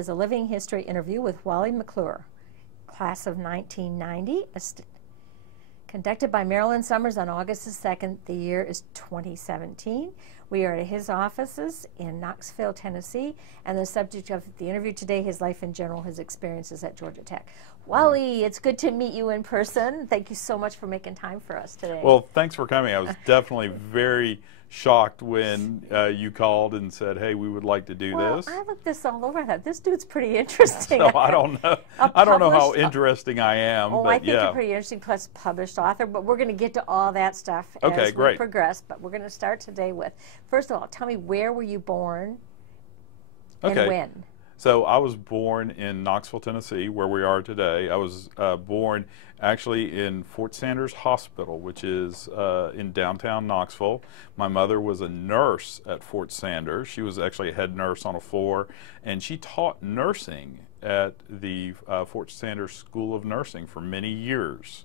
is a living history interview with Wally McClure, class of 1990, conducted by Marilyn Summers on August the 2nd. The year is 2017. We are at his offices in Knoxville, Tennessee, and the subject of the interview today, his life in general, his experiences at Georgia Tech. Wally, it's good to meet you in person. Thank you so much for making time for us today. Well, thanks for coming. I was definitely very shocked when you called and said, hey, we would like to do this. I looked this all over. I thought, this dude's pretty interesting. So I don't know. I don't know how interesting I am. Oh, but I think yeah. you're pretty interesting, plus published author, but we're going to get to all that stuff Okay, as great. we progress. But we're going to start today with, first of all, tell me, where were you born and when? So I was born in Knoxville, Tennessee, where we are today. I was born actually in Fort Sanders Hospital, which is in downtown Knoxville. My mother was a nurse at Fort Sanders. She was actually a head nurse on a floor, and she taught nursing at the Fort Sanders School of Nursing for many years.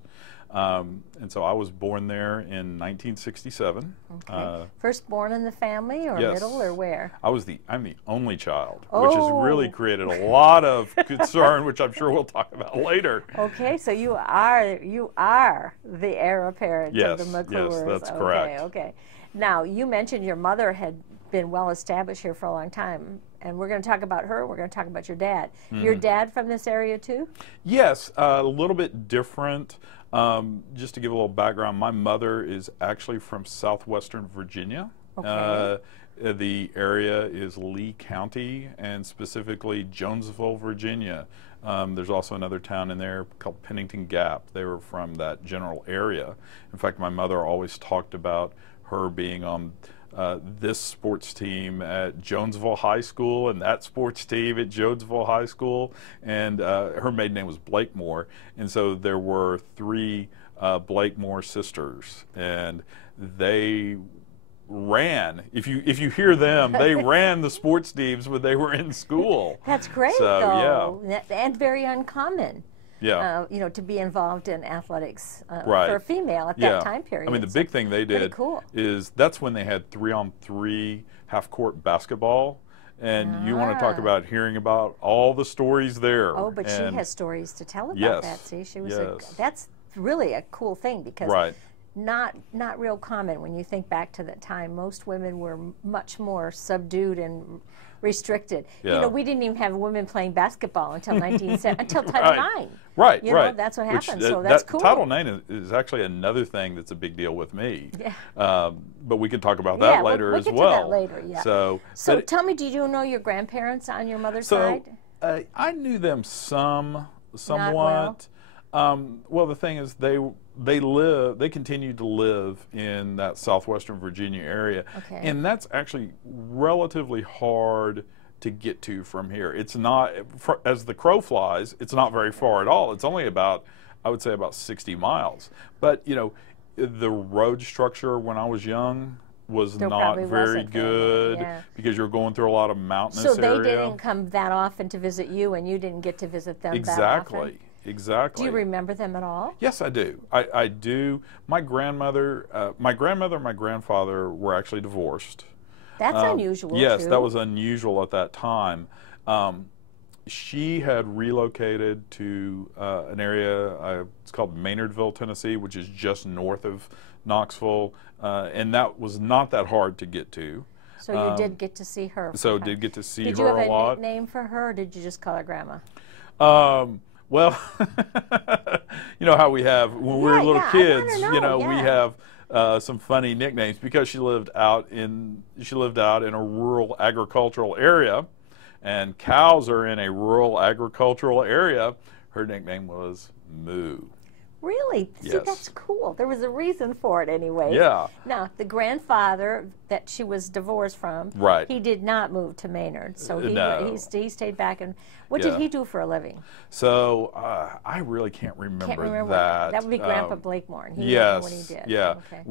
And so I was born there in 1967. Okay. First born in the family, or yes. middle, or where? I'm the only child, Oh. which has really created a lot of concern, which I'm sure we'll talk about later. Okay, so you are the heir apparent Yes, of the McClures. yes, that's correct. Okay. Now, you mentioned your mother had been well established here for a long time, and we're going to talk about her. We're going to talk about your dad. Your dad from this area too? Yes, a little bit different. Just to give a little background, my mother is actually from southwestern Virginia. Okay. The area is Lee County, and specifically Jonesville, Virginia. There's also another town in there called Pennington Gap. They were from that general area. In fact, my mother always talked about her being on this sports team at Jonesville High School and that sports team at Jonesville High School, and her maiden name was Blakemore, and so there were three Blakemore sisters, and they ran, if you hear them, they ran the sports teams when they were in school. That's great, so, though, yeah. and very uncommon. Yeah. You know, to be involved in athletics right. for a female at that time period. I mean, the big thing they did is that's when they had 3-on-3 half-court basketball, and you want to talk about hearing about all the stories there. Oh, but she has stories to tell about yes, that. See, she was yes. That's really a cool thing, because right. not real common when you think back to that time. Most women were much more subdued and restricted. Yeah. You know, we didn't even have women playing basketball until until Title IX. Right, you know, that's what happened. So that's cool. Title IX is actually another thing that's a big deal with me. Yeah. But we can talk about that later as well. We'll get to that later. Yeah. So tell me, did you know your grandparents on your mother's side? I knew them somewhat. Well, the thing is, they continued to live in that southwestern Virginia area, and that's actually relatively hard to get to from here. It's not, as the crow flies, it's not very far at all. It's only about, I would say, about 60 miles. But you know, the road structure when I was young was not very good, because you're going through a lot of mountainous area. So they didn't come that often to visit you, and you didn't get to visit them that often? Exactly. Do you remember them at all? Yes, I do. I do. My grandmother and my grandfather were actually divorced. That's unusual, yes, too. that was unusual at that time. She had relocated to an area, it's called Maynardville, Tennessee, which is just north of Knoxville, and that was not that hard to get to. So you did get to see her. So did get to see her a lot. Did you have a nickname for her, or did you just call her Grandma? Well, you know how we have when we were little kids. You know, we have some funny nicknames, because she lived out in a rural agricultural area, and cows are in a rural agricultural area. Her nickname was Moo. Really? Yes. See, that's cool. There was a reason for it anyway. Yeah. Now, the grandfather that she was divorced from, he did not move to Maynard, so he stayed back. And what did he do for a living? So I really can't remember that. That would be Grandpa Blakemore. And he yes. what he did. Yeah. Okay.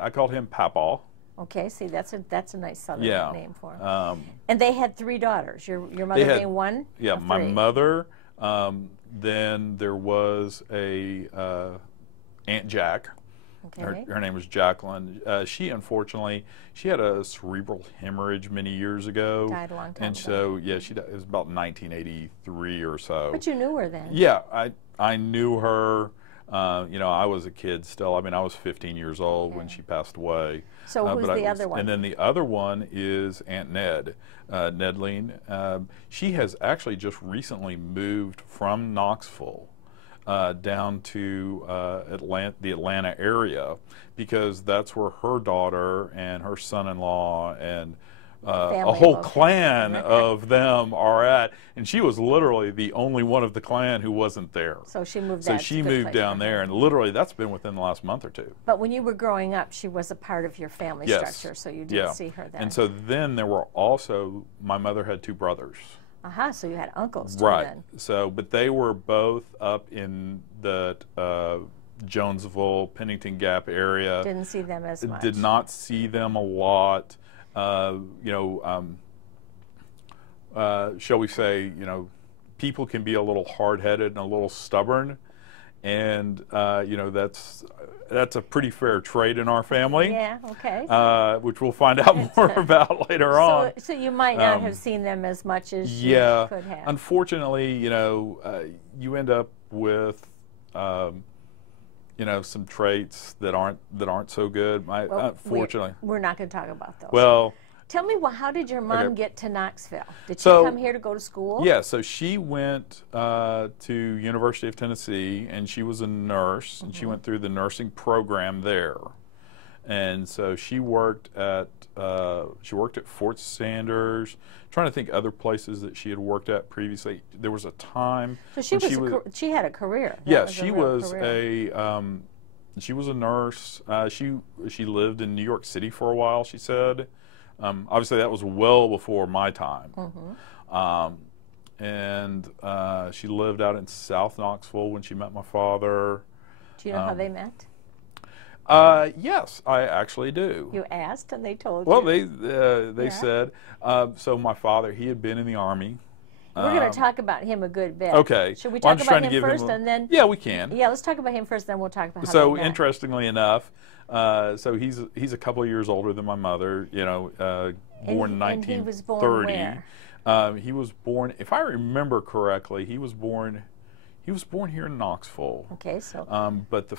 I called him Papaw. Okay. See, that's a nice Southern name for him. And they had 3 daughters. Your mother being one. Yeah. My mother. Then there was a Aunt Jack, Okay. Her name was Jacqueline. She unfortunately, she had a cerebral hemorrhage many years ago. Died a long time and ago. so, yeah, she died, it was about 1983 or so. But you knew her then. Yeah, I knew her. You know, I was a kid still. I mean, I was 15 years old when she passed away. So who's the other one? And then the other one is Aunt Ned, Nedline. She has actually just recently moved from Knoxville down to the Atlanta area, because that's where her daughter and her son-in-law and a whole clan of them are at, and she was literally the only one of the clan who wasn't there. So she moved. So she moved down there, and literally that's been within the last month or two. But when you were growing up, she was a part of your family structure, so you did see her then. And so then there were also, my mother had two brothers. So you had uncles too Right. then. So, but they were both up in the Jonesville, Pennington Gap area. Didn't see them as much. Did not see them a lot. Shall we say, people can be a little hard-headed and a little stubborn, and that's a pretty fair trait in our family. Yeah. Okay. Which we'll find out more about later on. So you might not have seen them as much as you could have. Unfortunately, you end up with some traits that aren't so good. Unfortunately, we're not going to talk about those. Well, tell me, how did your mom get to Knoxville? Did she come here to go to school? Yeah, so she went to University of Tennessee, and she was a nurse, and she went through the nursing program there. And so she worked at Fort Sanders. I'm trying to think other places that she had worked at previously. There was a time. So she had a career. She was a nurse. She lived in New York City for a while, she said. Obviously, that was well before my time. And she lived out in South Knoxville when she met my father. Do you know how they met? Yes, I actually do. You asked and they told you? Well, they said. So my father, he had been in the Army. We're going to talk about him a good bit. Okay. Should we talk about him first and then? Yeah, we can. Yeah, let's talk about him first, then we'll talk about how So they met. interestingly enough, so he's a couple of years older than my mother. Born in 1930. And he was born where? He was born, if I remember correctly, he was born here in Knoxville. Okay, so. But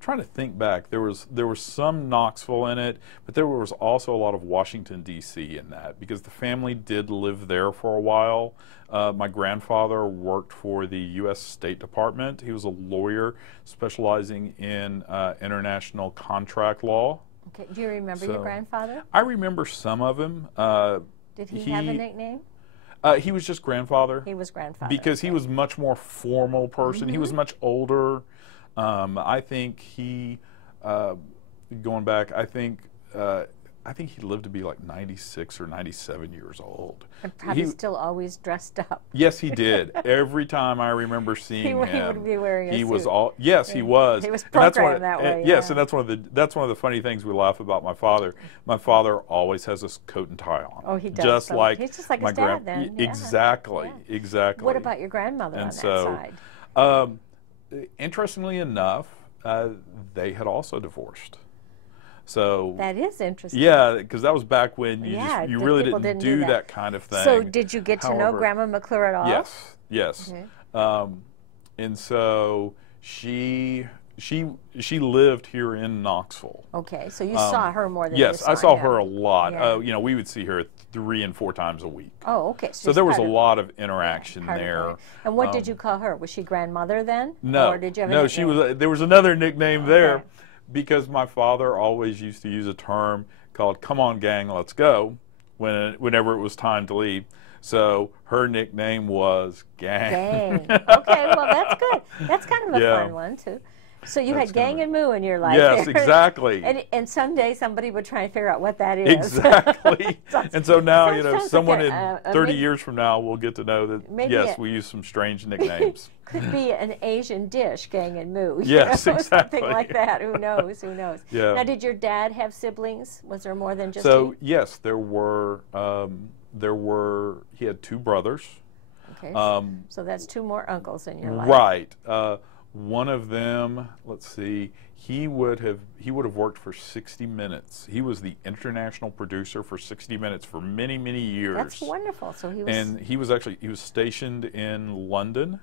trying to think back, there was some Knoxville in it, but there was also a lot of Washington, D.C. in that, because the family did live there for a while. My grandfather worked for the U.S. State Department. He was a lawyer specializing in international contract law. Okay. Do you remember your grandfather? I remember some of him. Did he have a nickname? He was just grandfather. He was grandfather. Because he was much more formal person. He was much older. I think he, going back, I think he lived to be like 96 or 97 years old. And probably still always dressed up. Yes, he did. Every time I remember seeing him, he would be wearing a suit. Was all. Yes, he was. He was programmed that way. Yes, and that's one of the funny things we laugh about my father. My father always has a coat and tie on. Oh, he does. Just like he's just like his dad then. Yeah. Exactly. Yeah. Exactly. What about your grandmother on that side? Interestingly enough, they had also divorced. So that is interesting. Yeah, because that was back when you really didn't do that kind of thing. So did you get to know Grandma McClure at all? Yes. Okay. And so she lived here in Knoxville. Okay, so you saw her more than you saw I saw her a lot. Yeah. We would see her 3 and 4 times a week. Oh, okay. So there was a lot of interaction there. And what did you call her? Was she grandmother then? No. Or did you have a nickname? She was. There was another nickname there, because my father always used to use a term called "Come on, gang, let's go," whenever it was time to leave. So her nickname was Gang. Okay, well that's good. That's kind of a fun one too. So you had Gang and Moo in your life. Yes, exactly. And someday somebody would try and figure out what that is. Exactly. And so now, someone like in 30 years from now will get to know that, yes, we use some strange nicknames. Could be an Asian dish, Gang and Moo. Yes, exactly. Something like that. Who knows? Who knows? Yeah. Now, did your dad have siblings? Was there more than just So, he? Yes, there were. He had 2 brothers. Okay. So that's 2 more uncles in your life. Right. One of them, let's see, he would have worked for 60 Minutes. He was the international producer for 60 Minutes for many, many years. That's wonderful. So he was, and he was stationed in London,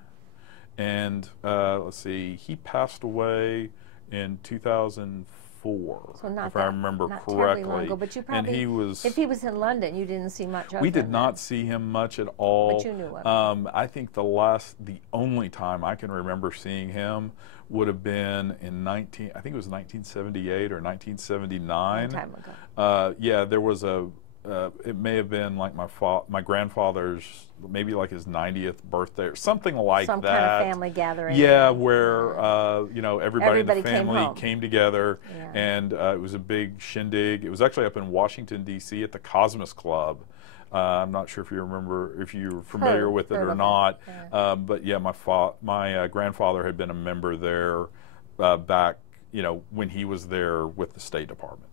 and let's see, he passed away in 2004, so not if that, I remember not correctly. Long ago, but you probably, and he was, if he was in London, you didn't see much of him. we did not see him much at all. But you knew of him. I think the only time I can remember seeing him would have been in I think it was 1978 or 1979. Long time ago. Yeah, there was it may have been like my grandfather's, maybe like his 90th birthday or something like that. Some kind of family gathering. Yeah, where you know, everybody in the Everybody family came came together, Yeah. and it was a big shindig. It was actually up in Washington D.C. at the Cosmos Club. I'm not sure if you remember, if you're familiar with it or not, Yeah. but yeah, my grandfather had been a member there back, you know, when he was there with the State Department.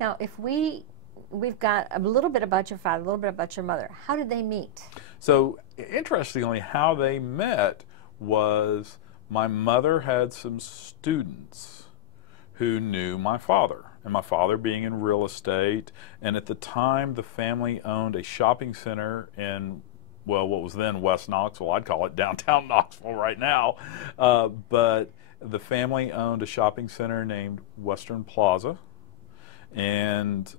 Now, if we've got a little bit about your father, a little bit about your mother. How did they meet? So, interestingly, how they met was my mother had some students who knew my father, and my father being in real estate, and at the time the family owned a shopping center in, well, what was then West Knoxville. I'd call it downtown Knoxville right now, but the family owned a shopping center named Western Plaza, and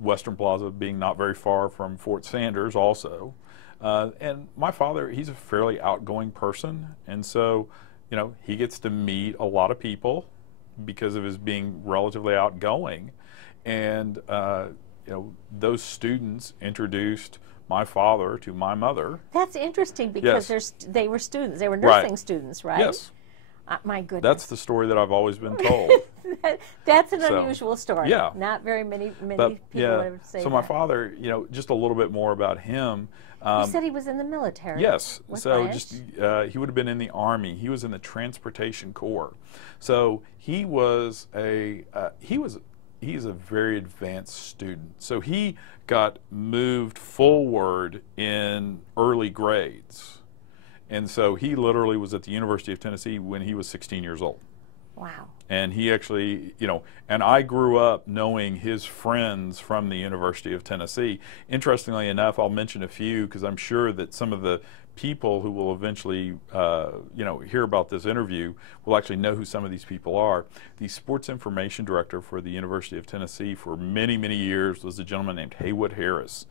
Western Plaza being not very far from Fort Sanders also. And my father, he's a fairly outgoing person, and so, you know, he gets to meet a lot of people because of his being relatively outgoing. And, you know, those students introduced my father to my mother. That's interesting because Yes. they were students. They were nursing Right. students, right? Yes. My goodness. That's the story that I've always been told. That's an So, unusual story. yeah. Not very many But, people yeah, would say so my that. father, you know, just a little bit more about him. You said he was in the military. Yes. What So branch? just he would have been in the Army. He was in the Transportation Corps. So he was he's a very advanced student. So he got moved forward in early grades. And so he literally was at the University of Tennessee when he was 16 years old. Wow. And he actually, you know, and I grew up knowing his friends from the University of Tennessee. Interestingly enough, I'll mention a few because I'm sure that some of the people who will eventually, you know, hear about this interview will actually know who some of these people are. The sports information director for the University of Tennessee for many, many years was a gentleman named Haywood Harris.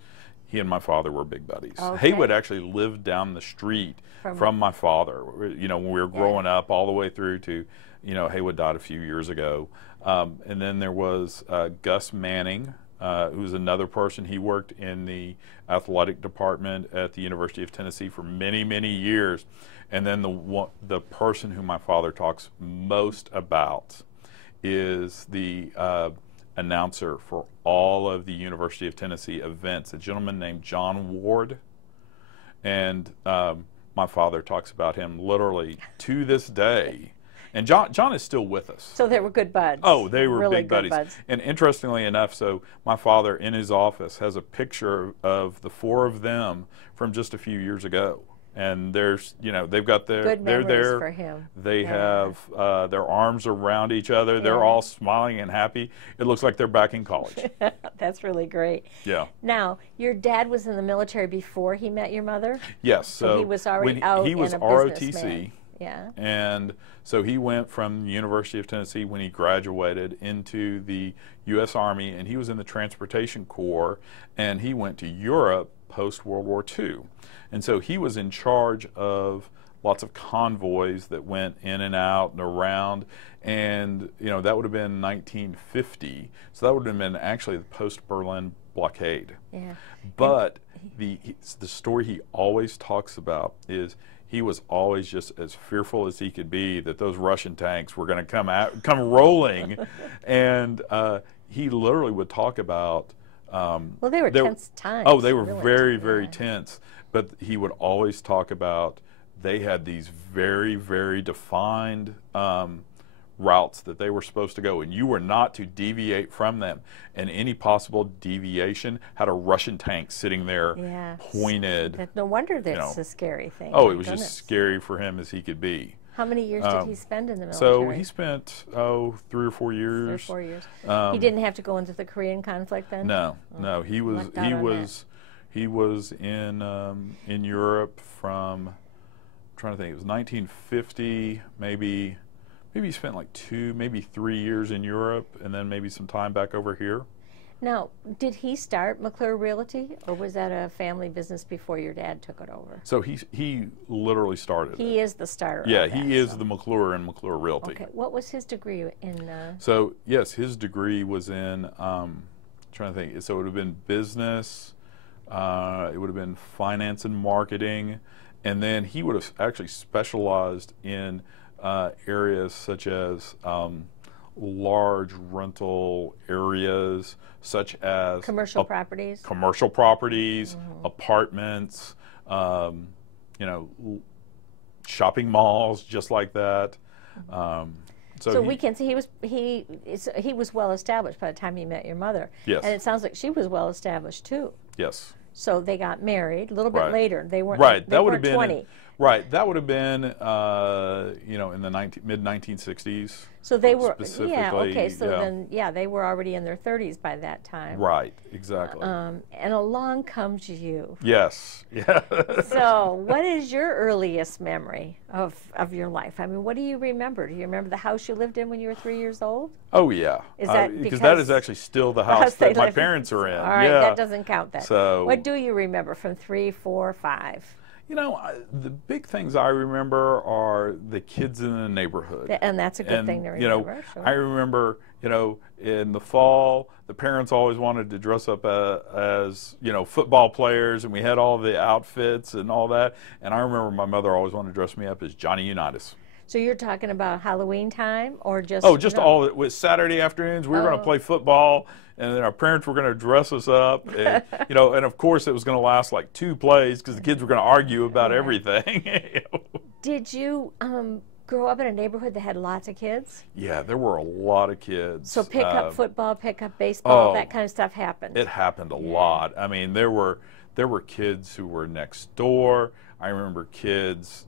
He and my father were big buddies. Okay. Haywood actually lived down the street from my father, you know, when we were growing up all the way through to, you know, Haywood died a few years ago. And then there was Gus Manning, who was another person. He worked in the athletic department at the University of Tennessee for many, many years. And then the person who my father talks most about is the announcer for all of the University of Tennessee events, a gentleman named John Ward. And my father talks about him literally to this day. And John is still with us. So they were good buds. Oh, they were really big good buddies. And interestingly enough, so my father in his office has a picture of the four of them from just a few years ago. And there's, you know, they've got their, Good they're memories there. for him. They Yeah. have their arms around each other. They're Yeah. all smiling and happy. It looks like they're back in college. That's really great. Yeah. Now, your dad was in the military before he met your mother? Yes. So he was already when out he was and a ROTC. businessman. Yeah. And so he went from the University of Tennessee when he graduated into the U.S. Army, and he was in the Transportation Corps, and he went to Europe post-World War II. And so he was in charge of lots of convoys that went in and out and around, and, you know, that would have been 1950. So that would have been actually the post-Berlin blockade. Yeah. But the story he always talks about is he was always just as fearful as he could be that those Russian tanks were going to come rolling, and he literally would talk about. Well, they were tense times. Oh, they were really. very, very Yeah. tense. But he would always talk about they had these very, very defined routes that they were supposed to go, and you were not to deviate from them. And any possible deviation had a Russian tank sitting there, pointed. No wonder that's a scary thing. Oh, it was just scary for him as he could be. How many years did he spend in the military? So he spent 3 or 4 years. 3 or 4 years. He didn't have to go into the Korean conflict then? No, no. He was in Europe from, I'm trying to think, it was 1950, maybe he spent like 2, maybe 3 years in Europe, and then maybe some time back over here. Now, did he start McClure Realty, or was that a family business before your dad took it over? So he literally started it. He is the starter. Yeah, of that, he is the McClure and McClure Realty. Okay, what was his degree in? So yes, his degree was in. Trying to think. So it would have been business. It would have been finance and marketing, and then he would have actually specialized in areas such as large rental areas, such as commercial properties, apartments, shopping malls, just like that. So we can see he was well established by the time you met your mother. Yes. And it sounds like she was well established too. Yes. So they got married a little bit later. They weren't right. That would have been 20. That would have been in the mid 1960s. So they were specifically. Then they were already in their 30s by that time. Right. Exactly. And along comes you. Yes. Yeah. So what is your earliest memory of your life? I mean, what do you remember? Do you remember the house you lived in when you were 3 years old? Oh yeah. Is that because that is actually still the house that my parents are in? All right, that doesn't count then. So what do you remember from 3, 4, 5? The big things I remember are the kids in the neighborhood. And that's a good thing to remember. Sure. I remember, in the fall, the parents always wanted to dress up as, football players, and we had all the outfits and all that. And I remember my mother always wanted to dress me up as Johnny Unitas. So you're talking about Halloween time, or just? Oh, just all. With Saturday afternoons, we were going to play football, and then our parents were going to dress us up, and, and of course it was going to last like 2 plays because the kids were going to argue about everything. Did you grow up in a neighborhood that had lots of kids? Yeah, there were a lot of kids. So pick up football, pick up baseball, that kind of stuff happened. It happened a lot. I mean, there were kids who were next door. I remember kids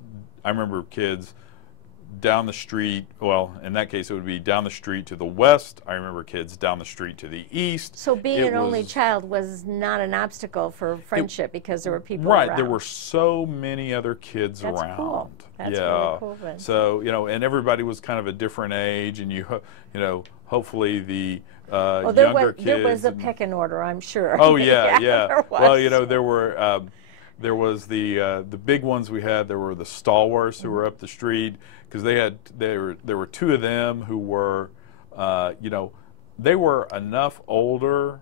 down the street. Well, in that case, it would be down the street to the west. I remember kids down the street to the east. So being an only child was not an obstacle for friendship because there were people around. Right. There were so many other kids around. That's cool. That's really cool. Then. So, and everybody was kind of a different age, and hopefully the younger kids. There was a pecking order, I'm sure. Oh, yeah. There was. Well, there was the big ones we had. There were the stalwarts who were up the street, because there were 2 of them who were, they were enough older,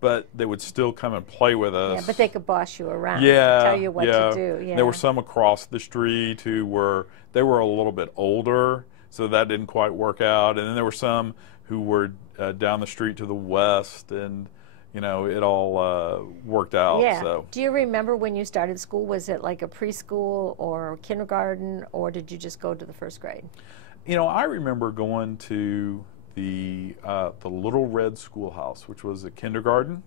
but they would still come and play with us. Yeah, but they could boss you around. Yeah, tell you what to do. Yeah. There were some across the street who were a little bit older, so that didn't quite work out. And then there were some who were down the street to the west, and it all worked out. Yeah. So. Do you remember when you started school? Was it like a preschool or kindergarten, or did you just go to the 1st grade? I remember going to the Little Red Schoolhouse, which was a kindergarten.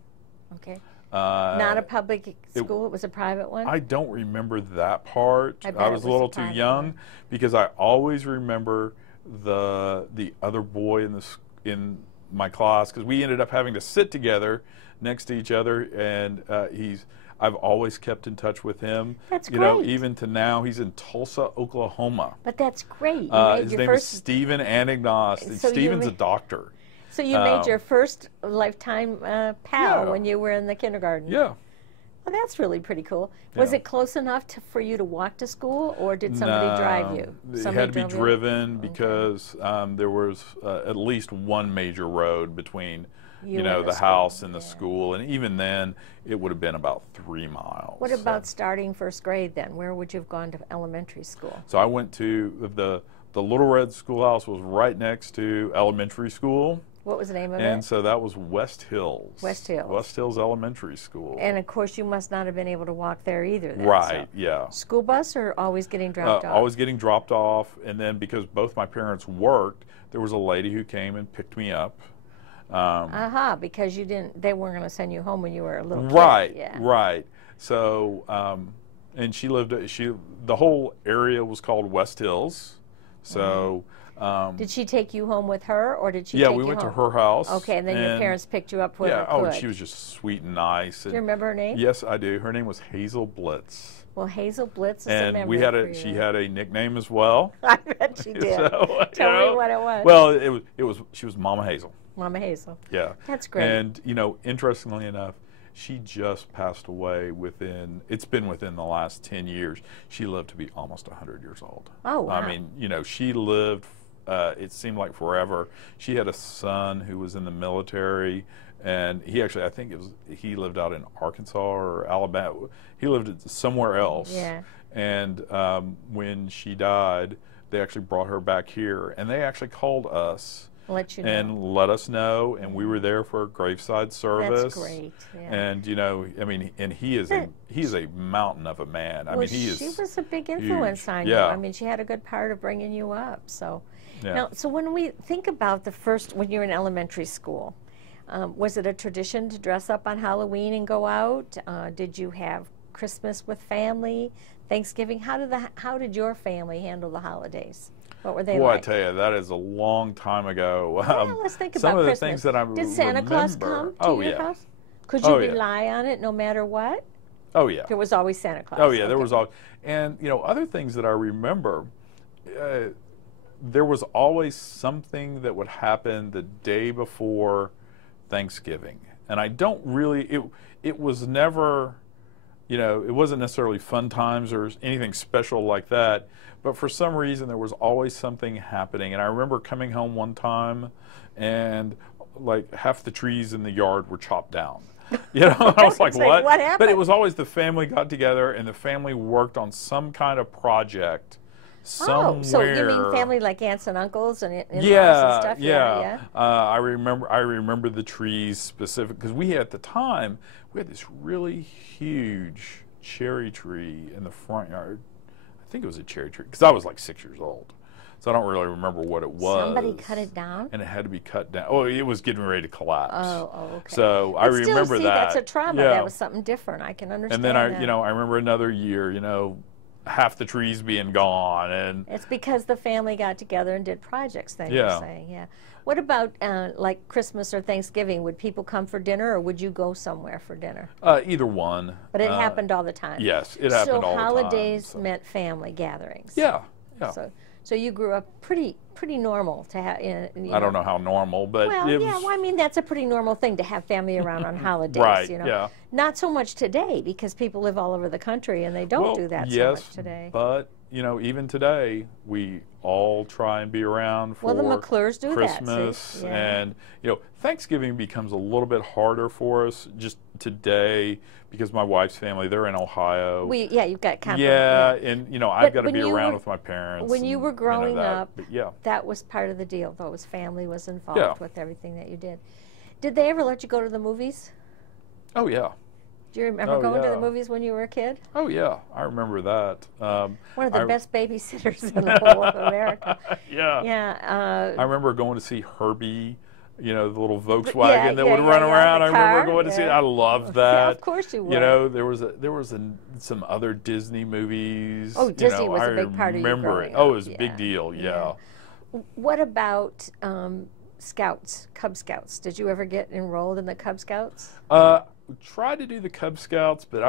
Okay. Not a public school, it was a private one? I don't remember that part. I was a little too young, because I always remember the other boy in my class, because we ended up having to sit together next to each other, and I've always kept in touch with him. That's great. Even to now. He's in Tulsa, Oklahoma. But that's great. His name is Stephen Anagnost, and Stephen's a doctor. So you made your first lifetime pal when you were in the kindergarten. Yeah. Well, that's really pretty cool. Was it close enough for you to walk to school, or did somebody drive you? It had to be driven, because there was at least one major road between the house and the school, and even then it would have been about 3 miles. What about starting 1st grade then? Where would you have gone to elementary school? So I went to the Little Red Schoolhouse was right next to elementary school. What was the name of And it? so that was West Hills. West Hills. West Hills Elementary School. And of course, you must not have been able to walk there either. Then, Right, so. yeah. School bus or always getting dropped off? Always getting dropped off, and then because both my parents worked, there was a lady who came and picked me up. Because they weren't going to send you home when you were a little kid. Right, Yeah. right. So, and the whole area was called West Hills. So, Did she take you home with her, or did she yeah, take we you went home? to her house. Okay, and then your parents picked you up whoever yeah, could. she was just sweet and nice. Do you remember her name? Yes, I do. Her name was Hazel Blitz. Well, Hazel Blitz is a And memory for you. she had a nickname as well. I bet she did. So, Tell me what it was. Well, she was Mama Hazel. Mama Hazel. Yeah. That's great. And, interestingly enough, she just passed away it's been within the last 10 years. She lived to be almost 100 years old. Oh, wow. I mean, she lived, it seemed like forever. She had a son who was in the military, and he actually, he lived out in Arkansas or Alabama. He lived somewhere else. Yeah. And when she died, they actually brought her back here, and they actually called us let you know. and let us know, and we were there for a graveside service. That's great. Yeah. And and he is a mountain of a man. I mean, she was a big influence huge. on Yeah. you. I mean, she had a good part of bringing you up. So Yeah. now, so when we think about when you were in elementary school, was it a tradition to dress up on Halloween and go out? Did you have Christmas with family, Thanksgiving? How did your family handle the holidays? What were they like? I tell you, that is a long time ago. Well, let's think some about of the Christmas. things that I Did Santa Claus come to your house? Could you rely on it no matter what? Oh yeah. There was always Santa Claus. Oh yeah, there was always, and other things that I remember. There was always something that would happen the day before Thanksgiving, and I don't really. It was never, it wasn't necessarily fun times or anything special like that. But for some reason, there was always something happening. And I remember coming home one time, and like half the trees in the yard were chopped down. I was like, what? What happened? But it was always the family got together, and the family worked on some kind of project somewhere. Oh, so you mean family like aunts and uncles and in-laws and stuff? Yeah. I remember the trees specific, because at the time, we had this really huge cherry tree in the front yard. I think it was a cherry tree, because I was like 6 years old. So I don't really remember what it was. Somebody cut it down? And it had to be cut down. Oh, it was getting ready to collapse. Oh, okay. So I remember that. That's a trauma. Yeah. That was something different. I can understand And then that. I remember another year, half the trees being gone, and it's because the family got together and did projects. Then Yeah. you're saying, yeah. What about like Christmas or Thanksgiving? Would people come for dinner, or would you go somewhere for dinner? either one. But it happened all the time. Yes, it happened all the time. So holidays meant family gatherings. Yeah. So you grew up pretty normal to have. I don't know how normal, but Well, it yeah. was, Well, I mean, that's a pretty normal thing to have family around on holidays. Right, You know? yeah. Not so much today, because people live all over the country and they don't do that so much today. But even today, we all try and be around for Well, the McClures do that, see? Christmas, Yeah. and Thanksgiving becomes a little bit harder for us just today, because my wife's family, they're in Ohio. You've got company. Yeah, and I've got to when be you around were- with my parents. When you and were I know growing that. up, But yeah. that was part of the deal, though, was family was involved Yeah. with everything that you did. Did they ever let you go to the movies? Oh yeah. Do you remember Oh, going to yeah. the movies when you were a kid? Oh yeah, I remember that. One of the best babysitters in the whole of America. Yeah. Yeah. I remember going to see Herbie, the little Volkswagen that would run yeah, around. the I remember car, going to see it. yeah. I loved that. Yeah, of course you would. There was some other Disney movies. Oh, Disney was I a big part of your remember growing it. Oh, up, it was a big deal. Yeah. What about Scouts, Cub Scouts? Did you ever get enrolled in the Cub Scouts? Tried to do the Cub Scouts, but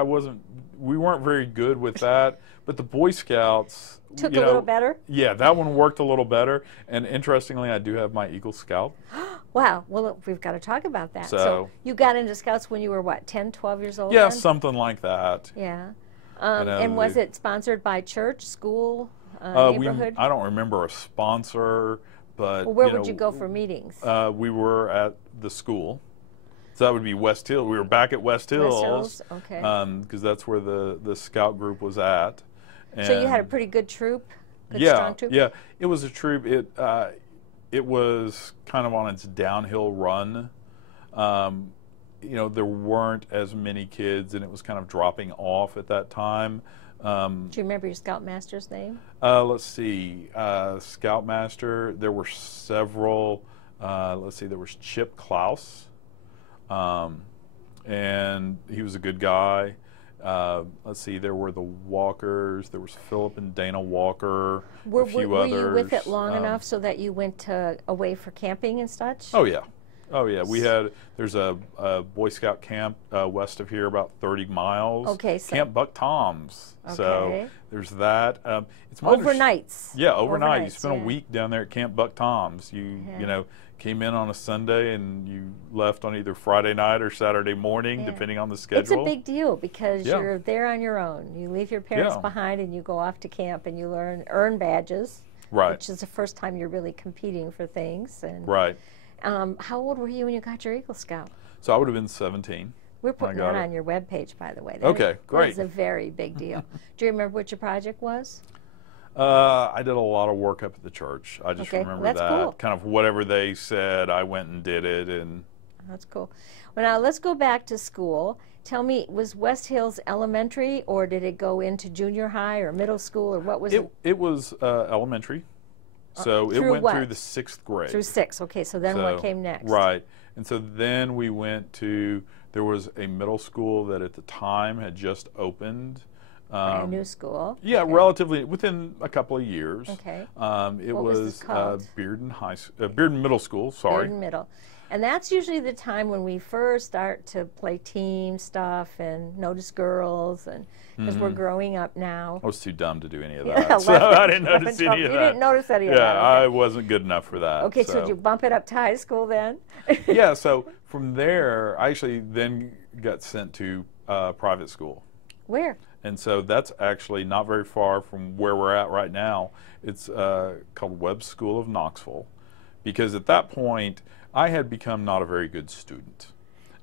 we weren't very good with that. But the Boy Scouts Took a little better? Yeah, that one worked a little better. And interestingly, I do have my Eagle Scout. Wow. Well, look, we've got to talk about that. So you got into Scouts when you were, what, 10, 12 years old? Yeah, then? something like that. Yeah. And was it sponsored by church, school, neighborhood? I don't remember a sponsor, but Well, where would you go for meetings? We were at the school. So that would be West Hill. We were back at West Hills. Okay. Because that's where the scout group was at. So you had a pretty good troop? Good Yeah, strong troop? yeah. It was a troop. it was kind of on its downhill run. You know, there weren't as many kids, and it was kind of dropping off at that time. Do you remember your Scoutmaster's name? Let's see. Scoutmaster, there were several. Let's see, there was Chip Klaus, and he was a good guy. Let's see, there were the Walkers. There was Philip and Dana Walker, a few others. Were you with it long enough so that you went away for camping and such? Oh, yeah. Oh, yeah. There's a Boy Scout camp west of here, about 30 miles. Okay. Camp Buck Tom's. Okay. So there's that. It's overnights. Yeah, overnight. You Overnights, spent yeah. a week down there at Camp Buck Tom's. You know, came in on a Sunday and you left on either Friday night or Saturday morning, depending on the schedule. It's a big deal because you're there on your own. You leave your parents behind and you go off to camp and you earn badges. Right. Which is the first time you're really competing for things. And, right. How old were you when you got your Eagle Scout? So I would have been 17. We're putting that on your webpage, by the way. Okay, great. It's a very big deal. Do you remember what your project was? I did a lot of work up at the church. I just remember that's that. Cool. Kind of whatever they said, I went and did it. And that's cool. Well, now let's go back to school. Tell me, was West Hills elementary, or did it go into junior high or middle school, or what was it? It was elementary. So it went through the 6th grade. Through 6, okay. So then what came next? Right. And so then we went to, there was a middle school that at the time had just opened. Brand new school. Yeah, relatively within a couple of years. Okay. It what was Bearden Middle School, sorry. Bearden Middle. And that's usually the time when we first start to play team stuff and notice girls, and because we're growing up now. I was too dumb to do any of that, so I didn't notice any of that. You didn't notice any of that. Yeah, okay. I wasn't good enough for that. Okay, so did you bump it up to high school then? Yeah, so from there, I actually then got sent to private school. Where? And so that's actually not very far from where we're at right now. It's called Webb School of Knoxville, because at that point, I had become not a very good student.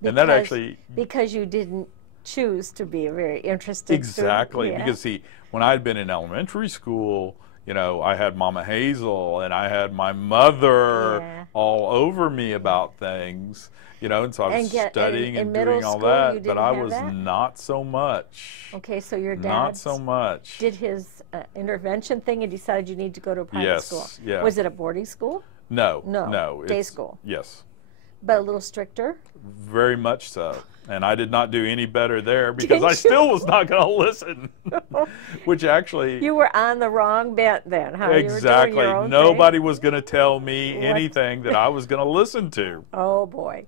And that actually... Because you didn't choose to be a very interested exactly, student. Yeah. because see, when I'd been in elementary school, you know, I had Mama Hazel and I had my mother all over me about things, you know, and so I was studying and doing all that, but I was not so much. Okay, so your dad not so much. Did his intervention thing and decided you need to go to a private school. Yeah. Was it a boarding school? No. Day school. Yes. But a little stricter? Very much so. And I did not do any better there because I still was not going to listen. Which actually... You were on the wrong bent then, huh? Exactly. You were doing your own Nobody thing? was going to tell me anything that I was going to listen to. Oh, boy.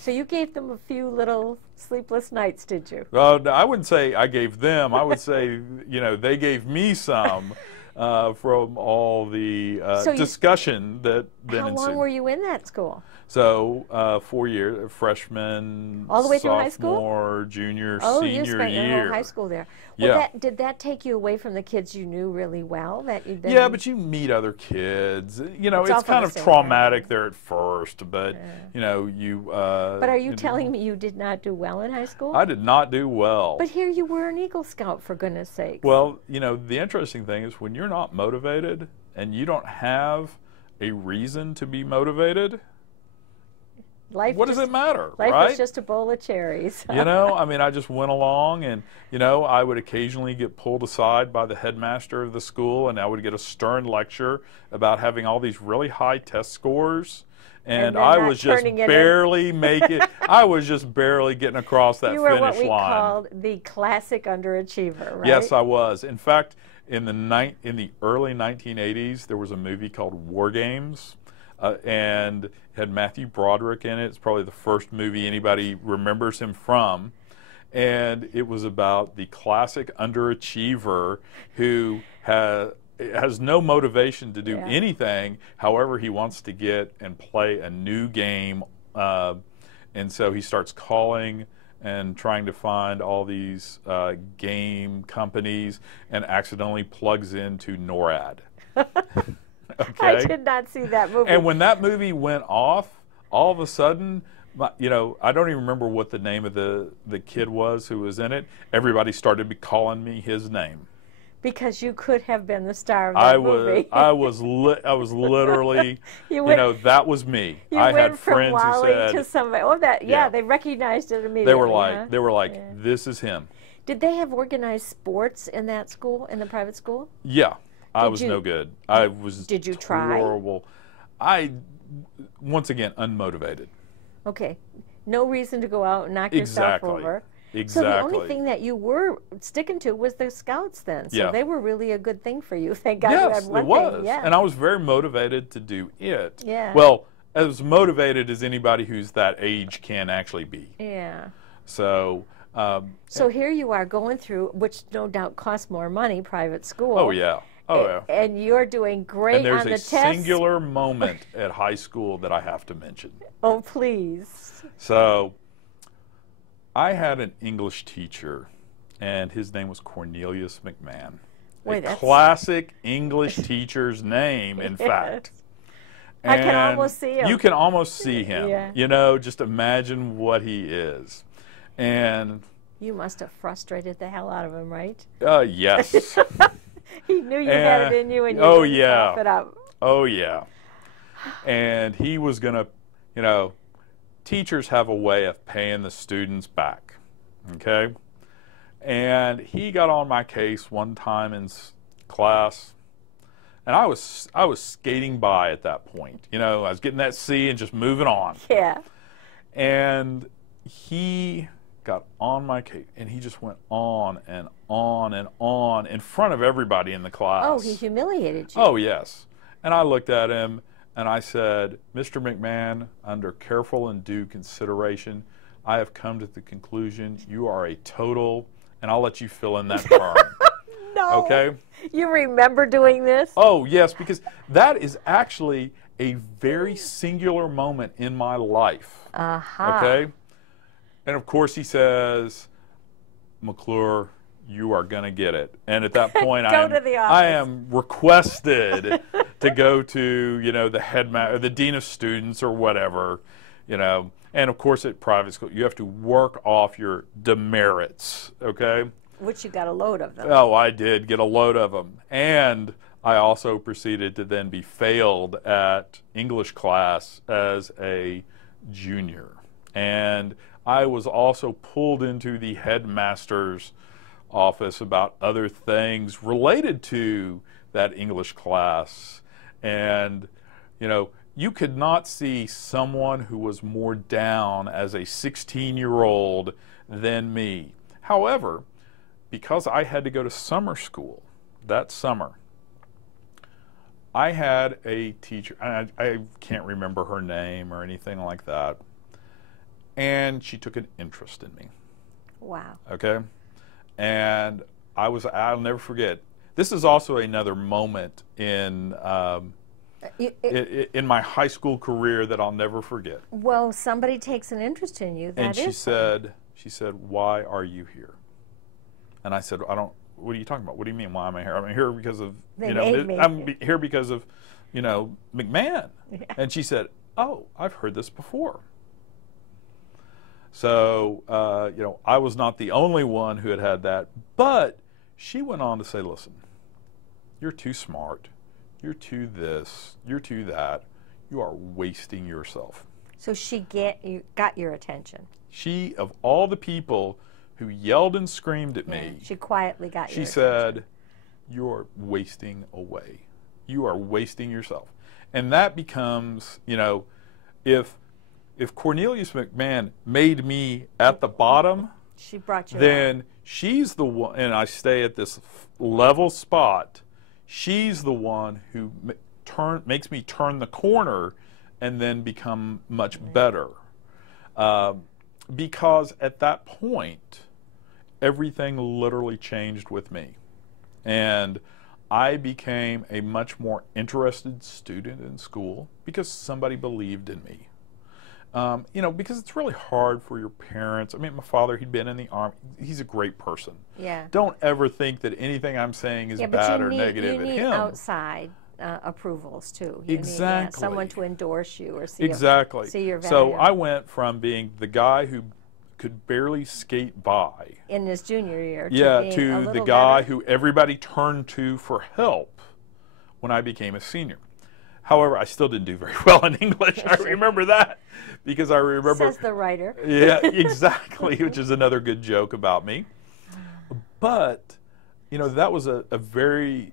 So you gave them a few little sleepless nights, did you? Well, I wouldn't say I gave them. I would say, you know, they gave me some. From all the discussion that then ensued. How long were you in that school? So 4 years, freshman, all the way through high school? Sophomore, junior, senior year. Oh, you spent your whole high school there. Well, did that take you away from the kids you knew really well? That you'd been yeah, but you meet other kids. You know, it's kind of traumatic there at first, but you know, you. But are you telling me you did not do well in high school? I did not do well. But here you were an Eagle Scout, for goodness sakes. Well, you know, the interesting thing is when you're not motivated and you don't have a reason to be motivated, what does it matter, life right? was just a bowl of cherries. You know, I mean, I just went along and, you know, I would occasionally get pulled aside by the headmaster of the school and I would get a stern lecture about having all these really high test scores. And I was just barely I was just barely getting across that finish line. You were what we called the classic underachiever, right? Yes, I was. In fact, in the early 1980s, there was a movie called War Games. And it had Matthew Broderick in it. It's probably the first movie anybody remembers him from. And it was about the classic underachiever who has no motivation to do anything. However, he wants to get and play a new game. And so he starts calling and trying to find all these game companies and accidentally plugs into NORAD. Okay. I did not see that movie. And when that movie went off, all of a sudden, you know, I don't even remember what the name of the kid was who was in it. Everybody started calling me his name. Because you could have been the star of that movie. I was literally, that was me. I had from friends Wally who said to somebody. Oh, yeah, they recognized it immediately. They were like, this is him. Did they have organized sports in that school, in the private school? Yeah, I was no good. I was. Did you try? Horrible. Once again, unmotivated. Okay, no reason to go out and knock yourself over. Exactly. So the only thing that you were sticking to was the Scouts then. So they were really a good thing for you. Thank God you had one it was. thing. Yeah. And I was very motivated to do it. Yeah. Well, as motivated as anybody who's that age can actually be. Yeah. So. So here you are going through, which no doubt costs more money, private school. Oh yeah. Oh yeah. And you're doing great on the test. And there's a singular moment at high school that I have to mention. Oh, please. So, I had an English teacher, and his name was Cornelius McMahon. Wait, a classic English teacher's name, in fact. And I can almost see him. You can almost see him. Yeah. Just imagine what he is. And you must have frustrated the hell out of him, right? Yes. He knew you had it in you, and you didn't cough it up. Oh, yeah. And he was going to, teachers have a way of paying the students back, okay? And he got on my case one time in class, and I was skating by at that point. I was getting that C and just moving on. Yeah. And he got on my case, and he just went on and on and on in front of everybody in the class. Oh, he humiliated you. Oh, yes. And I looked at him, and I said, Mr. McMahon, under careful and due consideration, I have come to the conclusion you are a total, and I'll let you fill in that term. No. Okay? You remember doing this? Oh, yes, because that is actually a very singular moment in my life. Okay? And of course he says, McClure, you are going to get it. And at that point I am requested to go to, the headmaster, the dean of students or whatever, And of course at private school you have to work off your demerits, okay? Which you got a load of them. Oh, I did get a load of them. And I also proceeded to then be failed at English class as a junior. And I was also pulled into the headmaster's office about other things related to that English class. And, you could not see someone who was more down as a 16-year-old than me. However, because I had to go to summer school that summer, I had a teacher, and I can't remember her name or anything like that, and she took an interest in me. Wow. Okay? And I'll never forget, this is also another moment in my high school career that I'll never forget. Well, somebody takes an interest in you. And she said, why are you here? And I said, what are you talking about? What do you mean, why am I here? I'm here because of, I'm here because of, McMahon. Yeah. And she said, oh, I've heard this before. So, I was not the only one who had that, but she went on to say, listen, you're too smart, you're too this, you're too that, you are wasting yourself. So she got your attention. She, of all the people who yelled and screamed at me, she quietly got your attention. She said, you're wasting away. You are wasting yourself. And that becomes, if Cornelius McMahon made me at the bottom, she brought you then up. She's the one, and I stay at this level spot, she's the one who makes me turn the corner and then become much better. Because at that point, everything literally changed with me. And I became a much more interested student in school because somebody believed in me. Because it's really hard for your parents. I mean, my father, he'd been in the Army. He's a great person. Yeah. Don't ever think that anything I'm saying is bad or negative at him. You need outside approvals, too. You exactly. need someone to endorse you or see exactly. See your value. So I went from being the guy who could barely skate by. In his junior year. Yeah, being a to the little guy better. who everybody turned to for help when I became a senior. However, I still didn't do very well in English. I remember that because I remember. Says the writer. Yeah, exactly, which is another good joke about me. But, you know, that was a very,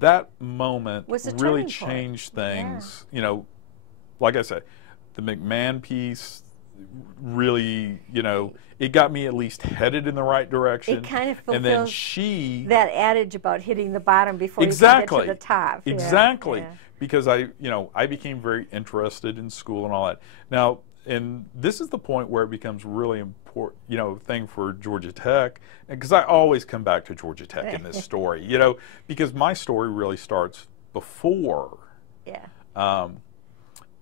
that moment Was a really turning point. changed things. You know, like I said, the McMahon piece really, you know, it got me at least headed in the right direction. It kind of and then fulfills she, that adage about hitting the bottom before exactly, you can get to the top. Yeah, exactly. yeah. Because I became very interested in school and all that. Now, and this is the point where it becomes really important, you know, thing for Georgia Tech, because I always come back to Georgia Tech in this story, you know, because my story really starts before. Yeah.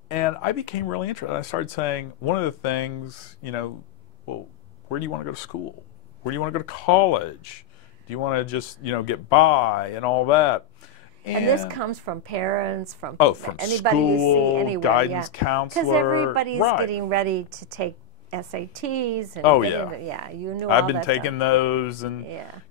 And I became really interested. I started saying, one of the things, you know, well, where do you want to go to school? Where do you want to go to college? Do you want to just, you know, get by and all that? And this comes from parents, from anybody school, you see anywhere, guidance counselor. Because everybody's right. getting ready to take SATs. And Oh, yeah, you knew I've all been that taking stuff. those and,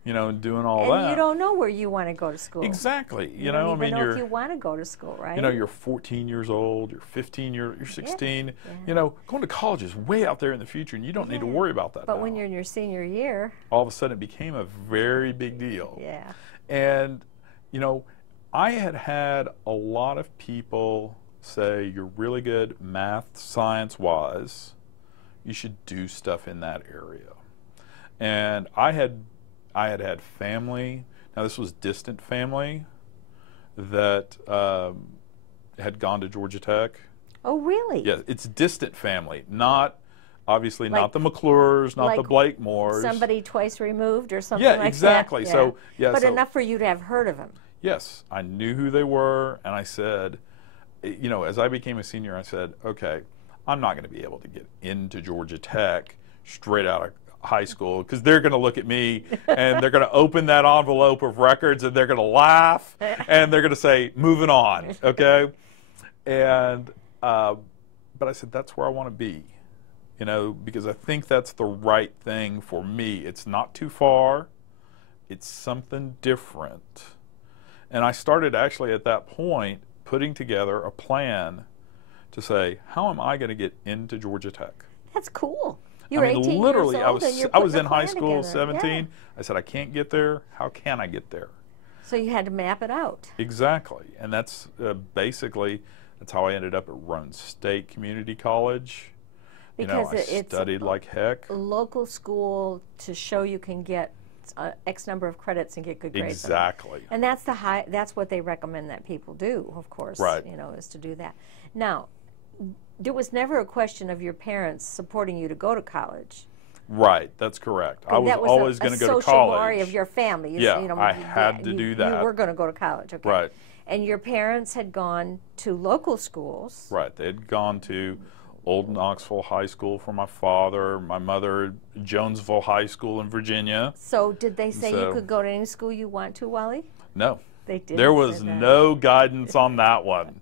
you know, doing all that. And you don't know where you want to go to school. Exactly. You don't even know you're, if you want to go to school, right? You know, you're 14 years old, you're 15, you're 16. Yeah. You know, going to college is way out there in the future, and you don't need to worry about that But now. when you're in your senior year. All of a sudden, it became a very big deal. Yeah. And, you know, I had a lot of people say, you're really good math, science-wise. You should do stuff in that area. And I had family. Now, this was distant family that had gone to Georgia Tech. Oh, really? Yeah, it's distant family, not obviously Like- not the McClures, not like the Blakemores. Somebody twice removed or something Yeah, like exactly. that. So, yeah, But so- enough for you to have heard of them. Yes, I knew who they were, and I said, you know, as I became a senior, I said, okay, I'm not going to be able to get into Georgia Tech straight out of high school because they're going to look at me and they're going to open that envelope of records and they're going to laugh and they're going to say, moving on, okay? And, but I said, that's where I want to be, you know, because I think that's the right thing for me. It's not too far. It's something different. And I started actually at that point putting together a plan to say, how am I going to get into Georgia Tech? That's cool. You were 18 literally, years old and you're I was putting in a high plan school, together. 17. Yeah. I said, I can't get there. How can I get there? So you had to map it out. Exactly. And that's basically, that's how I ended up at Roane State Community College. Because you know, I it's studied like heck. A local school to show you can get X number of credits and get good grades. Exactly. And that's that's what they recommend that people do, of course. Right. You know, is to do that. Now, there was never a question of your parents supporting you to go to college. Right, that's correct. I was always going to go to social college. worry of your family. Yeah, you know, I had to do that. You were going to go to college, okay? Right. And your parents had gone to local schools. Right, they had gone to Old Knoxville High School for my father, my mother, Jonesville High School in Virginia. So did they say you could go to any school you want to, Wally? No. They did. There was no guidance on that one.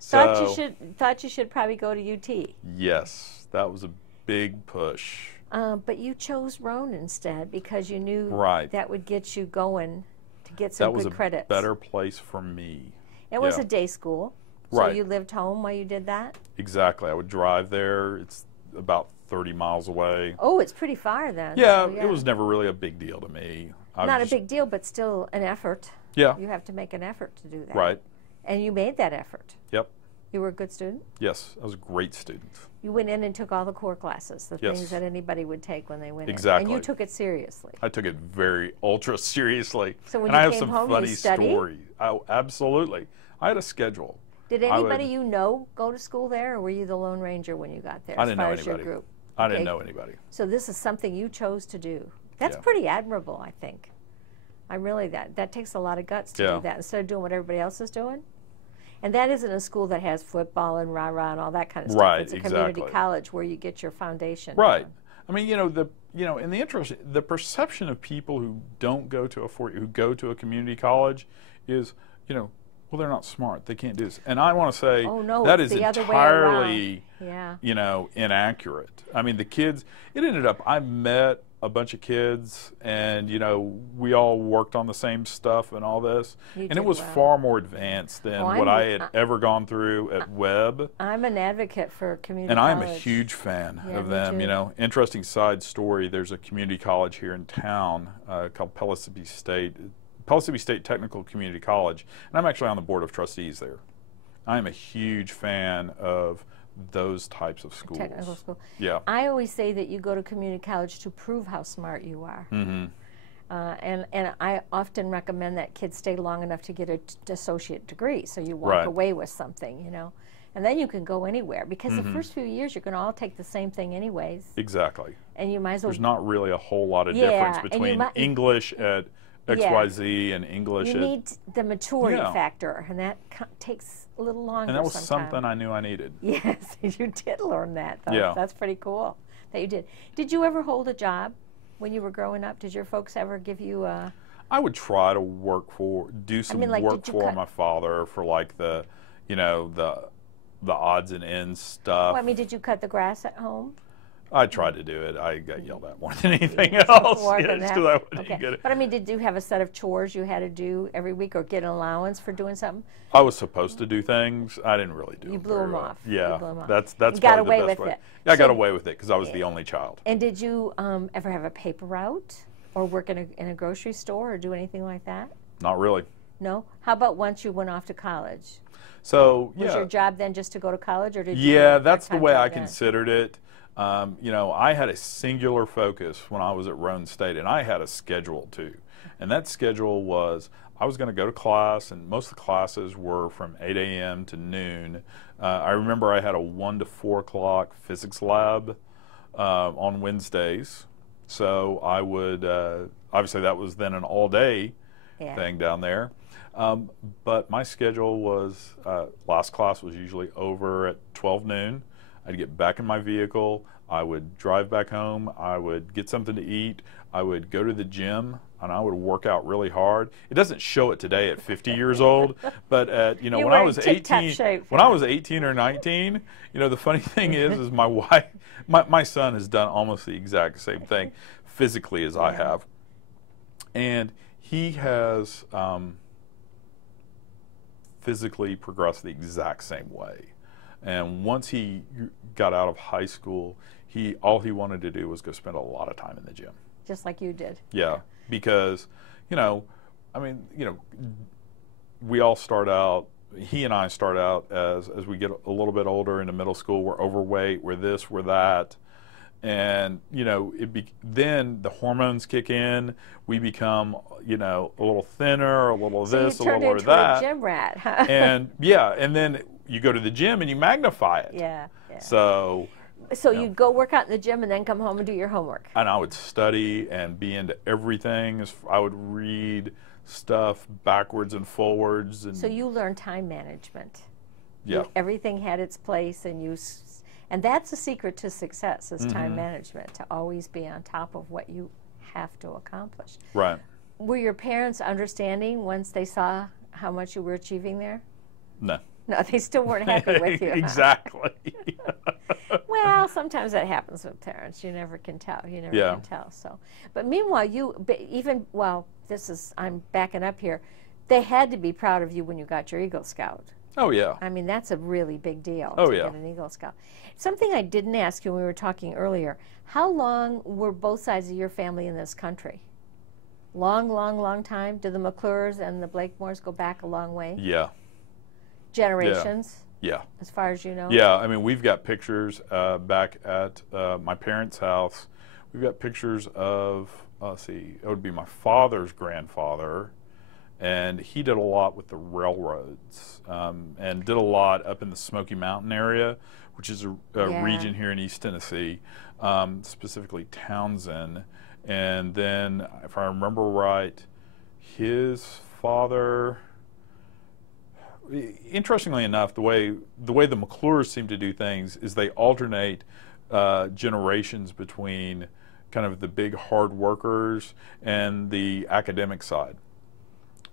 Thought you should probably go to UT. Yes, that was a big push. But you chose Roane instead because you knew that would get you going to get some good credits. That was a better place for me. It was a day school, so you lived home while you did that? Exactly. I would drive there. It's about 30 miles away. Oh, it's pretty far then. Yeah, so, it was never really a big deal to me. Not a big deal, but still an effort. Yeah. You have to make an effort to do that. Right. And you made that effort. Yep. You were a good student? Yes, I was a great student. You went in and took all the core classes, the things that anybody would take when they went in. And you took it seriously. I took it very ultra seriously. So when and you I have came some home, funny you studied? stories. Absolutely. I had a schedule. Did anybody you know go to school there, or were you the Lone Ranger when you got there? I didn't know as far anybody. As your group? I didn't know anybody. So this is something you chose to do. That's pretty admirable, I think. That takes a lot of guts to do that instead of doing what everybody else is doing. And that isn't a school that has football and rah-rah and all that kind of stuff. Right, It's a community college where you get your foundation. Right. I mean, in the interest, the perception of people who don't go to who go to a community college is, Well, they're not smart. They can't do this. And I want to say Oh, no, that it's is the other way entirely, around. you know, inaccurate. I mean, the kids, it ended up, I met a bunch of kids and, you know, we all worked on the same stuff and all this. You And did it was well. far more advanced than what I had ever gone through at Webb. I'm an advocate for community And I'm a college. huge fan Yeah, of me them. too. You know, interesting side story. There's a community college here in town called Pellissippi State Technical Community College, and I'm actually on the board of trustees there. I'm a huge fan of those types of schools. Technical school. Yeah. I always say that you go to community college to prove how smart you are. Mm-hmm. And I often recommend that kids stay long enough to get an associate degree, so you walk Right. away with something, you know. And then you can go anywhere, because Mm-hmm. the first few years you're going to all take the same thing anyways. Exactly. And you might as well. There's not really a whole lot of Yeah, difference and you between might- English at XYZ and English You at... need the maturity Yeah. factor, and that takes a little longer. And that was sometime. something I knew I needed. Yes, you did learn that, though. Yeah. That's pretty cool that you did. Did you ever hold a job when you were growing up? Did your folks ever give you a... I would try to do some like, work did you for cut- my father for like the, you know, the odds and ends stuff. Well, I mean, did you cut the grass at home? I tried to do it. I got yelled at more than anything else. More than Yes, that? 'cause I wouldn't Okay. get it. But I mean, did you have a set of chores you had to do every week, or get an allowance for doing something? I was supposed to do things. I didn't really do. You them blew very them well. off. Yeah, You blew 'em off. that's You got probably away the best with way. it. Yeah, I got So- away with it because I was the only child. And did you ever have a paper route, or work in a grocery store, or do anything like that? Not really. No? How about once you went off to college? So Was yeah, your job then just to go to college, or did you? yeah, work that's the part-time way job I then? considered it. You know, I had a singular focus when I was at Roane State, and I had a schedule too. And that schedule was I was going to go to class, and most of the classes were from 8 a.m. to noon. I remember I had a 1 to 4 o'clock physics lab on Wednesdays. So I would, obviously that was then an all-day Yeah. thing down there. But my schedule was, last class was usually over at 12 noon. I'd get back in my vehicle, I would drive back home, I would get something to eat, I would go to the gym, and I would work out really hard. It doesn't show it today at 50 years old, but at, you know, You when were I in was tip-top 18, shape, when I yeah. was 18 or 19, you know, the funny thing is my wife, my son has done almost the exact same thing physically as I have, and he has physically progressed the exact same way. And once he got out of high school, all he wanted to do was go spend a lot of time in the gym. Just like you did. Yeah, because, you know, I mean, you know, we all start out, he and I start out as we get a little bit older into middle school, we're overweight, we're this, we're that. And, you know, then the hormones kick in, we become, you know, a little thinner, a little So this, a you turned little into that. a gym rat, huh? And yeah, and then you go to the gym and you magnify it. Yeah. So You'd go work out in the gym and then come home and do your homework. and I would study and be into everything. I would read stuff backwards and forwards. And So you learned time management. yeah, Everything had its place, and that's the secret to success, is Mm-hmm. time management, to always be on top of what you have to accomplish. right. Were your parents understanding once they saw how much you were achieving there? No. No, they still weren't happy with you. huh? Exactly. Well, sometimes that happens with parents. You never can tell. You never Yeah. can tell. So, but meanwhile, I'm backing up here. They had to be proud of you when you got your Eagle Scout. Oh yeah. I mean, that's a really big deal Oh, to yeah. get an Eagle Scout. Something I didn't ask you when we were talking earlier, how long were both sides of your family in this country? Long, long, long time? Do the McClures and the Blakemores go back a long way? Yeah. Generations, Yeah. as far as you know? Yeah. I mean, we've got pictures back at my parents' house. We've got pictures of, let's see, it would be my father's grandfather, and he did a lot with the railroads, and did a lot up in the Smoky Mountain area, which is a Yeah. region here in East Tennessee, specifically Townsend. And then, if I remember right, his father, interestingly enough, the way the McClures seem to do things is they alternate generations between kind of the big hard workers and the academic side.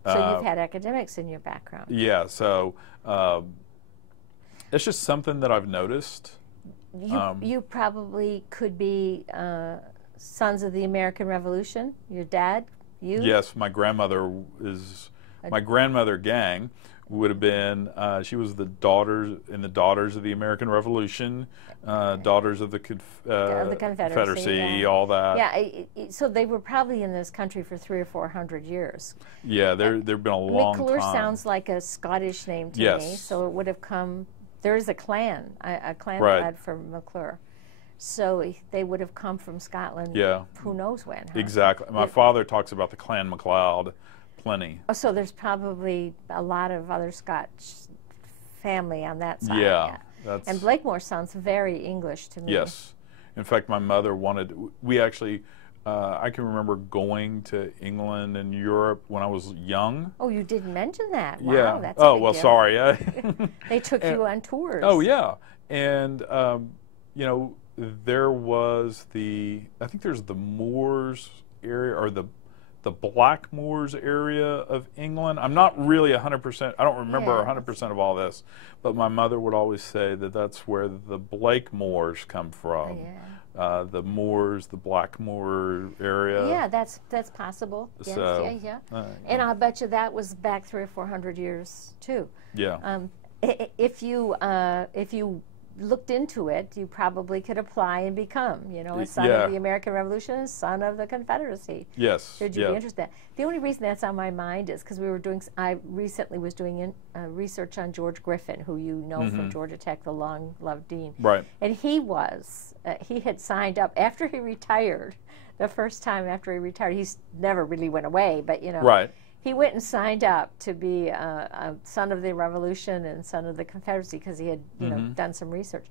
So you've had academics in your background. Yeah, so it's just something that I've noticed. You probably could be sons of the American Revolution. Your dad, you? Yes, my grandmother gang would have been, she was the daughters of the American Revolution, daughters of the Confederacy, yeah. all that. Yeah, so they were probably in this country for 300 or 400 years. Yeah, they've been a long McClure time. sounds like a Scottish name to Yes. me, so it would have come, there is a clan Right. led from McClure. So they would have come from Scotland, Yeah. who knows when. Huh? Exactly. My father talks about the Clan MacLeod plenty. Oh, so there's probably a lot of other Scotch family on that side. Yeah. And Blakemore sounds very English to me. Yes. In fact, my mother we actually, I can remember going to England and Europe when I was young. Oh, you didn't mention that. Wow, Yeah. that's a big well, deal. sorry. They took you on tours. Oh, yeah. And, there was I think there's the Moors area, or the Blackmoors area of England. I'm not really 100%, I don't remember 100% of all this, but my mother would always say that that's where the Blakemores come from. Yeah. The Moors, the Blackmore area. Yeah, that's possible. Yes, So, and I'll bet you that was back 300 or 400 years too. Yeah. If you looked into it, you probably could apply and become, a son of the American Revolution, a son of the Confederacy. Yes. Should you be interested in that? The only reason that's on my mind is because I recently was doing research on George Griffin, who you know from Georgia Tech, the long-loved dean. Right. And he had signed up after he retired. The first time after he retired, he never really went away, but Right. He went and signed up to be a son of the Revolution and son of the Confederacy because he had done some research.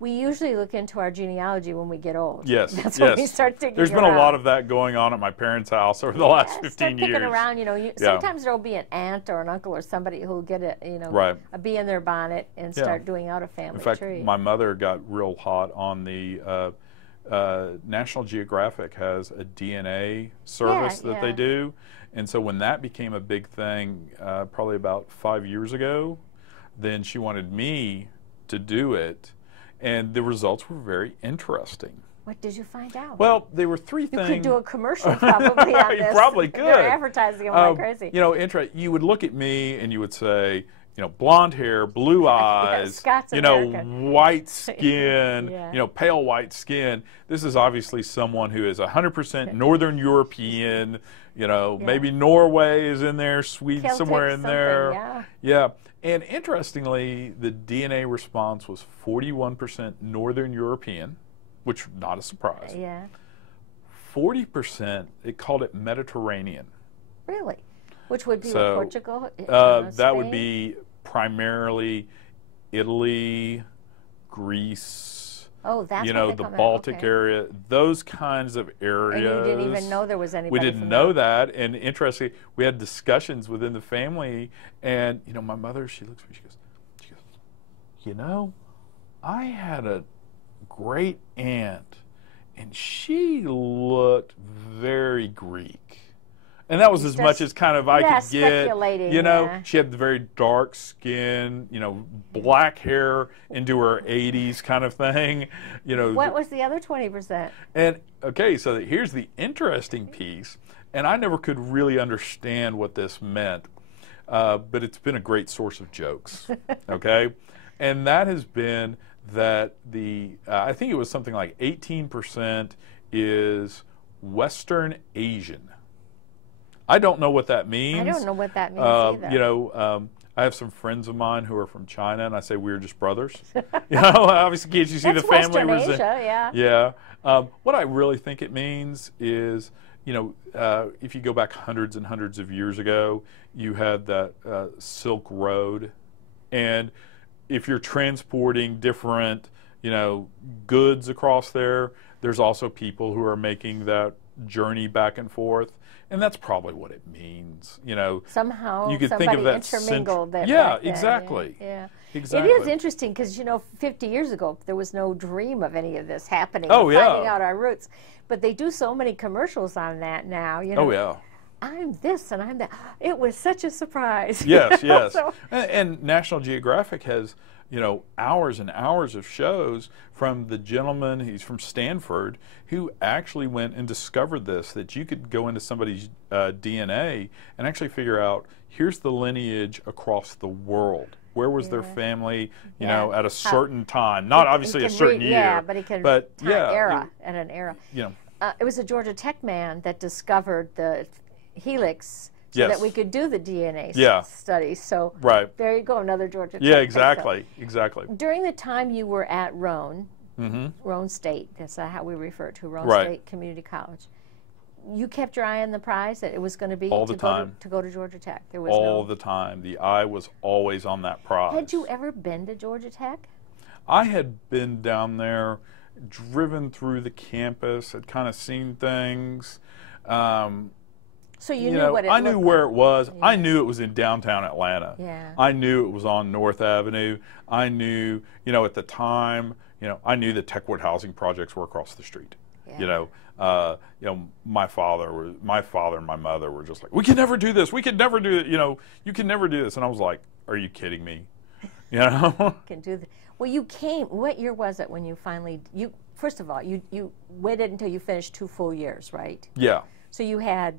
We usually look into our genealogy when we get old. Yes, That's when we start digging There's been around. a lot of that going on at my parents' house over the last 15 years. Start picking around, sometimes there'll be an aunt or an uncle or somebody who'll get a bee in their bonnet and start doing out a family tree. In fact, my mother got real hot on the National Geographic has a DNA service that they do. And so when that became a big thing, probably about 5 years ago, then she wanted me to do it. And the results were very interesting. What did you find out? Well, there were three things. You could do a commercial probably on this. You probably could. They're advertising them like crazy. You would look at me and you would say, blonde hair, blue eyes, Scots American. white skin, Yeah. Pale white skin. This is obviously someone who is 100% Northern European. Maybe Norway is in there, Sweden Celtic somewhere in there. Yeah. Yeah. And interestingly, the DNA response was 41% Northern European, which not a surprise. Yeah. 40%, it called it Mediterranean. Really? Which would be Portugal? That would be primarily Italy, Greece. Oh, that's the Baltic area, those kinds of areas. And you didn't even know there was anybody. We didn't know that, and interestingly, we had discussions within the family, and my mother, she looks at me, she goes, I had a great aunt, and she looked very Greek. And that was as much as kind of I could get. She had the very dark skin, black hair into her 80s kind of thing. What was the other 20%? And okay, so here's the interesting piece, and I never could really understand what this meant, but it's been a great source of jokes. Okay, and that has been that I think it was something like 18% is Western Asian. I don't know what that means. I don't know what that means either. I have some friends of mine who are from China, and I say we're just brothers. Obviously, can't you see That's the family? Western Asia, yeah. What I really think it means is, if you go back hundreds and hundreds of years ago, you had that Silk Road, and if you're transporting different, goods across there, there's also people who are making that journey back and forth. And that's probably what it means, Somehow you could somebody think of that intermingled that. Yeah, back then. exactly. Yeah. Exactly. It is interesting because 50 years ago there was no dream of any of this happening. Oh, yeah. Finding out our roots, but they do so many commercials on that now. Oh yeah. I'm this and I'm that. It was such a surprise. Yes, yes. So, And National Geographic has, hours and hours of shows from the gentleman, he's from Stanford, who actually went and discovered this, that you could go into somebody's DNA and actually figure out, here's the lineage across the world. Where was their family, at a certain time? Not obviously a certain year. Yeah, but he can era, at an era. It was a Georgia Tech man that discovered the helix so that we could do the DNA studies. So there you go, another Georgia Tech. Yeah, exactly, exactly. During the time you were at Roane, Roane State, that's how we refer to Roane State Community College, you kept your eye on the prize that it was going to be all the time to go to Georgia Tech. There was all the time. The eye was always on that prize. Had you ever been to Georgia Tech? I had been down there, driven through the campus, had kind of seen things. So you knew what it I knew looked where like. it was. Yeah. I knew it was in downtown Atlanta. Yeah. I knew it was on North Avenue. I knew, at the time, I knew the Techwood housing projects were across the street. Yeah. My father and my mother were just like, we can never do this. We could never do it. You can never do this. And I was like, are you kidding me? Can do well, you came. What year was it when you finally? First of all, you waited until you finished 2 full years, right? Yeah. So you had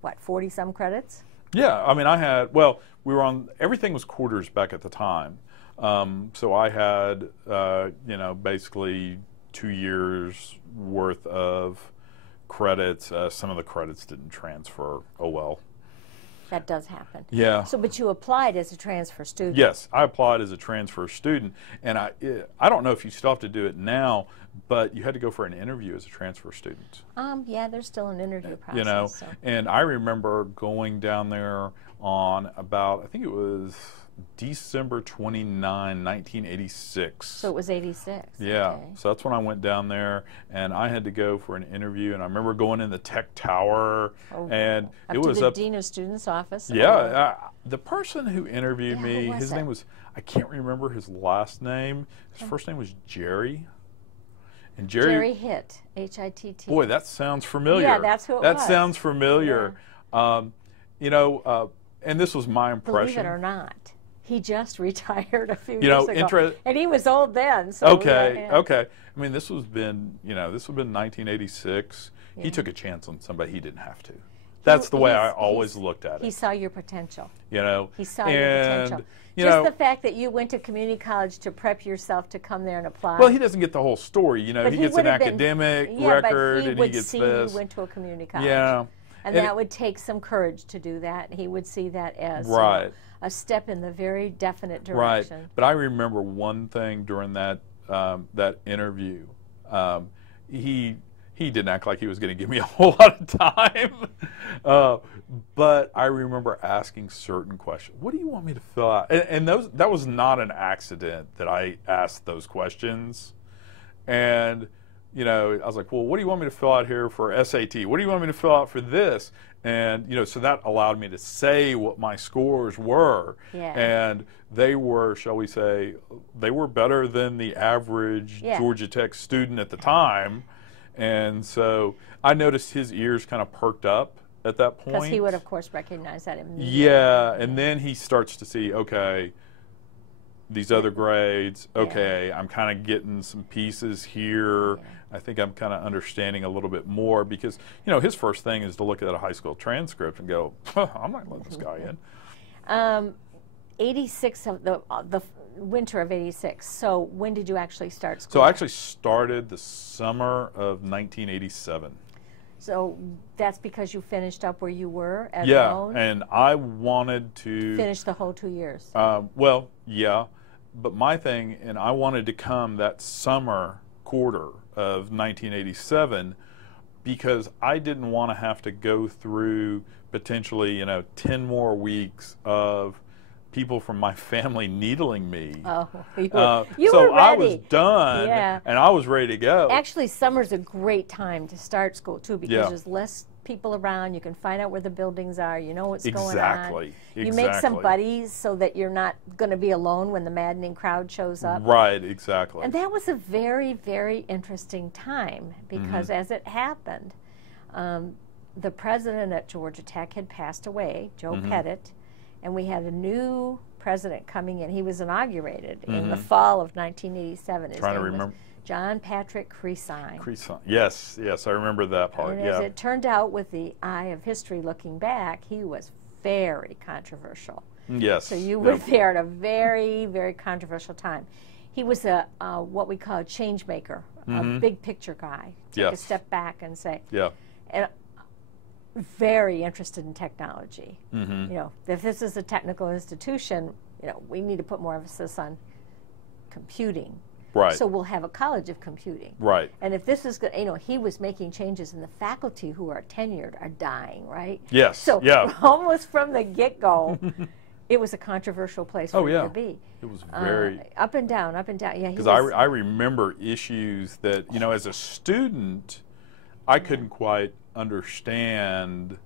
what, 40 some credits? Yeah. I mean, we were on. Everything was quarters back at the time. So I had, basically 2 years worth of credits. Some of the credits didn't transfer. Oh well. That does happen. Yeah. So, but you applied as a transfer student. Yes, I applied as a transfer student, and I don't know if you still have to do it now, but you had to go for an interview as a transfer student. Yeah, there's still an interview process. So. And I remember going down there on about, I think it was December 29, 1986. So it was 86. Yeah, okay. So that's when I went down there, and I had to go for an interview, and I remember going in the Tech Tower, and it was to the Dean of Students' office. Yeah, the person who interviewed me, who was his name was, I can't remember his last name. His first name was Jerry. And Jerry Hitt, H-I-T-T. Boy, that sounds familiar. Yeah, that's who it was. That sounds familiar. Yeah. And this was my impression. Believe it or not, he just retired a few years ago, and he was old then. So okay. I mean, this would have been 1986. Yeah. He took a chance on somebody he didn't have to. That's the way I always looked at it. He saw your potential. He saw your potential. Just the fact that you went to community college to prep yourself to come there and apply. Well, he doesn't get the whole story. He gets an academic record, and he gets this. But he would see you went to a community college. Yeah. And that would take some courage to do that. He would see that as a step in the very definite direction. Right. But I remember one thing during that interview. He didn't act like he was going to give me a whole lot of time. But I remember asking certain questions. What do you want me to fill out? And that was not an accident that I asked those questions. And I was like, well, what do you want me to fill out here for SAT? What do you want me to fill out for this? And, so that allowed me to say what my scores were. Yeah. And they were, shall we say, they were better than the average Georgia Tech student at the time. And so I noticed his ears kind of perked up at that point. Because he would, of course, recognize that immediately. Yeah, and then he starts to see, okay, these other grades, okay, I'm kind of getting some pieces here. Yeah. I think I'm kind of understanding a little bit more because, his first thing is to look at a high school transcript and go, I'm not letting this guy in. 86 of the winter of 86. So when did you actually start school? So I actually started the summer of 1987. So that's because you finished up where you were at Roane? Yeah, and I wanted to finish the whole 2 years. Well, yeah, but my thing, and I wanted to come that summer quarter of 1987 because I didn't want to have to go through potentially 10 more weeks of people from my family needling me. Oh, you so were ready. I was done, and I was ready to go. Actually, summer's a great time to start school too because there's less people around. You can find out where the buildings are. You know what's going on. You make some buddies so that you're not going to be alone when the maddening crowd shows up. Right, exactly. And that was a very, very interesting time because as it happened, the president at Georgia Tech had passed away, Joe Mm-hmm. Pettit, and we had a new president coming in. He was inaugurated in the Mm-hmm. fall of 1987. His Trying to name was remember. John Patrick Creasine. Creasine. Yes, yes, I remember that part. And Yeah. as it turned out, with the eye of history looking back, he was very controversial. Yes. So you were there at a very, very controversial time. He was a what we call a change maker, a big picture guy. Take a Yes. step back and say, Yeah. and very interested in technology. Mm-hmm. You know, if this is a technical institution, you know, we need to put more emphasis on computing. Right. So we'll have a college of computing. Right. And if this is good, you know, he was making changes, and the faculty who are tenured are dying, right? Yes. So Yeah. almost from the get-go, it was a controversial place for him to be. It was very up and down, up and down. Yeah, because I remember issues that, you know, as a student, I couldn't quite understand,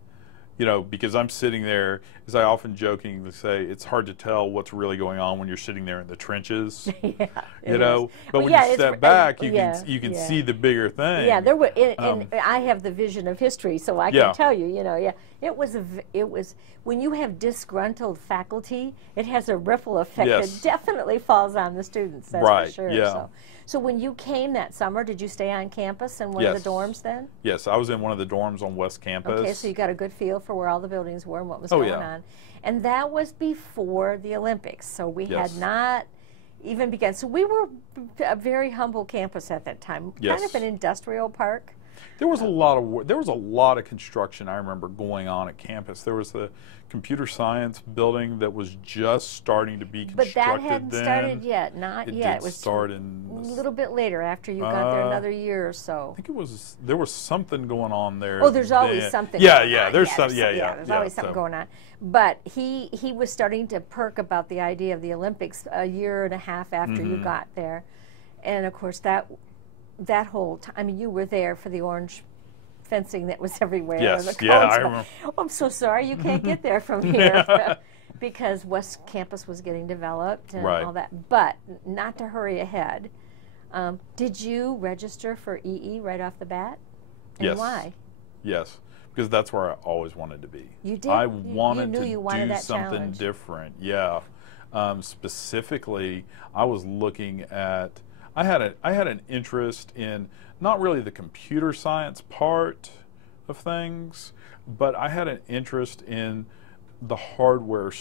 you know, because I'm sitting there, as I often jokingly say, it's hard to tell what's really going on when you're sitting there in the trenches. Yeah, You know, but well, when yeah, you step back, you can see the bigger thing. Yeah, there were. And I have the vision of history, so I can tell you. You know, yeah, it was when you have disgruntled faculty, it has a ripple effect Yes. that definitely falls on the students. That's Right, for sure. yeah. So when you came that summer, did you stay on campus in one of the dorms then? Yes, I was in one of the dorms on West Campus. Okay, so you got a good feel for where all the buildings were and what was Oh, going yeah. on. And that was before the Olympics, so we Yes. had not even begun. So we were a very humble campus at that time, kind Yes. of an industrial park. There was a lot of work. There was a lot of construction I remember going on at campus. There was the computer science building that was just starting to be constructed. But that hadn't then. started yet, not It yet. did It was start a in little bit later after you got there, another year or so. I think it was there was something going on there. Oh, there's always then. something. Yeah, going yeah. on. There's some. Yeah, There's always something going on. But he was starting to perk about the idea of the Olympics a year and a half after you got there, and of course that whole time. I mean, you were there for the orange fencing that was everywhere. Yes, the yeah, cones. I remember. Oh, I'm so sorry, you can't get there from here. Because West Campus was getting developed and Right. all that. But not to hurry ahead, did you register for EE right off the bat? And Yes. why? Yes, because that's where I always wanted to be. You did? I You wanted knew to you wanted do that something challenge. different. Yeah. Specifically, I was looking at. I had an interest in not really the computer science part of things, but I had an interest in the hardware.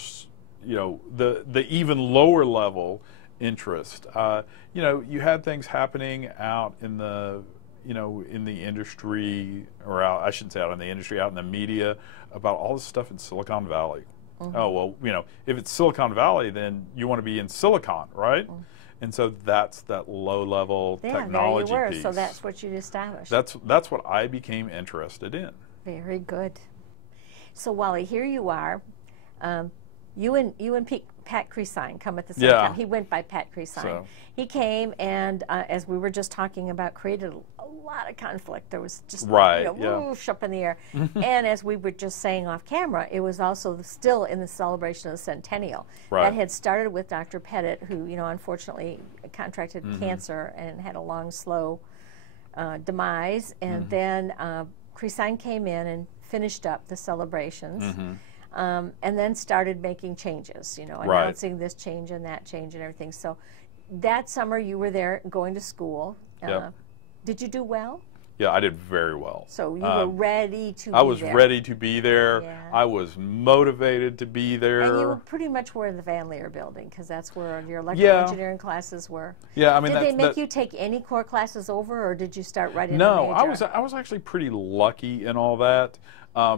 You know, the even lower level interest. You know, you had things happening out in the in the industry, or out, I shouldn't say out in the industry, out in the media about all this stuff in Silicon Valley. Oh, well, you know, if it's Silicon Valley, then you want to be in Silicon, right? And so that's that low-level technology there you were. piece. So that's what you'd established. That's what I became interested in. Very good. So Wally, here you are. You and Pat Creasine come at the same Yeah. time. He went by Pat Creasine. So- He came and, as we were just talking about, created a lot of conflict. There was just Right, you know, yeah. whoosh up in the air. And as we were just saying off camera, it was also still in the celebration of the centennial. Right. That had started with Dr. Pettit, who unfortunately contracted Mm-hmm. cancer and had a long, slow demise. Mm-hmm. And then Creasine came in and finished up the celebrations. And then started making changes, Right. announcing this change and that change and everything. So that summer you were there going to school. Yep. Did you do well? Yeah, I did very well. So you were ready to be I was there. ready to be there. Yeah. I was motivated to be there. And you pretty much were in the Van Leer building because that's where your electrical Yeah. engineering classes were. Yeah, I mean, Did they make that, you take any core classes over, or did you start right in No, the I major? was actually pretty lucky in all that. I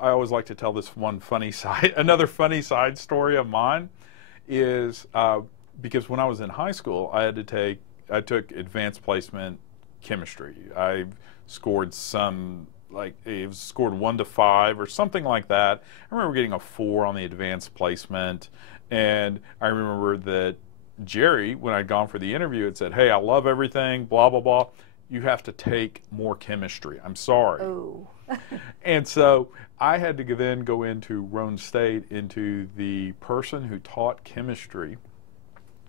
always like to tell this one funny side. Another funny side story of mine is because when I was in high school, I took advanced placement chemistry. I scored scored 1 to 5 or something like that. I remember getting a 4 on the advanced placement, and I remember that Jerry, when I'd gone for the interview, had said, "Hey, I love everything, blah blah blah. You have to take more chemistry. I'm sorry." Oh. And so I had to then go into Roane State, into the person who taught chemistry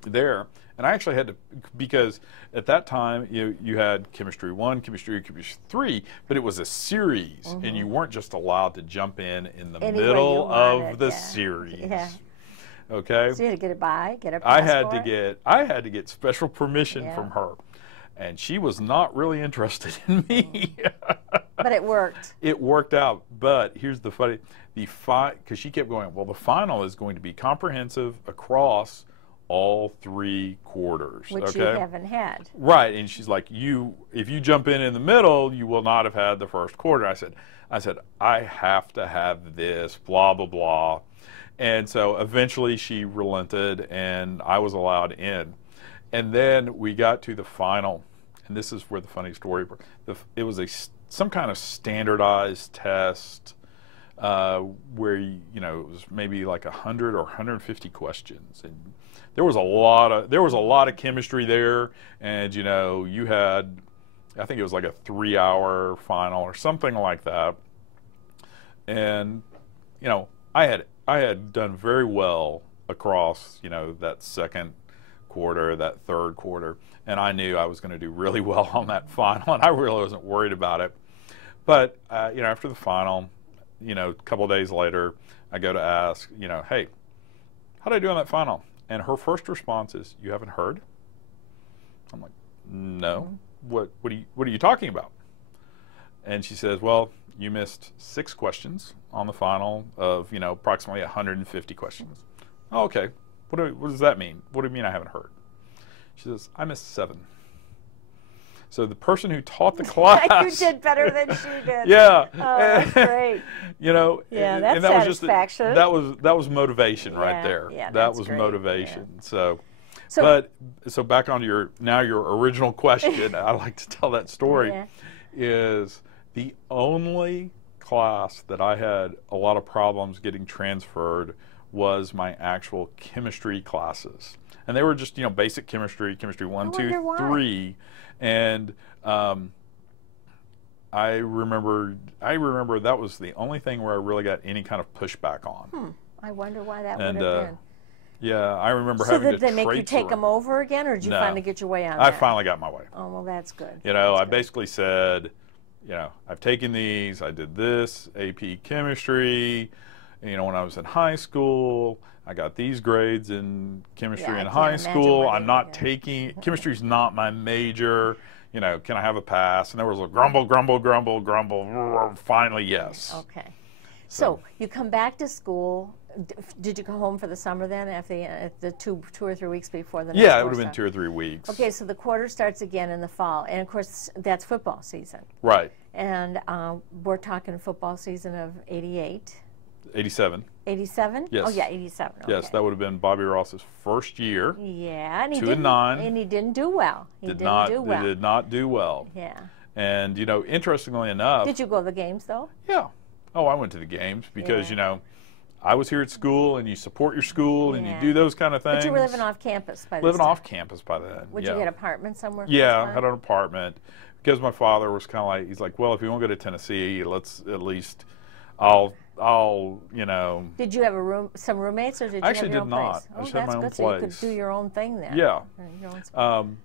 there. And I actually had to, because at that time you had chemistry 1, chemistry 2, chemistry 3, but it was a series, and you weren't just allowed to jump in the middle of the series. Yeah. Okay. So you had to get a passport. I had to get special permission from her, and she was not really interested in me. But it worked. It worked out. But here's the funny, because she kept going, well, the final is going to be comprehensive across all 3 quarters. Which you haven't had. Right. And she's like, if you jump in the middle, you will not have had the first quarter. I said, I have to have this, blah, blah, blah. And so eventually she relented, and I was allowed in. And then we got to the final, and this is where the funny story, it was some kind of standardized test where, it was maybe like 100 or 150 questions. And there was a lot of chemistry there, and you had, I think it was like a 3-hour final or something like that. And I had done very well across that second quarter, that third quarter, and I knew I was going to do really well on that final, and I really wasn't worried about it. But after the final, a couple of days later, I go to ask, hey, how did I do on that final? And her first response is, you haven't heard? I'm like, no. What are you talking about? And she says, well, you missed 6 questions on the final of, approximately 150 questions. Oh, okay. What does that mean? What do you mean I haven't heard? She says, I missed 7. So the person who taught the class... You did better than she did. Yeah. Oh, that's great. Yeah, that's and that satisfaction. That was motivation right there. Yeah, that was great. Motivation. Yeah. So back on your original question, I like to tell that story, is the only class that I had a lot of problems getting transferred was my actual chemistry classes. And they were just, basic chemistry 1, 2, 3. And I remember that was the only thing where I really got any kind of pushback on. I wonder why that would have been. Yeah, I remember having to So did they make you take them over again, or did you finally get your way on I that? finally got my way. Oh, well, that's good. I basically said, I've taken these, I did this, AP chemistry, when I was in high school, I got these grades in chemistry in high school. I'm not taking, chemistry's not my major, can I have a pass? And there was a grumble, grumble, grumble, grumble, finally yes. Okay. So you come back to school. Did you go home for the summer then, at the 2 or 3 weeks before the next Yeah, it would have been 2 or 3 weeks. Okay, so the quarter starts again in the fall, and of course that's football season. Right. And we're talking football season of 88. 87. 87? Yes. Oh yeah, 87. Okay. Yes, that would have been Bobby Ross's first year. Yeah, and he 2-9. And he didn't do well. He did not do well. Yeah. And interestingly enough. Did you go to the games though? Yeah. Oh, I went to the games because I was here at school, and you support your school, and you do those kind of things. But you were living off campus by this Living time. off campus by then. Would you get an apartment somewhere? Yeah, I had an apartment because my father was kind of like, he's like, well, if you want to go to Tennessee, let's at least, I'll. Did you have some roommates, or did you actually have your own did not. place? I just oh, had my that's own good. place. So you could do your own thing there. Yeah. Your own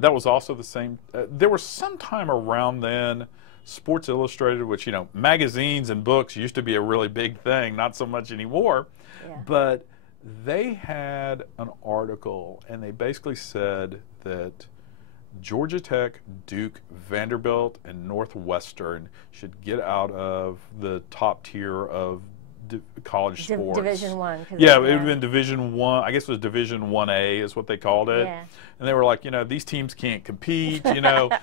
that was also the same. There was some time around then, Sports Illustrated, which magazines and books used to be a really big thing. Not so much anymore. Yeah. But they had an article, and they basically said that Georgia Tech, Duke, Vanderbilt, and Northwestern should get out of the top tier of college sports. Division I. Yeah, it would have been Division I. I guess it was Division 1A is what they called it. Yeah. And they were like, these teams can't compete. Georgia.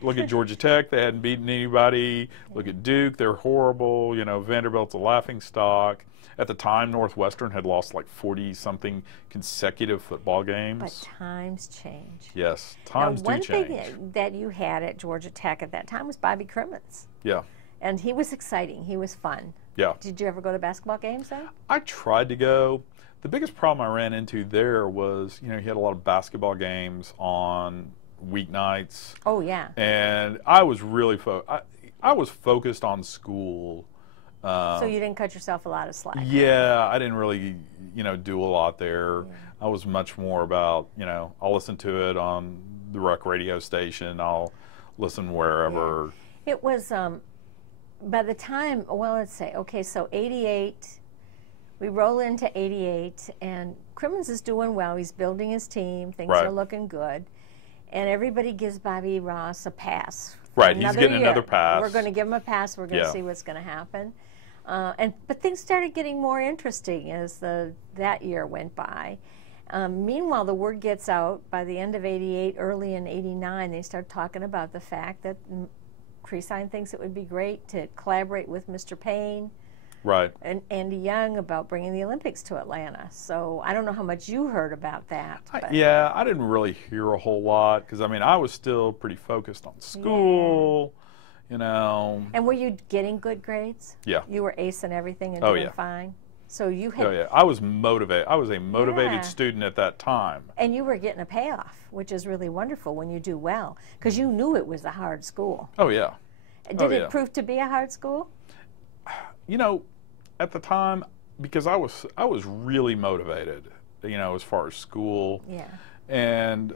Look at Georgia Tech; they hadn't beaten anybody. Look at Duke; they're horrible. Vanderbilt's a laughingstock. At the time, Northwestern had lost like 40-something consecutive football games. But times change. Yes, times do change. One thing that you had at Georgia Tech at that time was Bobby Crimmins. Yeah. And he was exciting. He was fun. Yeah. Did you ever go to basketball games then? I tried to go. The biggest problem I ran into there was, he had a lot of basketball games on weeknights. Oh, yeah. And I was really I was focused on school So you didn't cut yourself a lot of slack. Yeah, I didn't really, do a lot there. Yeah. I was much more about, I'll listen to it on the rec radio station. I'll listen wherever. Yeah. It was, by the time, well, let's say, okay, so 88, we roll into 88, and Crimmins is doing well. He's building his team. Things are looking good. And everybody gives Bobby Ross a pass. Right, he's getting another pass. We're going to give him a pass. We're going to see what's going to happen. But things started getting more interesting as that year went by. Meanwhile, the word gets out by the end of 88, early in 89, they start talking about the fact that Creasine thinks it would be great to collaborate with Mr. Payne and Andy Young about bringing the Olympics to Atlanta. So I don't know how much you heard about that. Yeah, I didn't really hear a whole lot because, I was still pretty focused on school. And were you getting good grades? Yeah. You were acing everything and doing fine? So you had... Oh, yeah. I was motivated. I was a motivated student at that time. And you were getting a payoff, which is really wonderful when you do well, because you knew it was a hard school. Oh, yeah. Did it prove to be a hard school? At the time, because I was really motivated, as far as school. Yeah. And...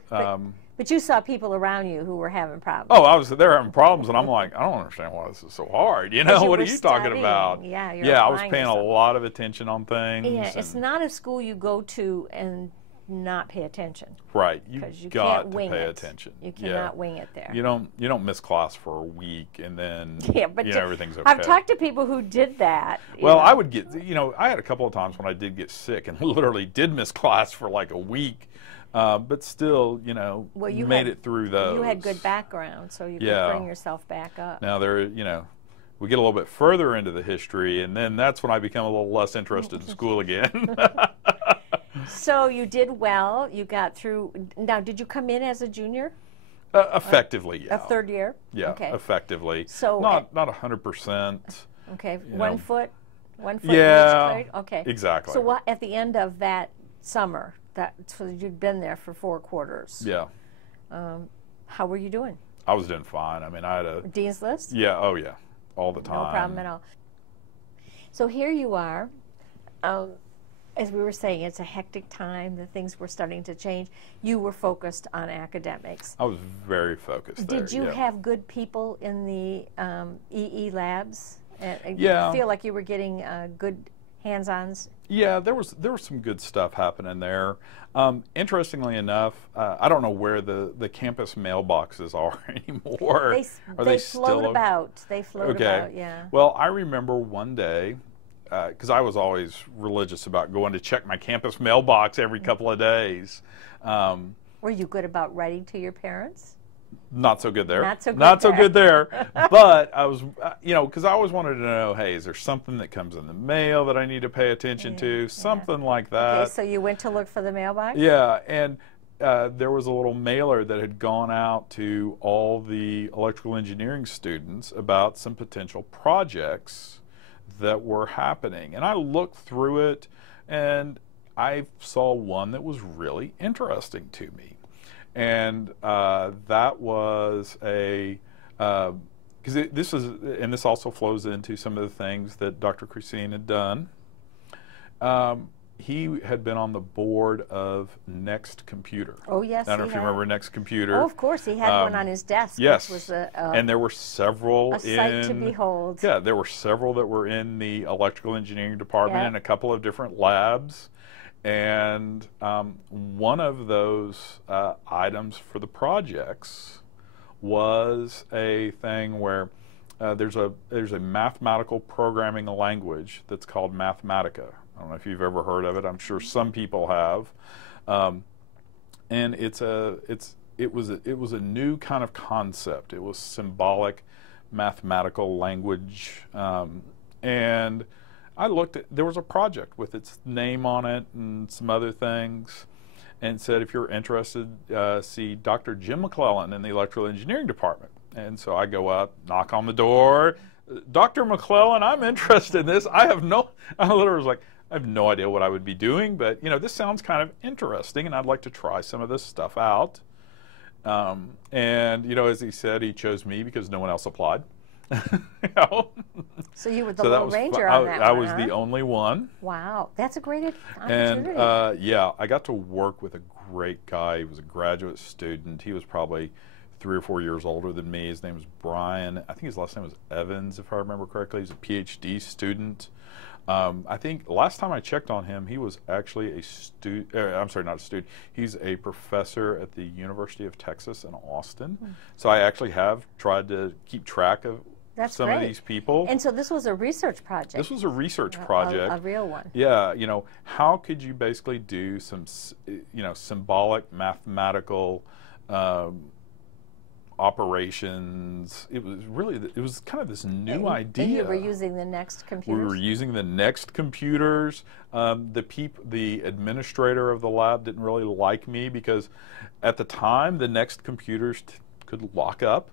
But you saw people around you who were having problems. Oh, they were having problems, and I'm like, I don't understand why this is so hard. What are you talking about? Yeah, I was paying a lot of attention on things. Yeah, it's not a school you go to and not pay attention. Right, you got to pay attention. You cannot wing it there. You don't miss class for a week and then but everything's okay. I've talked to people who did that. Well, I would get I had a couple of times when I did get sick and literally did miss class for like a week. But still, you made it through those. You had good background, so you could bring yourself back up. Now, we get a little bit further into the history, and then that's when I become a little less interested in school again. So you did well. You got through. Now, did you come in as a junior? Effectively, yeah. A third year? Yeah, okay. Effectively. So not 100%. Okay, 1 foot? 1 foot yeah, each grade? Okay. Exactly. So at the end of that summer, so you'd been there for 4 quarters. Yeah. How were you doing? I was doing fine. I had a... Dean's List? Yeah, oh yeah, all the time. No problem at all. So here you are. As we were saying, it's a hectic time. The things were starting to change. You were focused on academics. I was very focused there. Did you have good people in the EE labs? Yeah. I feel like you were getting good hands-ons? Yeah, there was some good stuff happening there. Interestingly enough, I don't know where the campus mailboxes are anymore. They float about. They float about, yeah. Well, I remember one day, because I was always religious about going to check my campus mailbox every couple of days. Were you good about writing to your parents? Not so good there. Not so good there. But I was, because I always wanted to know, hey, is there something that comes in the mail that I need to pay attention to? Something like that. Okay, so you went to look for the mailbox? Yeah, and there was a little mailer that had gone out to all the electrical engineering students about some potential projects that were happening. And I looked through it, and I saw one that was really interesting to me. And that was because this also flows into some of the things that Dr. Creasine had done. He had been on the board of Next Computer. Oh, yes, I don't know if you remember Next Computer. Oh, of course. He had one on his desk. Yes. Which was and there were several a sight to behold. Yeah, there were several that were in the electrical engineering department in a couple of different labs. And one of those items for the projects was a thing where there's a mathematical programming language that's called Mathematica. I don't know if you've ever heard of it. I'm sure some people have. And it was a new kind of concept. It was symbolic mathematical language, and I looked at, there was a project with its name on it and some other things, and said, if you're interested, see Dr. Jim McClellan in the electrical engineering department. And so I go up, knock on the door, Dr. McClellan, I'm interested in this. I literally was like, I have no idea what I would be doing, but this sounds kind of interesting, and I'd like to try some of this stuff out. And as he said, he chose me because no one else applied. You know? So you were the So that Lone was Ranger I, on that I one, was huh? the only one. Wow, that's a great And opportunity. yeah, I got to work with a great guy. He was a graduate student. He was probably 3 or 4 years older than me. His name was Brian. I think his last name was Evans, if I remember correctly. He's a PhD student. I think last time I checked on him, he was actually a student. I'm sorry, not a student. He's a professor at the University of Texas in Austin. So I actually have tried to keep track of That's some great. of these people. And so this was a research project. This was a research project. A real one. Yeah, you know, how could you basically do some, you know, symbolic mathematical operations? It was really, it was kind of this new idea. And you were using the Next computers? We were using the Next computers. The administrator of the lab didn't really like me because at the time the Next computers could lock up.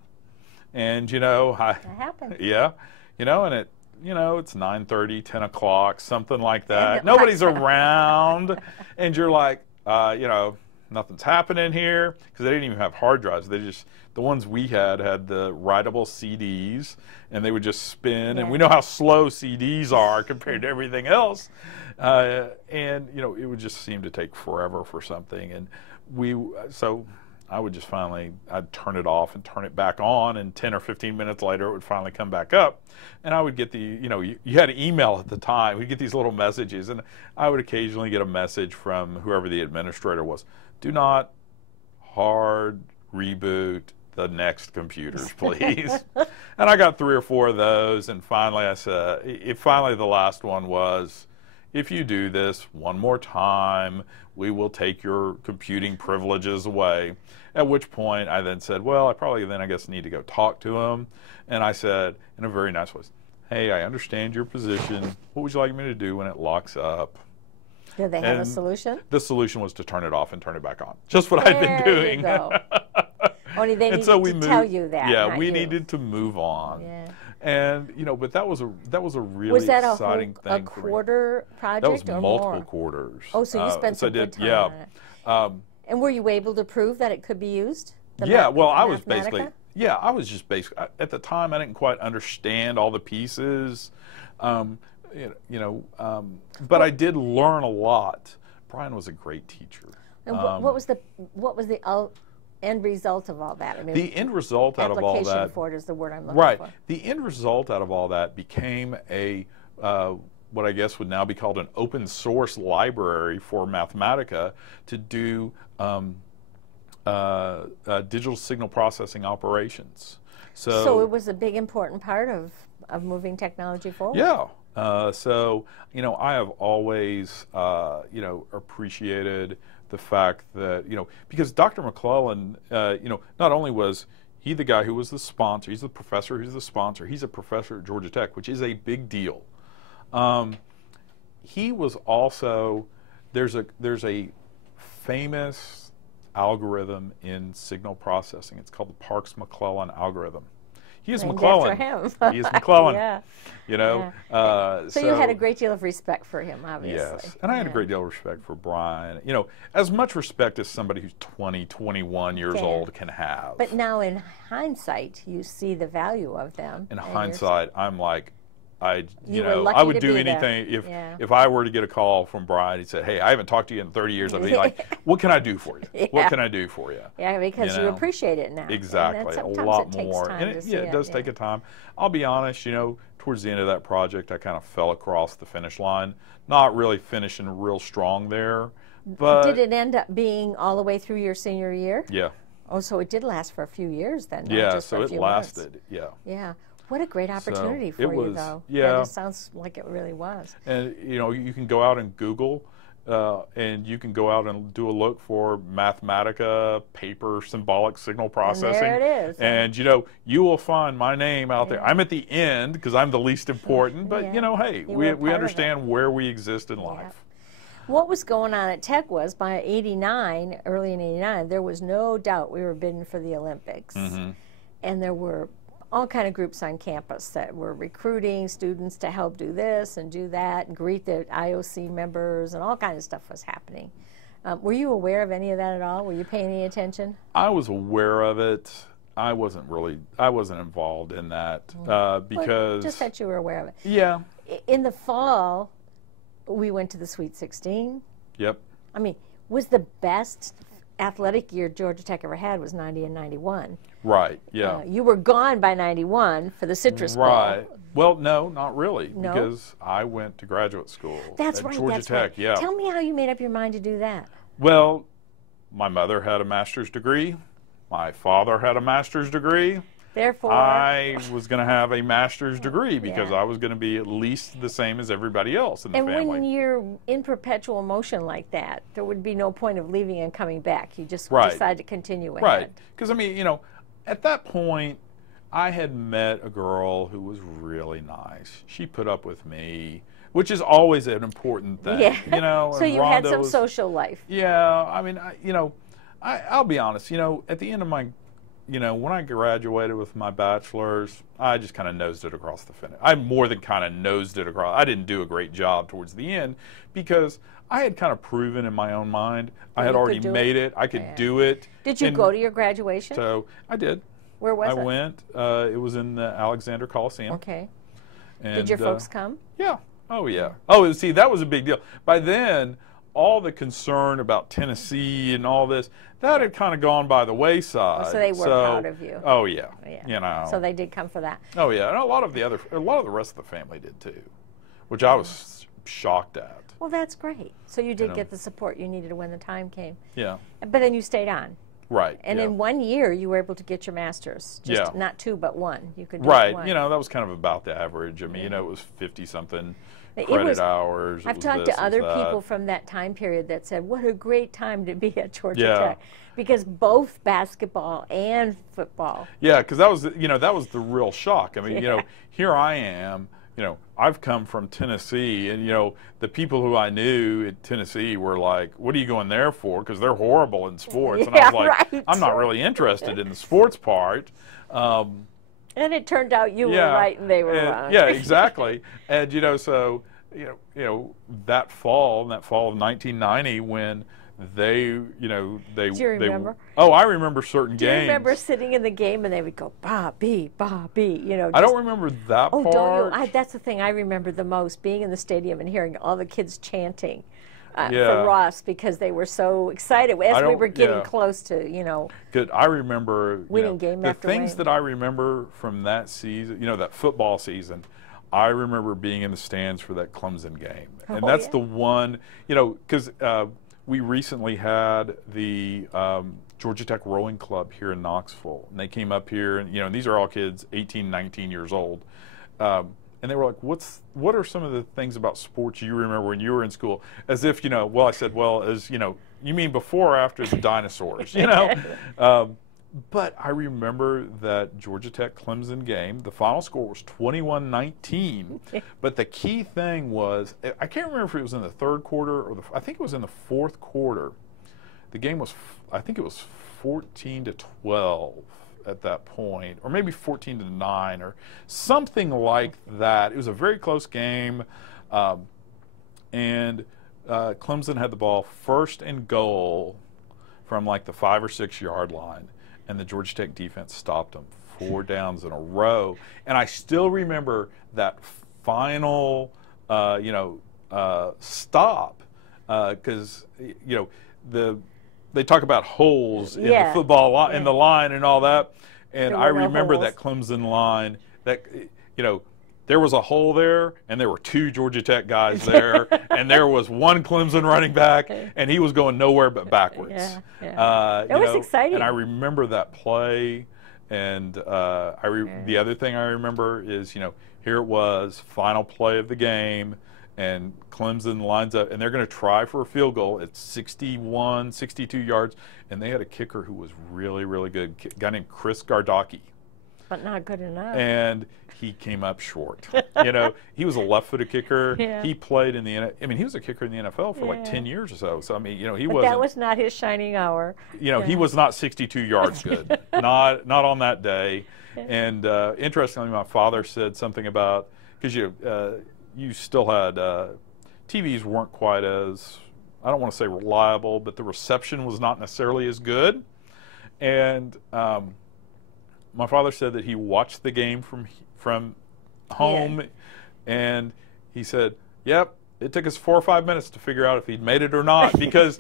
And, you know, That happened. yeah, you know, and it's 9:30, 10 o'clock, something like that. Nobody's around, and you're like, you know, nothing's happening here, because they didn't even have hard drives. The ones we had the writable CDs, and they would just spin, and we know how slow CDs are compared to everything else. And, you know, it would just seem to take forever for something, and so I would just I'd turn it off and turn it back on, and 10 or 15 minutes later it would finally come back up. And I would get you had an email at the time. We'd get these little messages, and I would occasionally get a message from whoever the administrator was. Do not hard reboot the Next computers, please. And I got 3 or 4 of those, and finally I said, the last one was, if you do this one more time, we will take your computing privileges away. At which point I then said, well, I guess need to go talk to him. And I said, in a very nice voice, hey, I understand your position. What would you like me to do when it locks up? Did they have a solution? The solution was to turn it off and turn it back on. Just what I'd been doing. There you go. Only they needed to tell you that. Yeah, we needed to move on. Yeah. And, you know, but that was a really exciting thing. A quarter project that was or multiple more? quarters. Oh, so you spent some good time on it. And were you able to prove that it could be used? Yeah, well, I was just basically, at the time I didn't quite understand all the pieces, but I did learn a lot. Brian was a great teacher. And what was the end result of all that? I mean, the end result out of all that, application for it is the word I'm looking for. The end result out of all that became what I guess would now be called an open source library for Mathematica to do digital signal processing operations. So it was a big important part of moving technology forward? Yeah. So, you know, I have always, appreciated the fact that, because Dr. McClellan, not only was he the guy who was the sponsor, he's the professor who's the sponsor, he's a professor at Georgia Tech, which is a big deal. He was also, there's a famous algorithm in signal processing. It's called the Parks-McClellan algorithm. He is McClellan. After him. He is McClellan. Yeah. So you had a great deal of respect for him, obviously. Yes, and I had a great deal of respect for Brian. You know, as much respect as somebody who's 20, 21 years old can have. But now in hindsight, you see the value of them. In hindsight, I'm like, I would do anything if I were to get a call from Brian. He'd say, "Hey, I haven't talked to you in 30 years." I'd be like, "What can I do for you? What can I do for you?" Yeah, because you appreciate it now. Exactly, a lot more. And it does take a time. I'll be honest, towards the end of that project, I kind of fell across the finish line. Not really finishing real strong there. But did it end up being all the way through your senior year? Yeah. Oh, so it did last for a few years then. Yeah, just so for it lasted. Months. Yeah. Yeah. What a great opportunity for you, though. Yeah. It sounds like it really was. And, you can go out and Google, and you can go out and do a look for Mathematica paper symbolic signal processing. And there it is. And, you will find my name out there. I'm at the end because I'm the least important, but, hey, we understand where we exist in life. What was going on at Tech was, by '89, early in '89, there was no doubt we were bidding for the Olympics. Mm-hmm. And there were all kind of groups on campus that were recruiting students to help do this and do that and greet the IOC members, and all kinds of stuff was happening. Were you aware of any of that at all? Were you paying any attention? I was aware of it. I wasn't involved in that because just that you were aware of it. Yeah. In the fall, we went to the Sweet 16. Yep. I mean, was the best athletic year Georgia Tech ever had was 90 and 91. Right. Yeah. You were gone by 91 for the Citrus Bowl. Right. Well, no, not really, No? because I went to graduate school That's at right. Georgia That's Tech. right. Yeah. Tell me how you made up your mind to do that. Well, my mother had a master's degree. My father had a master's degree. Therefore, I was going to have a master's degree because Yeah. I was going to be at least the same as everybody else in the family. And when you're in perpetual motion like that, there would be no point of leaving and coming back. You just Right. decide to continue ahead. Right. Because, I mean, at that point, I had met a girl who was really nice. She put up with me, which is always an important thing. Yeah. So and you had Rhonda some was- social life. Yeah. I mean, I'll be honest, at the end of my, when I graduated with my bachelor's, I just kind of nosed it across the finish. I more than kind of nosed it across. I didn't do a great job towards the end because I had kind of proven in my own mind. I had you already could do made it. it. I could Yeah. do it. Did you And go to your graduation? So I did. Where was it? I went. It was in the Alexander Coliseum. Okay. And, Did your folks come? Yeah. Oh, yeah. Oh, see, that was a big deal. By then, all the concern about Tennessee and all this, that had kind of gone by the wayside. So they were proud of you. Oh, yeah. Yeah. So they did come for that. Oh, yeah. And a lot of the rest of the family did too, which I was shocked at. Well, that's great. So you did get the support you needed when the time came. Yeah. But then you stayed on. Right. And yeah. in 1 year, you were able to get your master's. Just Yeah. not 2, but 1. You could do Right. one. That was kind of about the average. I mean, it was 50-something It credit was- hours. I've it was talked this, to it was other that. people from that time period that said, what a great time to be at Georgia Yeah. Tech. Because both basketball and football. Yeah, because that was the real shock. I mean, Yeah. here I am. I've come from Tennessee, and the people who I knew in Tennessee were like, "What are you going there for?" Because they're horrible in sports, and I was like, right. "I'm not really interested in the sports part." And it turned out you Yeah, were right and they were wrong. Yeah, exactly. And so that fall of 1990, when they Do you remember? I remember certain Do you games. remember sitting in the game and they would go, Bobby, Bobby, I don't remember that Oh, part. don't you? That's the thing I remember the most, being in the stadium and hearing all the kids chanting for Yeah. Ross because they were so excited as we were getting close to, Good. I remember winning game the after things winning. that I remember from that season. That football season. I remember being in the stands for that Clemson game, and Oh, that's yeah. the one. Because we recently had the Georgia Tech Rowing Club here in Knoxville, and they came up here, and and these are all kids 18, 19 years old. And they were like, what are some of the things about sports you remember when you were in school? As if, well, I said, well, you mean before or after the dinosaurs, But I remember that Georgia Tech Clemson game, the final score was 21-19. But the key thing was, I can't remember if it was in the third quarter or I think it was in the fourth quarter. The game was, I think it was 14-12 at that point, or maybe 14-9 or something like that. It was a very close game. And Clemson had the ball first and goal from like the 5 or 6 yard line. And the Georgia Tech defense stopped them 4 downs in a row. And I still remember that final, stop, because they talk about holes in the football line, in the line and all that. And I remember that Clemson line that there was a hole there, and there were 2 Georgia Tech guys there, and there was one Clemson running back, and he was going nowhere but backwards. It was exciting. And I remember that play, and the other thing I remember is, here it was, final play of the game, and Clemson lines up, and they're going to try for a field goal. It's 61, 62 yards, and they had a kicker who was really, really good, a guy named Chris Gardocki. But not good enough. And he came up short. He was a left-footed kicker. Yeah. He played in the he was a kicker in the NFL for like 10 years or so. So I mean, he but wasn't. that was not his shining hour. He was not 62 yards good. not on that day. And interestingly, my father said something about, because you still had TVs weren't quite as, I don't want to say reliable, but the reception was not necessarily as good. And my father said that he watched the game from home, and he said, "Yep, it took us 4 or 5 minutes to figure out if he'd made it or not because."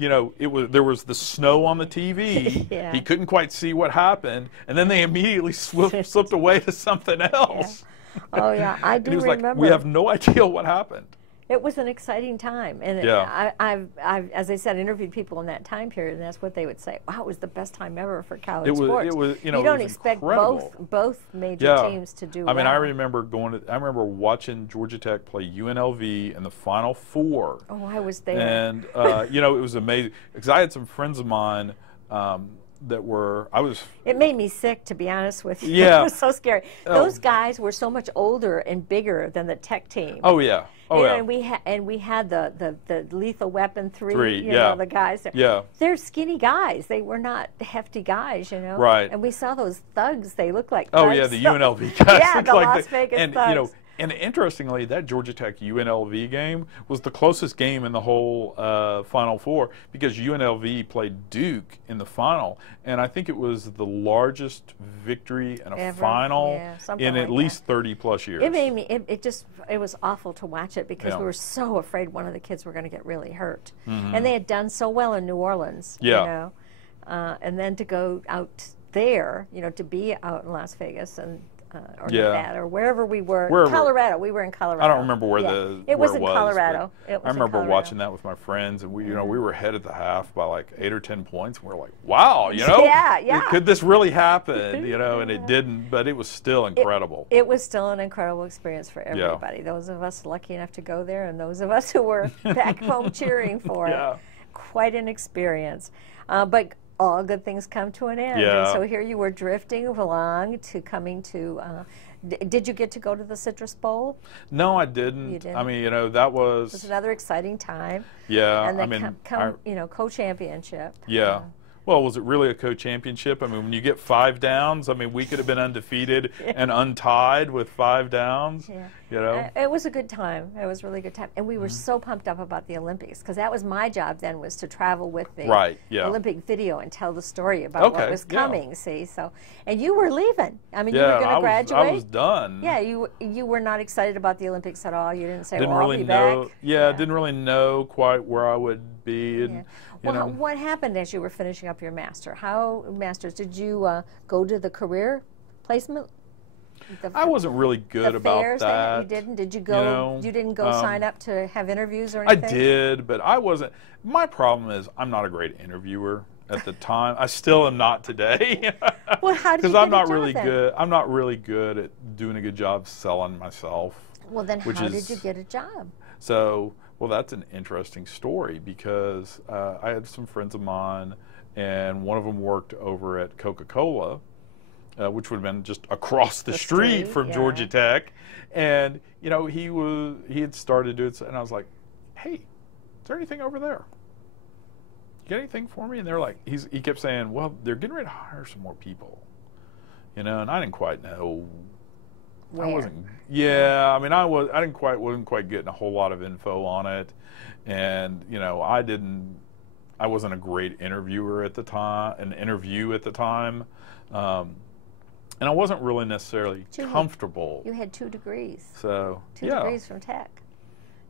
You know, there was the snow on the TV. Yeah. He couldn't quite see what happened, and then they immediately slipped away to something else. Yeah. Oh yeah, I do and he was remember. like, "We have no idea what happened." It was an exciting time, and Yeah. I've, as I said, interviewed people in that time period, and that's what they would say. Wow, it was the best time ever for college sports. It was, you know, you don't it was expect incredible. both major Yeah. teams to do I mean, well. I remember watching Georgia Tech play UNLV in the Final Four. Oh, I was there. And you know, it was amazing because I had some friends of mine that were It made me sick, to be honest with you. Yeah. It was so scary. Oh. Those guys were so much older and bigger than the Tech team. Oh yeah. Oh You know, yeah. and we had the Lethal Weapon 3, you yeah. know, the guys there. Yeah. They're skinny guys. They were not hefty guys, you know. Right. And we saw those thugs. They looked like Oh thugs. yeah, the UNLV guys. Yeah, looked the like Las Vegas and thugs. you know, and interestingly, that Georgia Tech UNLV game was the closest game in the whole Final Four because UNLV played Duke in the final, and I think it was the largest victory in a Ever. final Yeah, something in at like least 30+ years. It made me. It was awful to watch it because Yeah. we were so afraid one of the kids were going to get really hurt, and they had done so well in New Orleans. Yeah. You know, and then to go out there, you know, to be out in Las Vegas and. Or Yeah. Nevada, or wherever we were. Wherever. Colorado. We were in Colorado. I don't remember where it was where in was, Colorado. but It was I remember in Colorado. watching that with my friends, and we, you know, we were ahead at the half by like 8 or 10 points, and we were like, "Wow, you know, Yeah. could this really happen?" You know, and it didn't, but it was still incredible. It was still an incredible experience for everybody. Those of us lucky enough to go there, and those of us who were back home cheering for Yeah. it. Quite an experience. But all good things come to an end. Yeah. And so here you were drifting along to coming to. Did you get to go to the Citrus Bowl? No, I didn't. You didn't? I mean, you know, that It was was another exciting time. yeah. And I then mean, you know, co-championship. yeah. Well, was it really a co-championship? I mean, when you get 5 downs, I mean, we could have been undefeated and untied with 5 downs. Yeah. You know. It was a good time. It was a really good time. And we were so pumped up about the Olympics because that was my job then, was to travel with the Right, yeah. Olympic video and tell the story about what Okay, was yeah. coming, see? So, and you were leaving. I mean, you Yeah, were going to graduate. I was done. Yeah, you were not excited about the Olympics at all. You didn't say, Didn't well, really I'll be know. back. Yeah, didn't really know quite where I would be. And, Yeah. you Well, know. what happened as you were finishing up your master's? Did you go to the career placement? I wasn't really good the about fairs that. You didn't? Did you go? know, you didn't go sign up to have interviews or I anything? did, but I wasn't. My problem is I'm not a great interviewer at the time. I still am not today. Well, how did you Because get I'm a not job really then? good. I'm not really good at doing a good job selling myself. Well, then which how is- did you get a job? So, well, that's an interesting story because I had some friends of mine, and one of them worked over at Coca-Cola, which would have been just across the street from yeah. Georgia Tech, and you know he had started doing, and I was like, "Hey, is there anything over there? You got anything for me?" And they're like, he kept saying, "Well, they're getting ready to hire some more people," you know, and I didn't quite know. Where? I wasn't. Yeah, I mean, wasn't quite getting a whole lot of info on it, and you know, I wasn't a great interviewer at the time. And I wasn't really necessarily comfortable. You had 2 degrees. So Two yeah, degrees from Tech.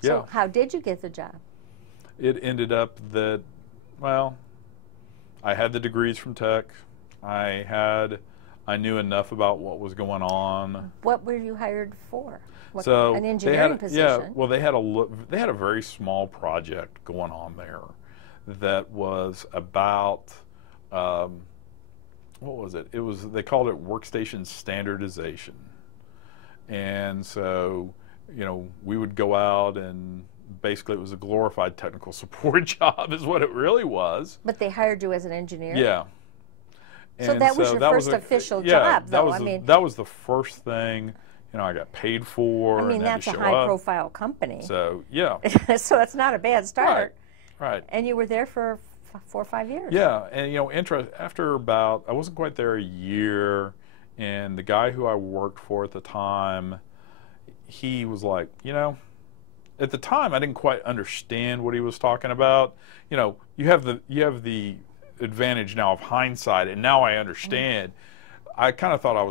yeah. So how did you get the job? It ended up that, well, I had the degrees from Tech. I knew enough about what was going on. What were you hired for? So an they engineering had, position. Yeah, well, they had a very small project going on there that was about what was it? They called it workstation standardization, and so you know we would go out and basically it was a glorified technical support job, is what it really was. But they hired you as an engineer. Yeah. So And that was your first official job, though. That was the first thing, you know, I got paid for. I mean, and had that's to a show high-profile company. So yeah, So it's not a bad start. right. And you were there for 4 or 5 years. Yeah, and you know, after about, I wasn't quite there a year, and the guy who I worked for at the time, he was like, you know, at the time I didn't quite understand what he was talking about. You know, you have the advantage now of hindsight, and now I understand. I kind of thought I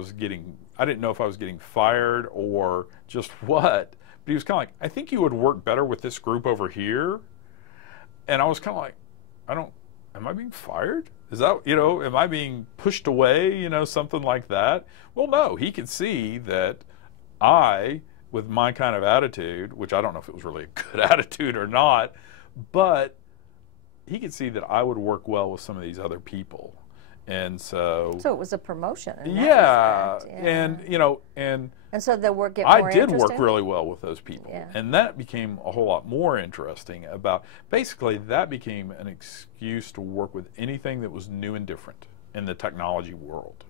didn't know if I was getting fired or just what, but he was kind of like, I think you would work better with this group over here. And I was kind of like, am I being fired? Is that, am I being pushed away, something like that? Well, no, he could see that with my kind of attitude, which I don't know if it was really a good attitude or not, but he could see that I would work well with some of these other people. And so it was a promotion in that respect. And so the work get more I did interesting? work really well with those people. Yeah. And that became a whole lot more interesting basically that became an excuse to work with anything that was new and different in the technology world.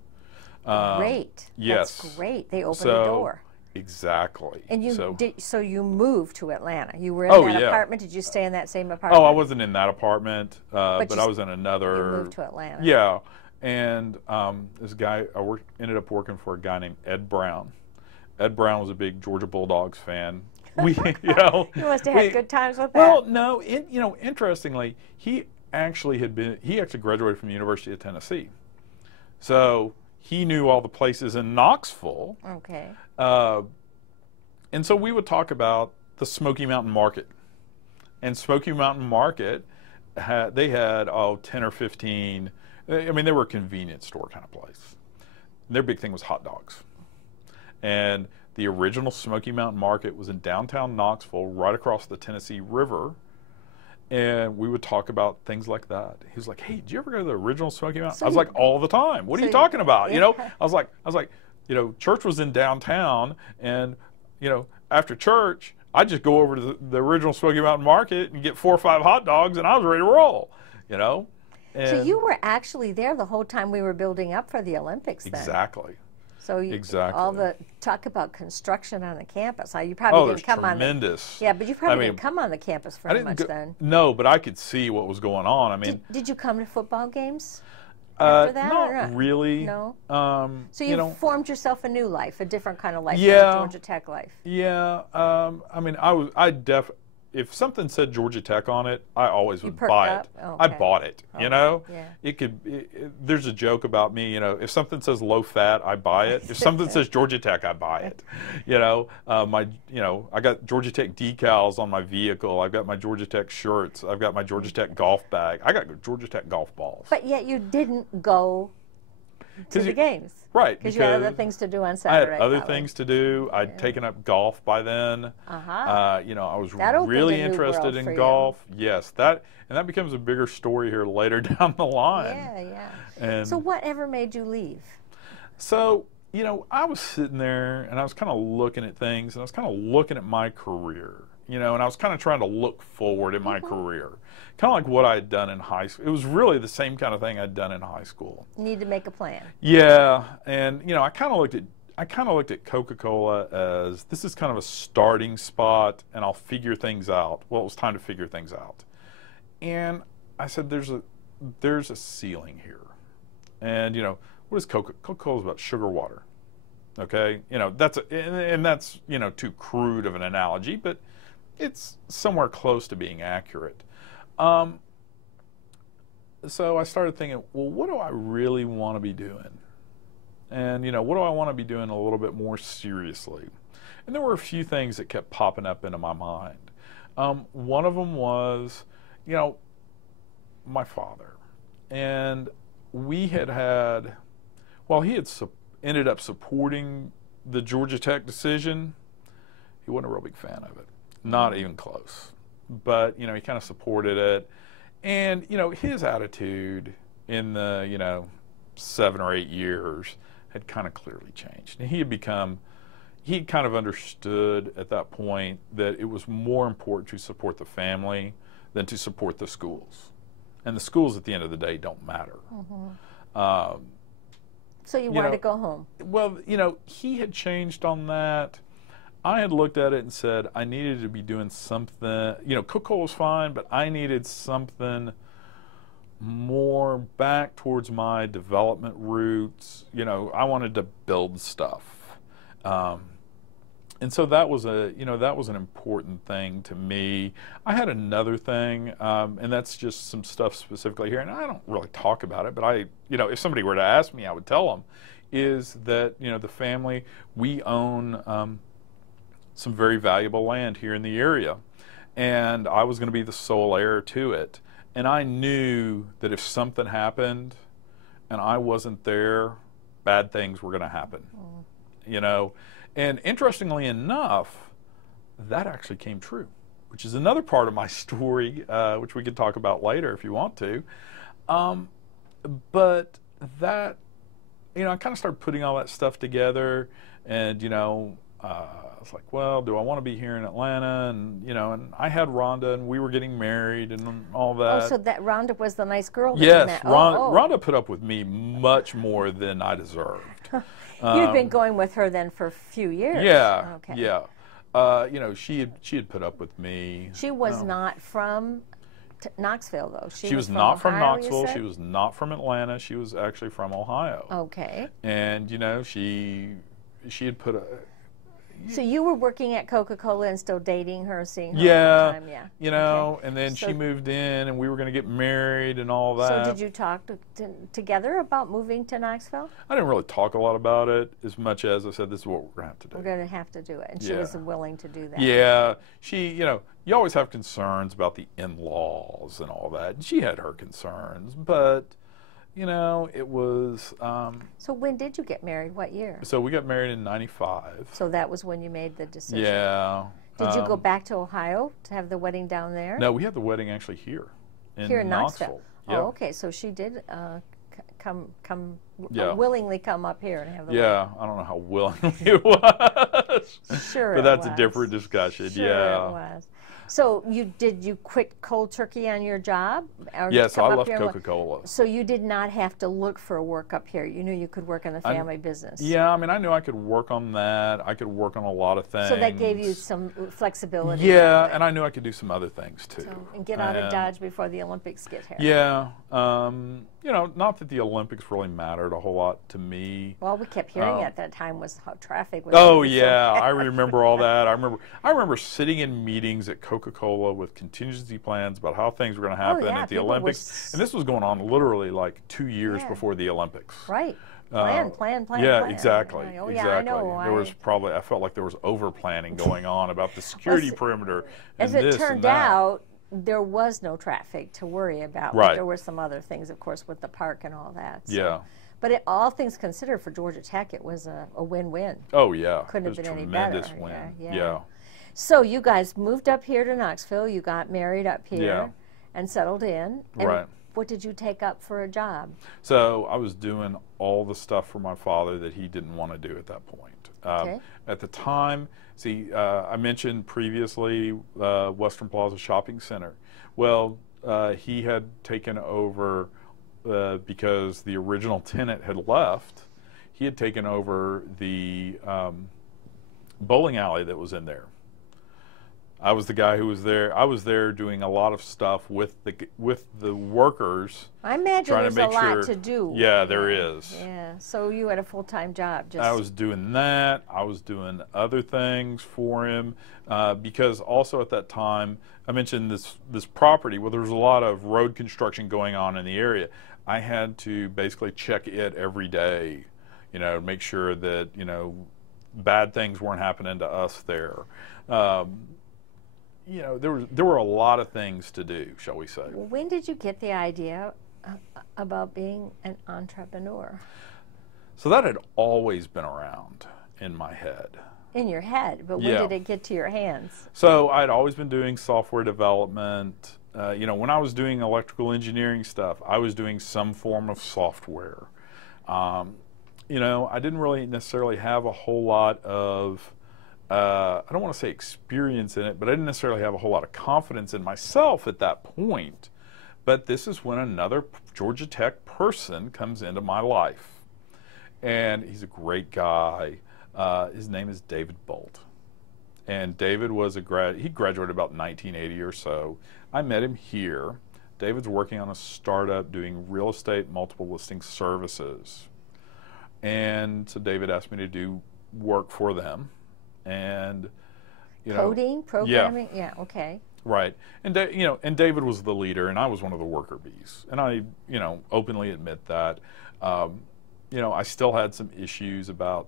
Great. Yes. That's great. They opened the door. Exactly. And so you moved to Atlanta. You were in that apartment. Did you stay in that same apartment? Oh, I wasn't in that apartment, but I was in another. You moved to Atlanta. Yeah. And this guy, ended up working for a guy named Ed Brown. Ed Brown was a big Georgia Bulldogs fan. You must have had good times with that. Well, no, interestingly, he actually graduated from the University of Tennessee. So he knew all the places in Knoxville. Okay. And so we would talk about the Smoky Mountain Market. And Smoky Mountain Market, they had 10 or 15. I mean, they were a convenience store kind of place. And their big thing was hot dogs. And the original Smoky Mountain Market was in downtown Knoxville, right across the Tennessee River. And we would talk about things like that. He was like, "Hey, did you ever go to the original Smoky Mountain?" I was like, "All the time. What are you talking about?" Yeah. I was like, church was in downtown, and after church, I'd just go over to the original Smoky Mountain Market and get 4 or 5 hot dogs, and I was ready to roll. And so you were actually there the whole time we were building up for the Olympics then. Exactly. So exactly. all the talk about construction on the campus. You probably didn't come tremendous. but you probably didn't come on the campus very much then. No, but I could see what was going on. I mean, did you come to football games after that? Not really. No. So you formed yourself a new life, a different kind of life, yeah, than Georgia Tech life. Yeah. I mean, if something said Georgia Tech on it, I always would buy it. Okay. I bought it. Yeah. There's a joke about me. If something says low fat, I buy it. If something says Georgia Tech, I buy it. I got Georgia Tech decals on my vehicle. I've got my Georgia Tech shirts. I've got my Georgia Tech golf bag. I got Georgia Tech golf balls. But yet you didn't go to the games. Right. Because you had other things to do on Saturday. I had other things to do. I'd taken up golf by then. I was really interested in golf. Yes, that becomes a bigger story here later down the line. Yeah. And so whatever made you leave? So, I was sitting there and I was kind of looking at things, and I was kind of looking at my career, and I was kind of trying to look forward in my career. Kind of like what I had done in high school. It was really the same kind of thing I'd done in high school. You need to make a plan. Yeah, and I kind of looked at Coca-Cola as this is kind of a starting spot, and I'll figure things out. Well, it was time to figure things out, and I said, "There's a ceiling here," and what is Coca-Cola is about sugar water. Okay, that's too crude of an analogy, but it's somewhere close to being accurate. So I started thinking, well, what do I really want to be doing? And, what do I want to be doing a little bit more seriously? And there were a few things that kept popping up into my mind. One of them was, my father. And he had ended up supporting the Georgia Tech decision. He wasn't a real big fan of it. Not even close. But, he kind of supported it. And, his attitude in the, 7 or 8 years had kind of clearly changed. And he kind of understood at that point that it was more important to support the family than to support the schools. And the schools at the end of the day don't matter. Mm-hmm. So you wanted to go home? Well, he had changed on that. I had looked at it and said I needed to be doing something. Coca-Cola was fine, but I needed something more back towards my development roots. I wanted to build stuff, and so that was an important thing to me. I had another thing, and that's just some stuff specifically here, and I don't really talk about it. But if somebody were to ask me, I would tell them. is that, you know, the family, we own some very valuable land here in the area, and I was going to be the sole heir to it. And I knew that if something happened and I wasn't there, bad things were going to happen. You know, and interestingly enough, that actually came true, which is another part of my story, which we could talk about later if you want to. But that, you know, I kind of started putting all that stuff together, and, you know, I was like, well, do I want to be here in Atlanta? And, you know, and I had Rhonda, and we were getting married and all that. Oh, so that Rhonda was the nice girl that yes, you met. Rhonda put up with me much more than I deserved. You'd been going with her then for a few years. Yeah, okay. yeah. You know, she had put up with me. She was not from Knoxville, though. She was not from Knoxville. She was not from Atlanta. She was actually from Ohio. Okay. And, you know, she had put a... So you were working at Coca-Cola and still dating her, seeing her all the time? Yeah. You know, okay. and then she moved in, and we were going to get married and all that. So did you talk together about moving to Knoxville? I didn't really talk a lot about it as much as I said, this is what we're going to have to do. We're going to have to do it. And she was willing to do that. Yeah. She, you know, you always have concerns about the in-laws and all that. And she had her concerns, but... You know, it was... so when did you get married? What year? So we got married in '95. So that was when you made the decision? Yeah. Did you go back to Ohio to have the wedding down there? No, we had the wedding actually here in Knoxville. Yeah. Oh, okay. So she did willingly come up here and have the wedding. Yeah, I don't know how willingly it was. Sure but that's a different discussion. Sure it was. So did you quit cold turkey on your job? Yes, I left Coca-Cola. So you did not have to look for work up here. You knew you could work in the family business. Yeah, I mean, I knew I could work on that. I could work on a lot of things. So that gave you some flexibility. Yeah, and I knew I could do some other things too. And get out of Dodge before the Olympics get here. Yeah. You know, not that the Olympics really mattered a whole lot to me. Well, we kept hearing at that time was how traffic was. Oh yeah, I remember all that. I remember sitting in meetings at Coca-Cola with contingency plans about how things were going to happen at the Olympics, and this was going on literally like 2 years before the Olympics. Right. Plan. Yeah, plan. exactly. Oh, exactly. Yeah, I know. There was probably, I felt like there was over planning going on about the security perimeter. As it turned out, there was no traffic to worry about. Right. But there were some other things, of course, with the park and all that. So. Yeah. But all things considered, for Georgia Tech, it was a win-win. Oh yeah. Couldn't have been any better. Tremendous win. Yeah. So you guys moved up here to Knoxville. You got married up here and settled in. And right. What did you take up for a job? So I was doing all the stuff for my father that he didn't want to do at that point. Okay. At the time, see, I mentioned previously Western Plaza Shopping Center. Well, he had taken over because the original tenant had left. He had taken over the bowling alley that was in there. I was the guy who was there. I was there doing a lot of stuff with the workers. I imagine there's a lot to do. Yeah, there is. Yeah, so you had a full-time job. I was doing that. I was doing other things for him because also at that time, I mentioned this property. Well, there was a lot of road construction going on in the area. I had to basically check it every day, you know, make sure that, you know, bad things weren't happening to us there. You know, there were a lot of things to do, shall we say. When did you get the idea about being an entrepreneur? So that had always been around in my head. In your head, but when did it get to your hands? So I'd always been doing software development. You know, when I was doing electrical engineering stuff, I was doing some form of software. You know, I didn't really necessarily have a whole lot of I don't want to say experience in it, but I didn't necessarily have a whole lot of confidence in myself at that point. But this is when another Georgia Tech person comes into my life. And he's a great guy. His name is David Bolt. And David was he graduated about 1980 or so. I met him here. David's working on a startup doing real estate multiple listing services. And so David asked me to do work for them. And you know, coding, programming, yeah, okay, right. And you know, and David was the leader, and I was one of the worker bees, and I, you know, openly admit that. you know, I still had some issues about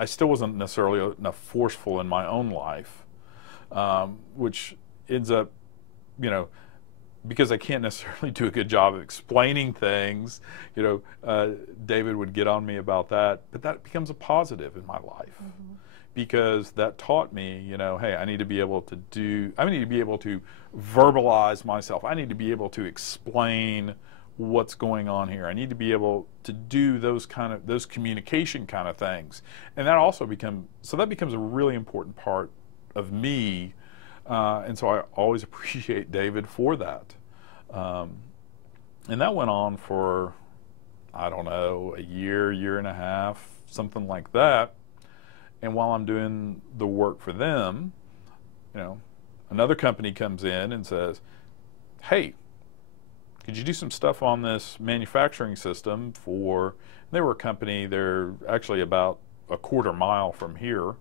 I still wasn't necessarily enough forceful in my own life, which ends up, you know, because I can't necessarily do a good job of explaining things, you know, David would get on me about that, but that becomes a positive in my life. Because that taught me, you know, hey, I need to be able to verbalize myself. I need to be able to explain what's going on here. I need to be able to do those communication kind of things. And that also becomes a really important part of me. And so I always appreciate David for that. And that went on for, I don't know, a year and a half, something like that. And while I'm doing the work for them, you know, another company comes in and says, hey, could you do some stuff on this manufacturing system for, they were a company, they're actually about a quarter mile from here,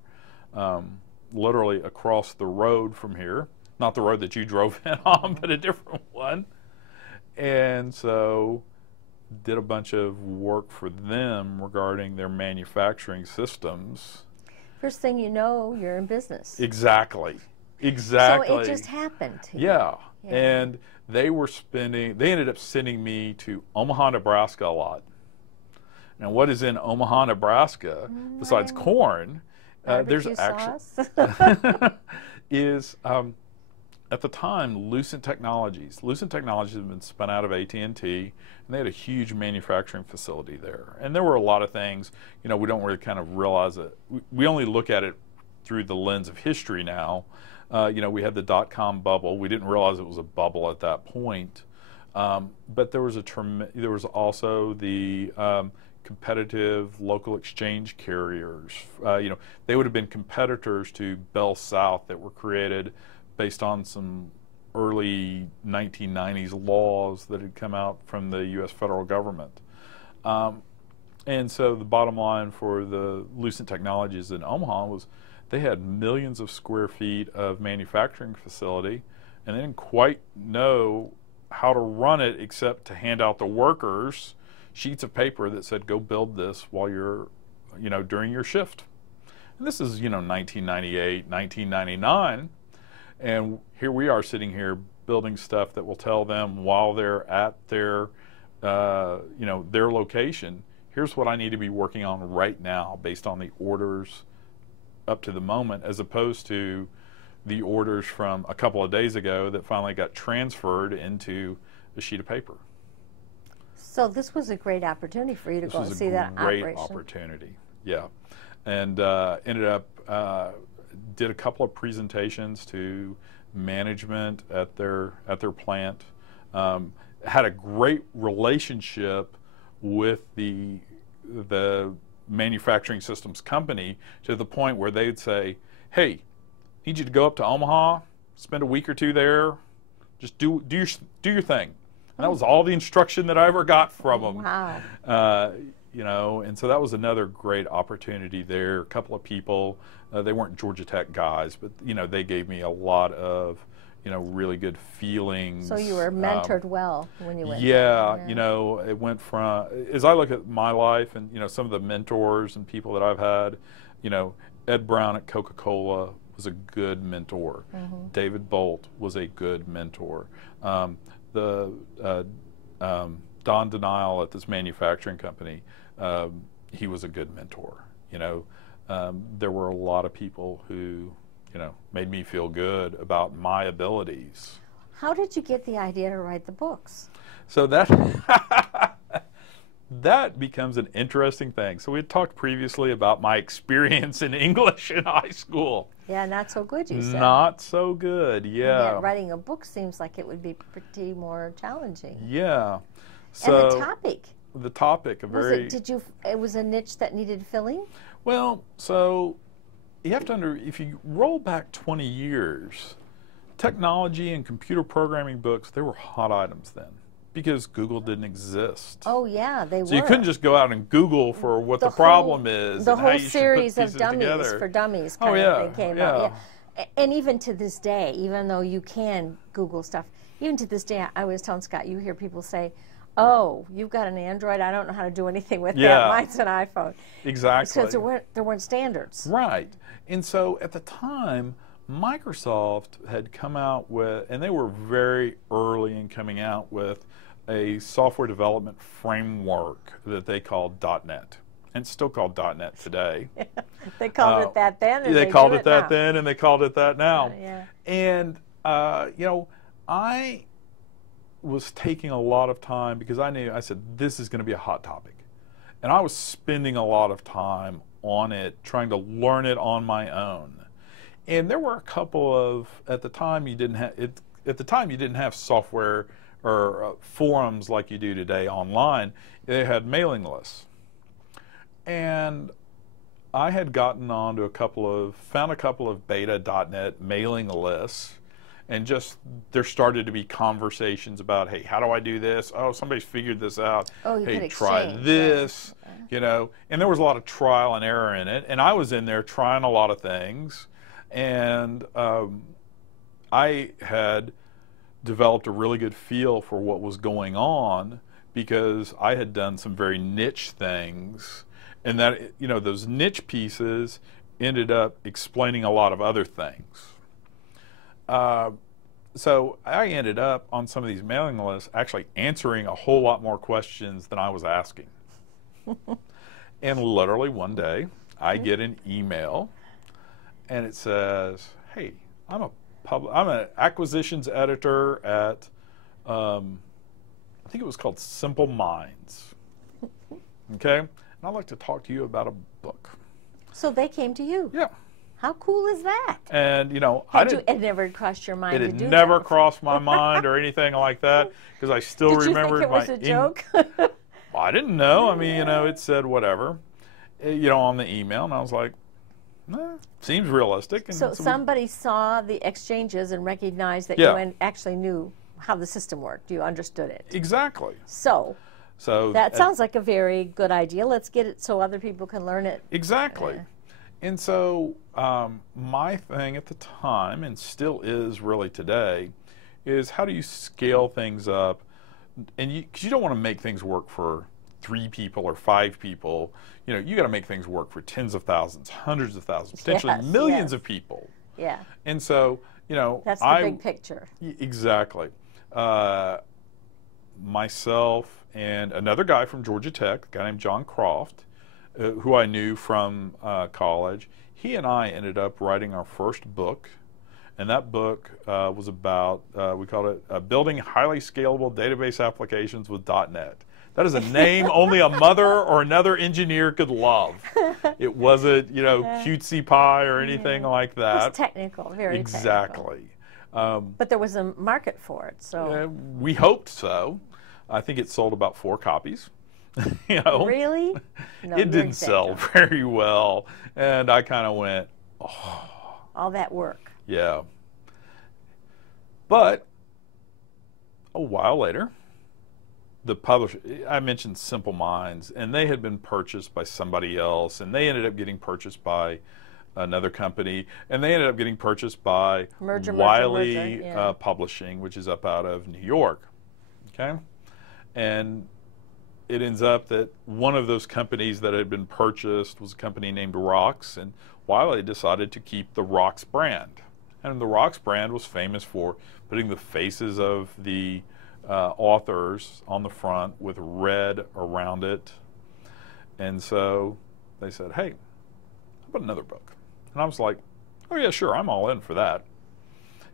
literally across the road from here, not the road that you drove in on, but a different one. And so did a bunch of work for them regarding their manufacturing systems. First thing you know, you're in business. Exactly. So it just happened to you. Yeah. And they ended up sending me to Omaha, Nebraska a lot. Now, what is in Omaha, Nebraska, besides corn, there's actually is at the time Lucent Technologies. Lucent Technologies had been spun out of AT&T, and they had a huge manufacturing facility there. And there were a lot of things, you know, we don't really kind of realize it. We only look at it through the lens of history now. You know, we had the dot-com bubble. We didn't realize it was a bubble at that point. But there was also the competitive local exchange carriers. You know, they would have been competitors to Bell South that were created based on some early 1990s laws that had come out from the U.S. federal government. And so the bottom line for the Lucent Technologies in Omaha was they had millions of square feet of manufacturing facility, and they didn't quite know how to run it except to hand out the workers sheets of paper that said, go build this while you're, you know, during your shift. And this is, you know, 1998, 1999. And here we are sitting here building stuff that will tell them while they're at their, you know, their location, here's what I need to be working on right now based on the orders up to the moment, as opposed to the orders from a couple of days ago that finally got transferred into a sheet of paper. So this was a great opportunity for you to go and see that operation. Great opportunity, yeah. And ended up, did a couple of presentations to management at their plant. Had a great relationship with the manufacturing systems company to the point where they'd say, hey, need you to go up to Omaha, spend a week or two there, just do your thing. And that was all the instruction that I ever got from them. Wow. You know, and so that was another great opportunity there. A couple of people, they weren't Georgia Tech guys, but, you know, they gave me a lot of, you know, really good feelings. So you were mentored well when you went there. Yeah, you know, it went from, as I look at my life and, you know, some of the mentors and people that I've had, you know, Ed Brown at Coca-Cola was a good mentor. David Bolt was a good mentor. Don Denial at this manufacturing company, he was a good mentor. You know, there were a lot of people who, you know, made me feel good about my abilities. How did you get the idea to write the books? So that that becomes an interesting thing. So we had talked previously about my experience in English in high school. Yeah, not so good, you said. Not so good, yeah. And yet writing a book seems like it would be pretty more challenging. Yeah. So and the topic. The topic, it was a niche that needed filling? Well, so you have to if you roll back 20 years, technology and computer programming books, they were hot items then because Google didn't exist. Oh yeah, they were. So you couldn't just go out and Google for what the problem is. The and how whole you series of should put dummies together. for dummies kind of thing came out. Yeah. And even to this day, even though you can Google stuff, even to this day, I was telling Scott, you hear people say, Oh, you've got an Android. I don't know how to do anything with Yeah. that. Mine's an iPhone. Exactly. Because there weren't standards. Right. And so at the time, Microsoft had come out with, and they were very early in coming out with a software development framework that they called .NET. And it's still called .NET today. They called it that then, and they called do it that now. then, and they called it that now. Yeah. And, you know, I was taking a lot of time because I said, this is going to be a hot topic. And I was spending a lot of time on it, trying to learn it on my own. And there were a couple of, at the time you didn't have software or forums like you do today online. They had mailing lists. And I had gotten onto found a couple of beta.NET mailing lists, and just there started to be conversations about, hey, how do I do this? Oh, somebody's figured this out. Oh, you hey, could try exchange, this, yeah. you know. And there was a lot of trial and error in it, and I was in there trying a lot of things, and I had developed a really good feel for what was going on because I had done some very niche things. And that, you know, those niche pieces ended up explaining a lot of other things. So I ended up on some of these mailing lists actually answering a whole lot more questions than I was asking. And literally one day I get an email and it says, hey, I'm an acquisitions editor at, I think it was called Simple Minds. Okay? And I'd like to talk to you about a book. So they came to you. Yeah. How cool is that? And, you know, It never crossed your mind to do that? It had never crossed my mind or anything like that because I still remembered Did you think it was a joke? Well, I didn't know. I mean, you know, it said whatever, you know, on the email. And I was like, seems realistic. And so somebody saw the exchanges and recognized that Yeah. you actually knew how the system worked. You understood it. Exactly. So So that sounds like a very good idea. Let's get it so other people can learn it. Exactly. And so my thing at the time, and still is really today, is how do you scale things up? And because you don't want to make things work for 3 people or 5 people. You know, you got to make things work for tens of thousands, hundreds of thousands, potentially millions of people. Yeah. And so, you know, that's the big picture. Exactly. Myself and another guy from Georgia Tech, a guy named John Croft, who I knew from college, he and I ended up writing our first book. And that book was about, we called it Building Highly Scalable Database Applications with .NET. That is a name only a mother or another engineer could love. It wasn't, you know, cutesy pie or anything like that. It was technical, very exactly. Technical. But there was a market for it, so. We hoped so. I think it sold about 4 copies. You know? Really? No, it didn't sell very well. And I kind of went, oh. All that work. Yeah. But a while later, the publisher, I mentioned Simple Minds, and they had been purchased by somebody else, and they ended up getting purchased by another company, and they ended up getting purchased by Wally Publishing, which is up out of New York. Okay? And it ends up that one of those companies that had been purchased was a company named Rox, and Wally decided to keep the Rox brand. And the Rox brand was famous for putting the faces of the authors on the front with red around it. And so they said, hey, how about another book? And I was like, oh yeah, sure, I'm all in for that.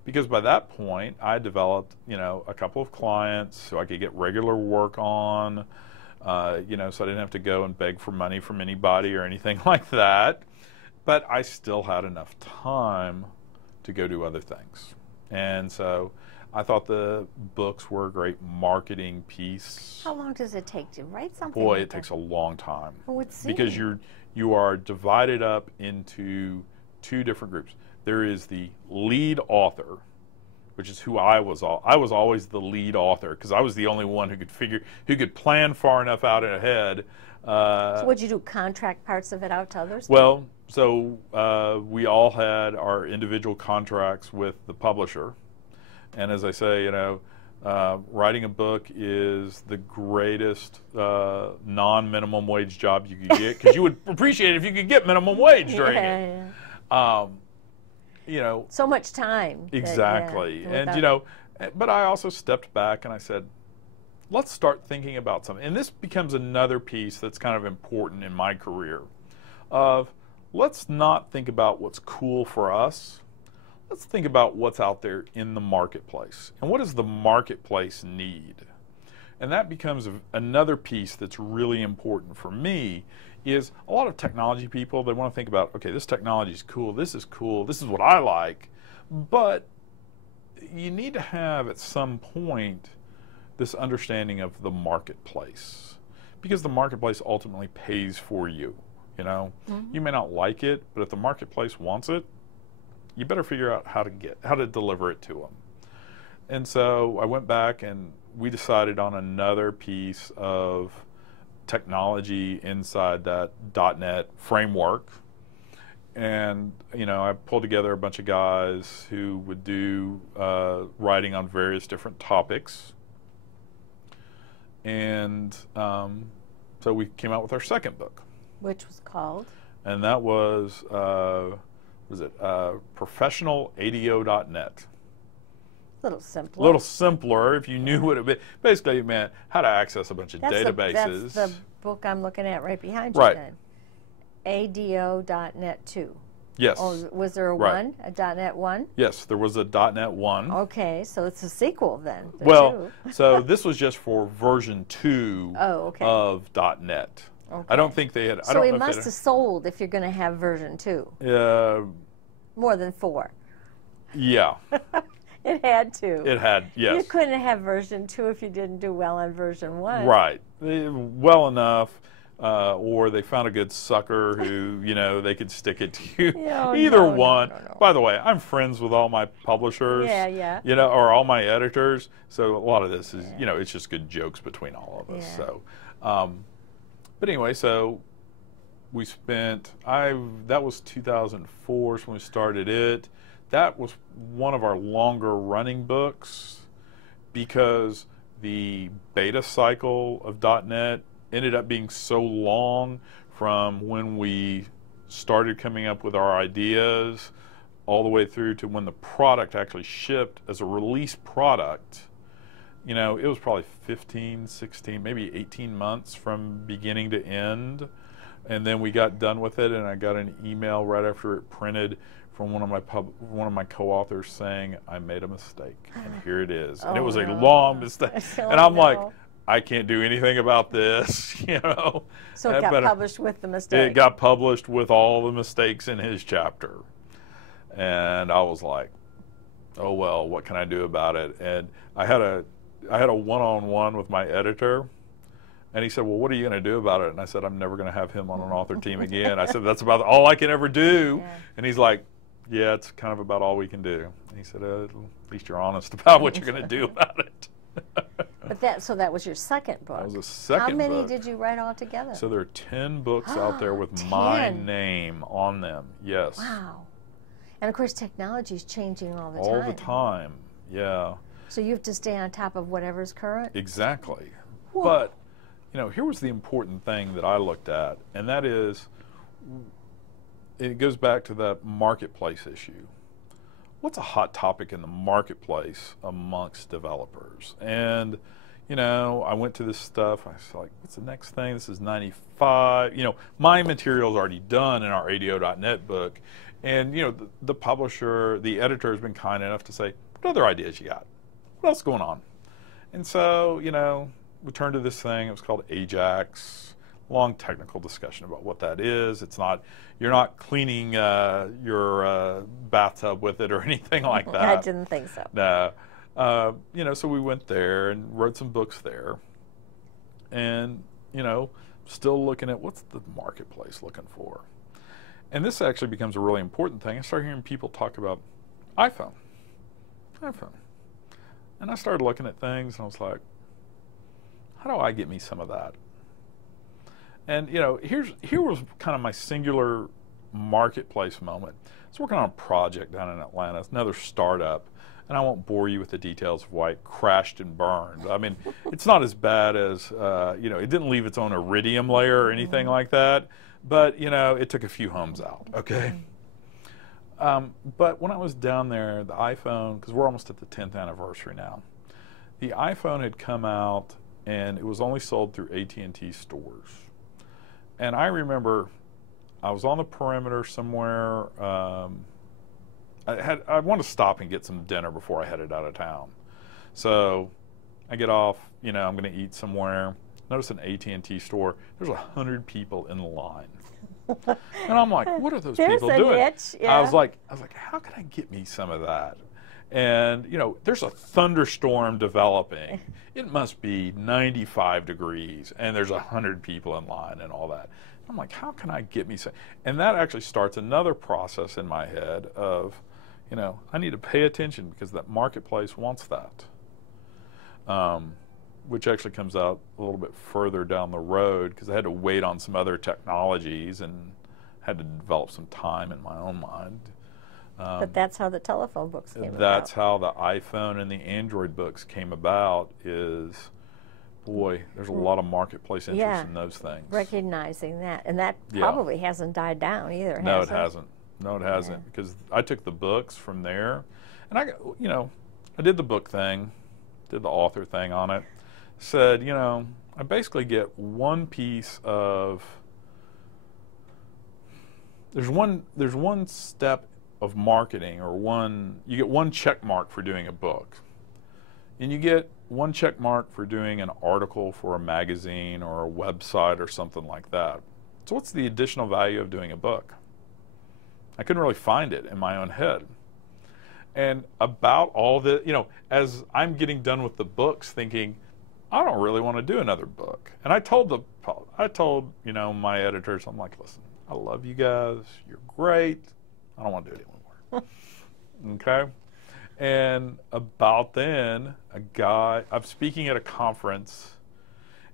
Because by that point, I developed, you know, a couple of clients so I could get regular work on, you know, so I didn't have to go and beg for money from anybody or anything like that. But I still had enough time to go do other things. And so I thought the books were a great marketing piece. How long does it take to write something? Boy, it takes a long time. Oh, it seems. Because you are divided up into 2 different groups. There is the lead author, which is who I was. I was always the lead author because I was the only one who could plan far enough out ahead. So would you do contract parts of it out to others? Well, so we all had our individual contracts with the publisher. And as I say, you know, Writing a book is the greatest non-minimum wage job you could get, because you would appreciate it if you could get minimum wage during it. Yeah. You know, So much time. exactly. That, and you know, but I also stepped back and I said, let's start thinking about something. And this becomes another piece that's kind of important in my career of, let's not think about what's cool for us. Let's think about what's out there in the marketplace. And what does the marketplace need? And that becomes another piece that's really important for me. Is a lot of technology people, they want to think about, okay, this technology is cool, this is what I like, but you need to have at some point this understanding of the marketplace, because the marketplace ultimately pays for you. You know, you may not like it, but if the marketplace wants it, you better figure out how to deliver it to them. And so I went back and we decided on another piece of technology inside that .NET framework. And, you know, I pulled together a bunch of guys who would do writing on various different topics. And so we came out with our second book. Which was called? And that was Professional ADO.NET. A little simpler. A little simpler if you knew what it meant. Basically, it meant how to access a bunch of databases. That's the book I'm looking at right behind you. Right. Then. ADO.NET 2. Yes. Oh, was there a right. 1? A .NET 1? Yes, there was a .NET 1. Okay, so it's a sequel then. Well, so this was just for version 2 okay. of .NET. Okay. I don't think they had. So I don't it know must have sold if you're going to have version 2. More than 4. Yeah. It had to. It had, yes. You couldn't have version 2 if you didn't do well on version 1. Right. Well enough, or they found a good sucker who, you know, they could stick it to you. Either one. No. By the way, I'm friends with all my publishers. Yeah. You know, or all my editors. So a lot of this is, you know, it's just good jokes between all of us. Yeah. So, but anyway, so we spent, that was 2004 when we started it. That was one of our longer running books because the beta cycle of .NET ended up being so long from when we started coming up with our ideas all the way through to when the product actually shipped as a release product. You know, it was probably 15, 16, maybe 18 months from beginning to end. And then we got done with it, and I got an email right after it printed from one of my co-authors saying I made a mistake, and here it is. And it was a long mistake. And I'm like, I can't do anything about this, you know. So it got published with the mistake. It got published with all the mistakes in his chapter. And I was like, oh well, what can I do about it? And I had a one-on-one with my editor. And he said, well, what are you going to do about it? And I said, I'm never going to have him on an author team again. I said, that's about all I can ever do. Yeah. And he's like, yeah, it's kind of about all we can do. And he said, at least you're honest about what you're going to do about it. But so that was your second book. That was the second book. How many did you write all together? So there are 10 books out there with 10. My name on them, yes. Wow. And of course, technology is changing all the time. All the time, yeah. So you have to stay on top of whatever's current? Exactly. Whoa. But, you know, here was the important thing that I looked at, and that is, it goes back to that marketplace issue. What's a hot topic in the marketplace amongst developers? And, you know, I went to this stuff, I was like, what's the next thing? This is 95. You know, my material's already done in our ADO.NET book. And, you know, the publisher, the editor has been kind enough to say, what other ideas you got? What else is going on? And so, you know, we turned to this thing. It was called Ajax. Long technical discussion about what that is. It's not, you're not cleaning your bathtub with it or anything like that. I didn't think so. No. You know, so we went there and wrote some books there. And, you know, still looking at what's the marketplace looking for. And this actually becomes a really important thing. I started hearing people talk about iPhone. And I started looking at things and I was like, how do I get me some of that? And, you know, here was kind of my singular marketplace moment. I was working on a project down in Atlanta. It's another startup. and I won't bore you with the details of why it crashed and burned. I mean, it's not as bad as, you know, it didn't leave its own iridium layer or anything like that, but, you know, it took a few homes out, okay? But when I was down there, the iPhone, because we're almost at the 10th anniversary now, the iPhone had come out, and it was only sold through AT&T stores. And I remember I was on the perimeter somewhere. I wanted to stop and get some dinner before I headed out of town. So I get off, you know, I'm going to eat somewhere. Notice an AT&T store. There's 100 people in the line. And I'm like, what are those people doing? Niche, yeah. I was like, how can I get me some of that? And, you know, there's a thunderstorm developing. It must be 95 degrees, and there's 100 people in line and all that. I'm like, how can I get me some? And that actually starts another process in my head of, you know, I need to pay attention because that marketplace wants that. Which actually comes out a little bit further down the road because I had to wait on some other technologies and had to develop some time in my own mind. But that's how the telephone books came about. That's how the iPhone and the Android books came about is, boy, there's a lot of marketplace interest in those things. Recognizing that. And that probably hasn't died down either, No, has it hasn't. No, it hasn't. Because I took the books from there, and I, you know, I did the book thing, did the author thing on it, said, you know, I basically get one piece of, there's one step of marketing, or you get one check mark for doing a book, and you get one check mark for doing an article for a magazine or a website or something like that. So what's the additional value of doing a book? I couldn't really find it in my own head. And about all the, you know, as I'm getting done with the books, thinking, I don't really want to do another book. And I told you know, my editors, I'm like, listen, I love you guys, you're great, I don't want to do it anymore. Okay? And about then, I'm speaking at a conference,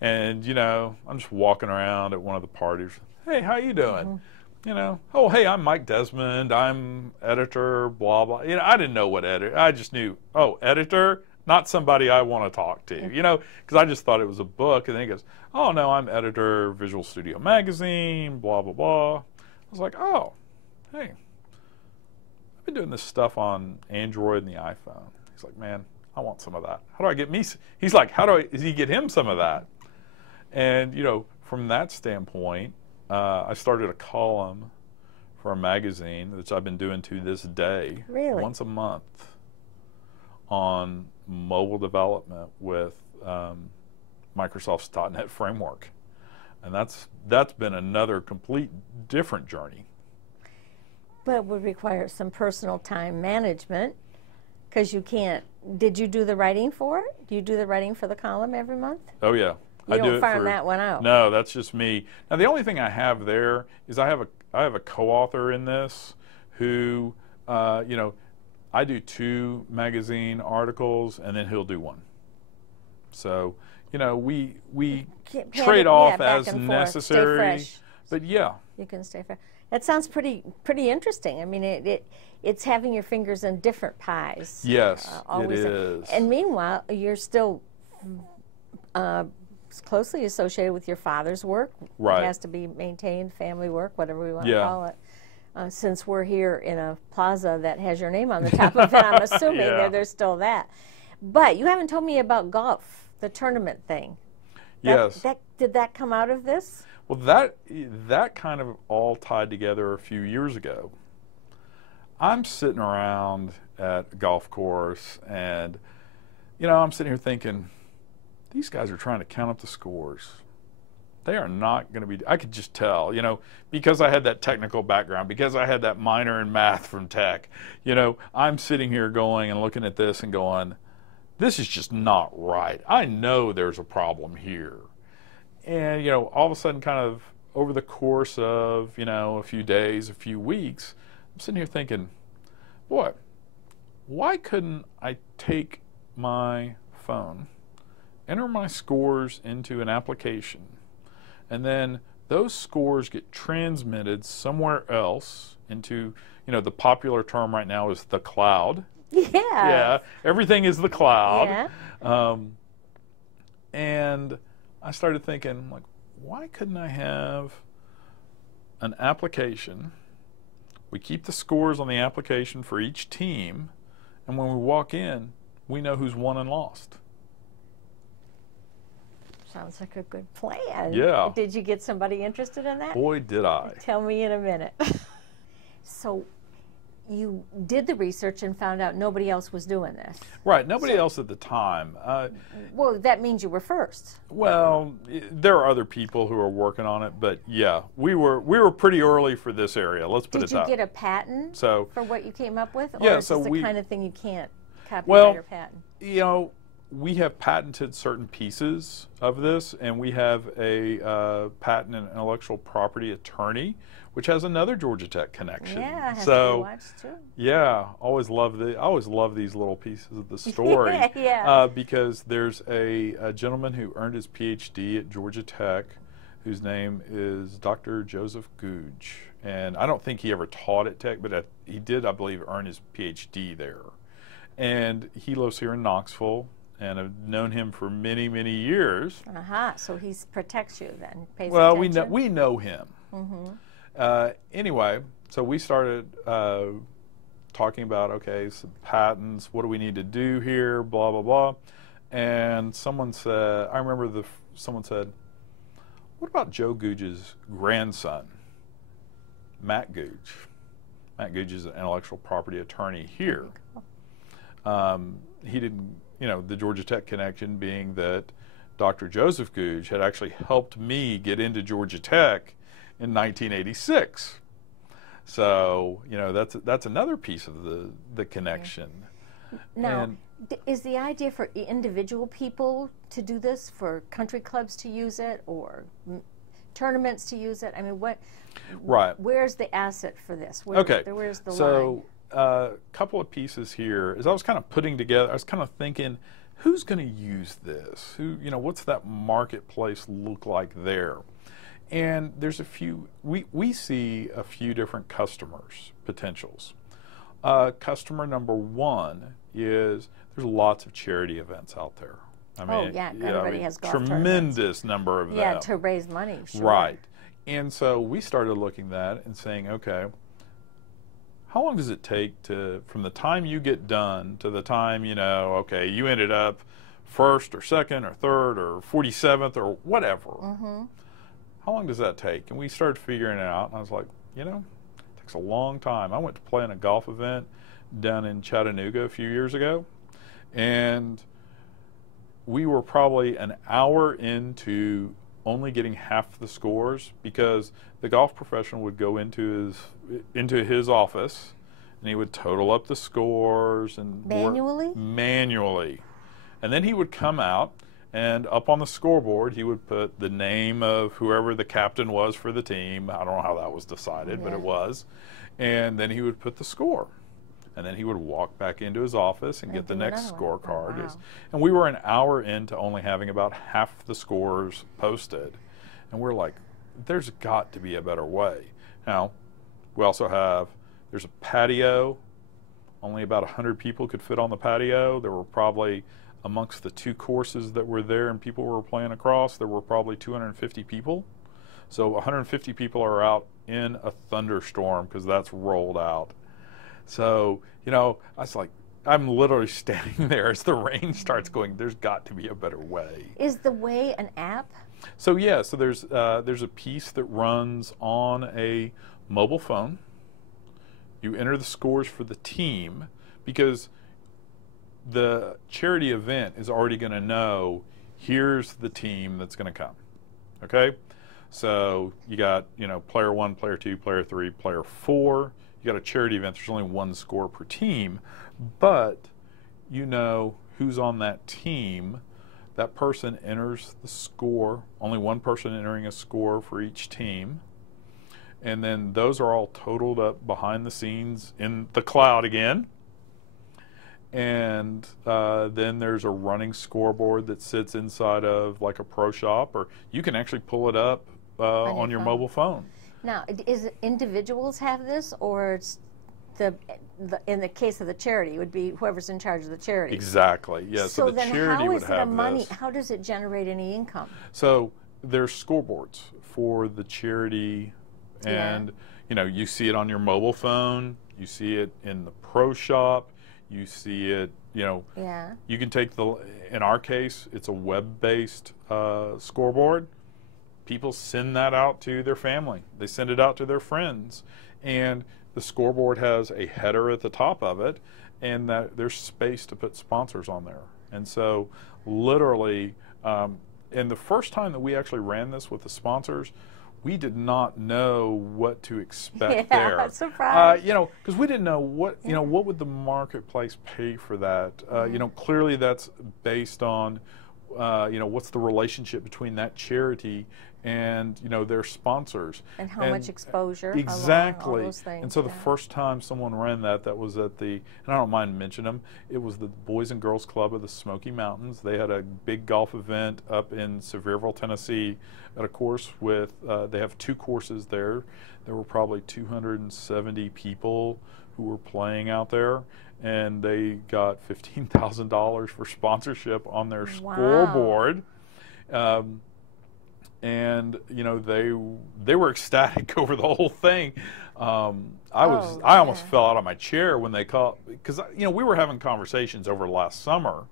and, you know, I'm just walking around at one of the parties. Hey, how you doing? You know, oh, hey, I'm Mike Desmond, I'm editor, blah, blah. You know, I didn't know what editor, I just knew, oh, editor, not somebody I want to talk to, you know, because I just thought it was a book. And then he goes, oh, no, I'm editor, Visual Studio Magazine, blah, blah, blah. I was like, oh, hey, I've been doing this stuff on Android and the iPhone. He's like, man, I want some of that. How do I get me? He's like, does he get him some of that? And, you know, from that standpoint, I started a column for a magazine, which I've been doing to this day, once a month, on mobile development with Microsoft's .NET framework. And that's been another complete different journey. But it would require some personal time management, because you can't. Did you do the writing for it? Do you do the writing for the column every month? Oh, yeah. You don't farm that one out. No, that's just me. Now, the only thing I have there is I have a co-author in this who, you know, I do 2 magazine articles, and then he'll do 1. So, you know, we trade off as necessary. Stay fresh. But yeah, you can stay fresh. That sounds pretty interesting. I mean, it's having your fingers in different pies. Yes, it is. And meanwhile, you're still closely associated with your father's work. Right. It has to be maintained, family work, whatever we want to call it. Since we're here in a plaza that has your name on the top of it, I'm assuming there's still that. But you haven't told me about golf, the tournament thing. Yes. Did that come out of this? Well, that kind of all tied together a few years ago. I'm sitting around at a golf course, and, you know, I'm sitting here thinking, these guys are trying to count up the scores. They are not going to be, I could just tell, you know, because I had that technical background, because I had that minor in math from tech, you know, I'm sitting here going and looking at this and going, this is just not right. I know there's a problem here. And, you know, all of a sudden, kind of over the course of, you know, a few days, a few weeks, I'm sitting here thinking, boy, why couldn't I take my phone, enter my scores into an application, and then those scores get transmitted somewhere else into, you know, the popular term right now is the cloud. Yeah. Yeah, everything is the cloud. Yeah. And I started thinking, like, why couldn't I have an application? We keep the scores on the application for each team, and when we walk in, we know who's won and lost. Sounds like a good plan. Yeah. Did you get somebody interested in that? Boy, did I. Tell me in a minute. So you did the research and found out nobody else was doing this. Right, nobody else at the time. Well, that means you were first. Well, there are other people who are working on it, but yeah, we were pretty early for this area. Let's put it that way. Did you get a patent for what you came up with? Or Yeah, is so this the kind of thing you can't copyright well, or patent? You know, we have patented certain pieces of this, and we have a patent and intellectual property attorney, which has another Georgia Tech connection. Yeah, it has so to be watched too. Yeah, I always love these little pieces of the story. Yeah. Because there's a gentleman who earned his PhD at Georgia Tech, whose name is Dr. Joseph Googe, and I don't think he ever taught at Tech, but he did, I believe, earn his PhD there. And he lives here in Knoxville, and I've known him for many, many years. So he protects you then, pays Well, attention? we know him. Anyway, so we started talking about, okay, some patents, what do we need to do here, blah, blah, blah. And someone said, I remember someone said, what about Joe Googe's grandson, Matt Googe? Matt Googe is an intellectual property attorney here. He didn't, the Georgia Tech connection being that Dr. Joseph Googe had actually helped me get into Georgia Tech in 1986. So, that's another piece of the connection. Now, is the idea for individual people to do this, for country clubs to use it, or tournaments to use it? I mean, where's the asset for this? Where's the line? A couple of pieces here. As I was kind of putting together, I was kind of thinking, who's going to use this? What's that marketplace look like there? And there's a few, we see a few different customers, potentials. Customer number one is there's lots of charity events out there. I mean, everybody has golf tremendous number of them. Yeah, to raise money, sure. Right. And so we started looking at that and saying, okay, how long does it take from the time you get done to the time, okay, you ended up first or second or third or 47th or whatever. How long does that take? And we started figuring it out, and I was like, it takes a long time. I went to play in a golf event down in Chattanooga a few years ago, and we were probably an hour into only getting half the scores, because the golf professional would go into his office and he would total up the scores and manually, and then he would come out, and up on the scoreboard he would put the name of whoever the captain was for the team. I don't know how that was decided, but it was. And then he would put the score, and then he would walk back into his office and get the next scorecard. Oh, wow. And we were an hour into only having about half the scores posted, and we're like, there's got to be a better way. Now, we also there's a patio. Only about 100 people could fit on the patio. There were probably, amongst the two courses that were there and people were playing across, there were probably 250 people. So 150 people are out in a thunderstorm because that's rolled out. So, I was like, I'm literally standing there as the rain starts going, there's got to be a better way. Is the way an app? So yeah, so there's a piece that runs on a mobile phone. You enter the scores for the team, because the charity event is already going to know, here's the team that's going to come. Okay? So you got, player 1, player 2, player 3, player 4. You got a charity event, there's only one score per team, but who's on that team. That person enters the score, only one person entering a score for each team. And then those are all totaled up behind the scenes in the cloud again. And then there's a running scoreboard that sits inside of like a pro shop, or you can actually pull it up on your mobile phone. Now, is it individuals have this, or it's in the case of the charity, it would be whoever's in charge of the charity. Exactly. Yeah. So the then charity how would is have it a money? this. How does it generate any income? So there's scoreboards for the charity, and you see it on your mobile phone. You see it in the pro shop. You see it. You can take in our case, it's a web-based scoreboard. People send that out to their family. They send it out to their friends, and the scoreboard has a header at the top of it, and that there's space to put sponsors on there. And so, literally, and the first time that we actually ran this with the sponsors, we did not know what to expect there. Surprise. Because we didn't know what what would the marketplace pay for that. Clearly that's based on what's the relationship between that charity and their sponsors and how much exposure, exactly, how long, all those things. And so the first time someone ran that was at and I don't mind mentioning them, it was the Boys and Girls Club of the Smoky Mountains. They had a big golf event up in Sevierville, Tennessee, at a course with they have 2 courses there. There were probably 270 people who were playing out there, and they got $15,000 for sponsorship on their scoreboard. And they were ecstatic over the whole thing. I almost fell out of my chair when they called, because we were having conversations over last summer.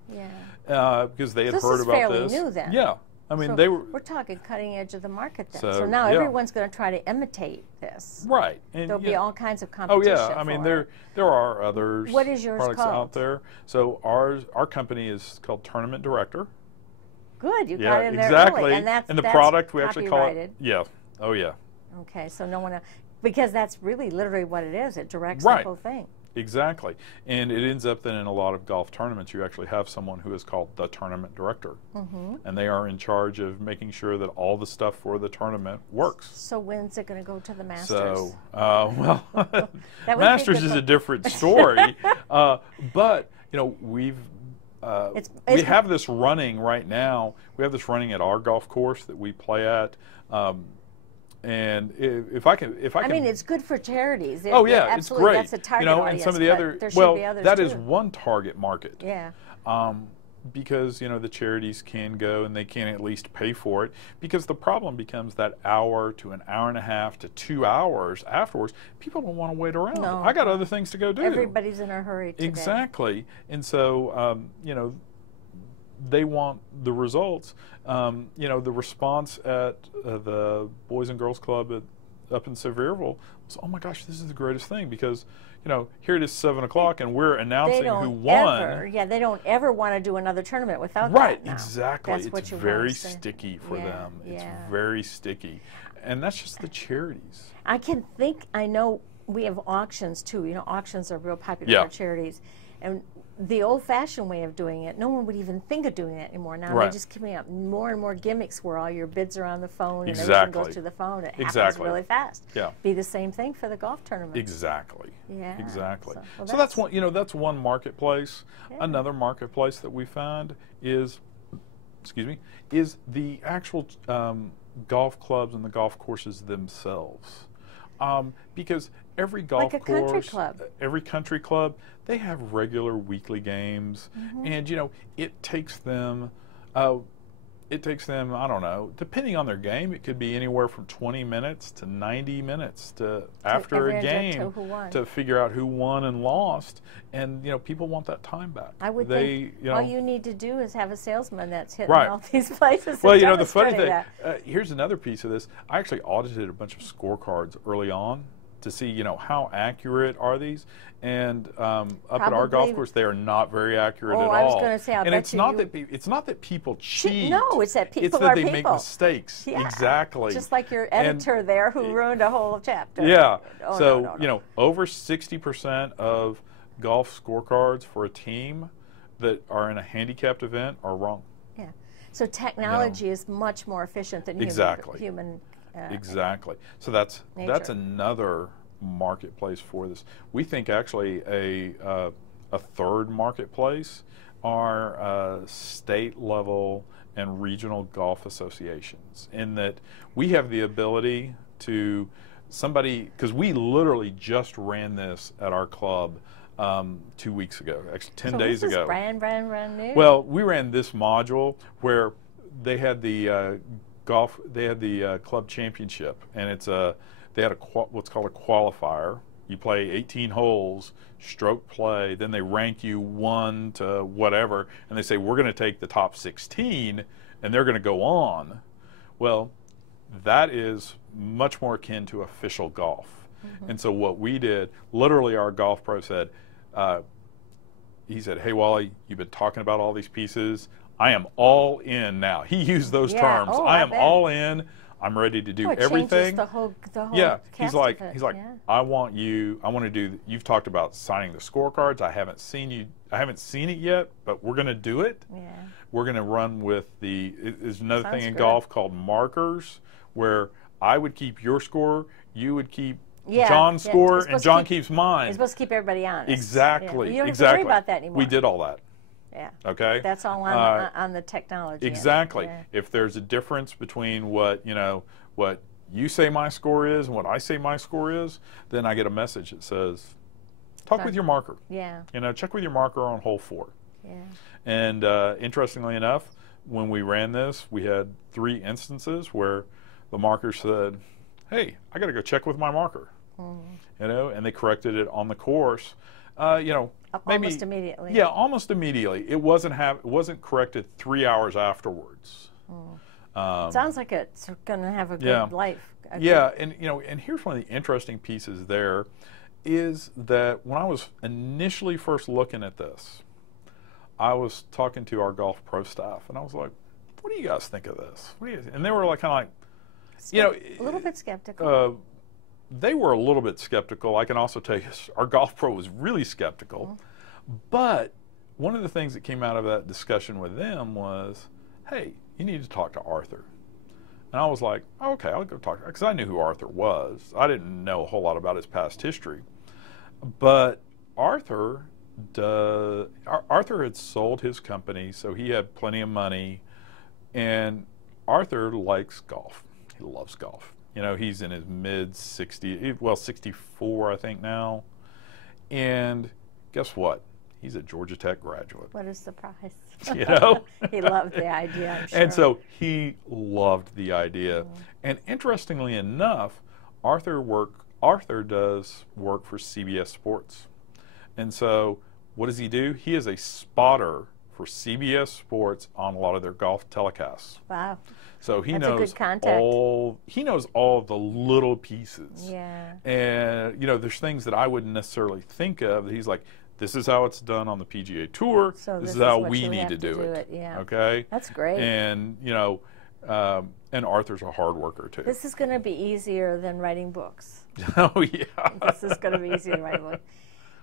Because they had heard about this. This is fairly new then. Yeah. I mean, we're talking cutting edge of the market then. So now everyone's going to try to imitate this. Right. And there'll be all kinds of competition. Oh yeah. I mean, there are others. What is yours products called? Out there. So our company is called Tournament Director. Good, you got in there exactly. early. And the product we actually call it. Yeah. Oh yeah. Okay, so no one, because that's really literally what it is. It directs the whole thing. Exactly. And it ends up that in a lot of golf tournaments, you actually have someone who is called the tournament director. And they are in charge of making sure that all the stuff for the tournament works. So when's it going to go to the Masters? So, well, Masters is a different story. But, we have this running right now. We have this running at our golf course that we play at. And if I can, I mean, it's good for charities. Oh yeah, it's great. That's a target audience, and some of the other, that is one target market. Yeah. Because the charities can go and they can at least pay for it. Because the problem becomes that hour to an hour and a half to 2 hours afterwards, people don't want to wait around. No. I got other things to go do. Everybody's in a hurry today. Exactly, and so they want the results. The response at the Boys and Girls Club up in Sevierville was, oh my gosh, this is the greatest thing, because here it is 7 o'clock and we're announcing who won. They don't ever want to do another tournament without that now. Exactly. That's it's very sticky for them. It's very sticky. And that's just the charities. I know we have auctions too. Auctions are real popular for charities. And the old-fashioned way of doing it, no one would even think of doing that anymore. Now they're just coming up more and more gimmicks where all your bids are on the phone and everything goes to the phone. It happens really fast. Yeah. Be the same thing for the golf tournament. Exactly. Yeah. Exactly. So that's one. That's one marketplace. Yeah. Another marketplace that we find is the actual golf clubs and the golf courses themselves. Because every golf course, every country club, they have regular weekly games, and it takes them, I don't know, depending on their game, it could be anywhere from 20 minutes to 90 minutes after a game to figure out who won and lost, and people want that time back. I would think all you need to do is have a salesman that's hitting all these places. Well, the funny thing, here's another piece of this. I actually audited a bunch of scorecards early on to see, how accurate are these, and up at our golf course, they are not very accurate at all. I was going to say, it's not that people cheat. No, it's that people it's that they make mistakes. Yeah. Exactly. Just like your editor there who ruined a whole chapter. Yeah. No. Over 60% of golf scorecards for a team that are in a handicapped event are wrong. Yeah. So technology is much more efficient than human. Exactly. So that's another marketplace for this. We think actually a third marketplace are state level and regional golf associations, in that we have the ability to somebody, because we literally just ran this at our club 2 weeks ago, actually 10 days ago. This is brand new. Well, we ran this module where they had the club championship, and they had what's called a qualifier. You play 18 holes, stroke play, then they rank you 1 to whatever, and they say, we're going to take the top 16, and they're going to go on. Well, that is much more akin to official golf. And so what we did, literally our golf pro said, he said, hey, Wally, you've been talking about all these pieces. I am all in now. He used those terms. Oh, I am all in. I'm ready to do everything. The whole yeah, he's like, yeah. I want to do, you've talked about signing the scorecards. I haven't seen it yet, but we're going to do it. Yeah. We're going to run with there's another Sounds thing in good. golf called markers, where I would keep your score, you would keep Yeah, John's yeah. score, and John keeps mine. You're supposed to keep everybody honest. Exactly. Yeah. You don't exactly. have to worry about that anymore. We did all that. Yeah. Okay. That's all on the technology. Exactly. Yeah. If there's a difference between what you say my score is and what I say my score is, then I get a message that says, talk with your marker. Yeah. Check with your marker on hole 4. Yeah. And interestingly enough, when we ran this, we had 3 instances where the marker said, hey, I got to go check with my marker. And they corrected it on the course. Maybe almost immediately. Yeah, almost immediately. It wasn't corrected 3 hours afterwards. Sounds like it's going to have a good life. Yeah, and here's one of the interesting pieces there is that when I was initially first looking at this, I was talking to our golf pro staff, and I was like, what do you guys think of this? And they were like, kind of like, a little bit skeptical. They were a little bit skeptical. I can also tell you our golf pro was really skeptical. But one of the things that came out of that discussion with them was, hey, you need to talk to Arthur. And I was like, okay, I'll go talk to him, because I knew who Arthur was. I didn't know a whole lot about his past history. But Arthur had sold his company, so he had plenty of money. And Arthur likes golf. He loves golf. He's in his mid-60s, well, 64, I think now. And guess what? He's a Georgia Tech graduate. What a surprise. He loved the idea, I'm sure. And so he loved the idea. And interestingly enough, Arthur does work for CBS Sports. And so what does he do? He is a spotter for CBS Sports on a lot of their golf telecasts. Wow. So he That's a knows good contact. he knows all the little pieces. Yeah. And there's things that I wouldn't necessarily think of that he's like, this is how it's done on the PGA Tour. So this is how we need to do it. Yeah. Okay? That's great. And and Arthur's a hard worker too. This is going to be easier than writing books. Oh yeah. This is going to be easier than writing books.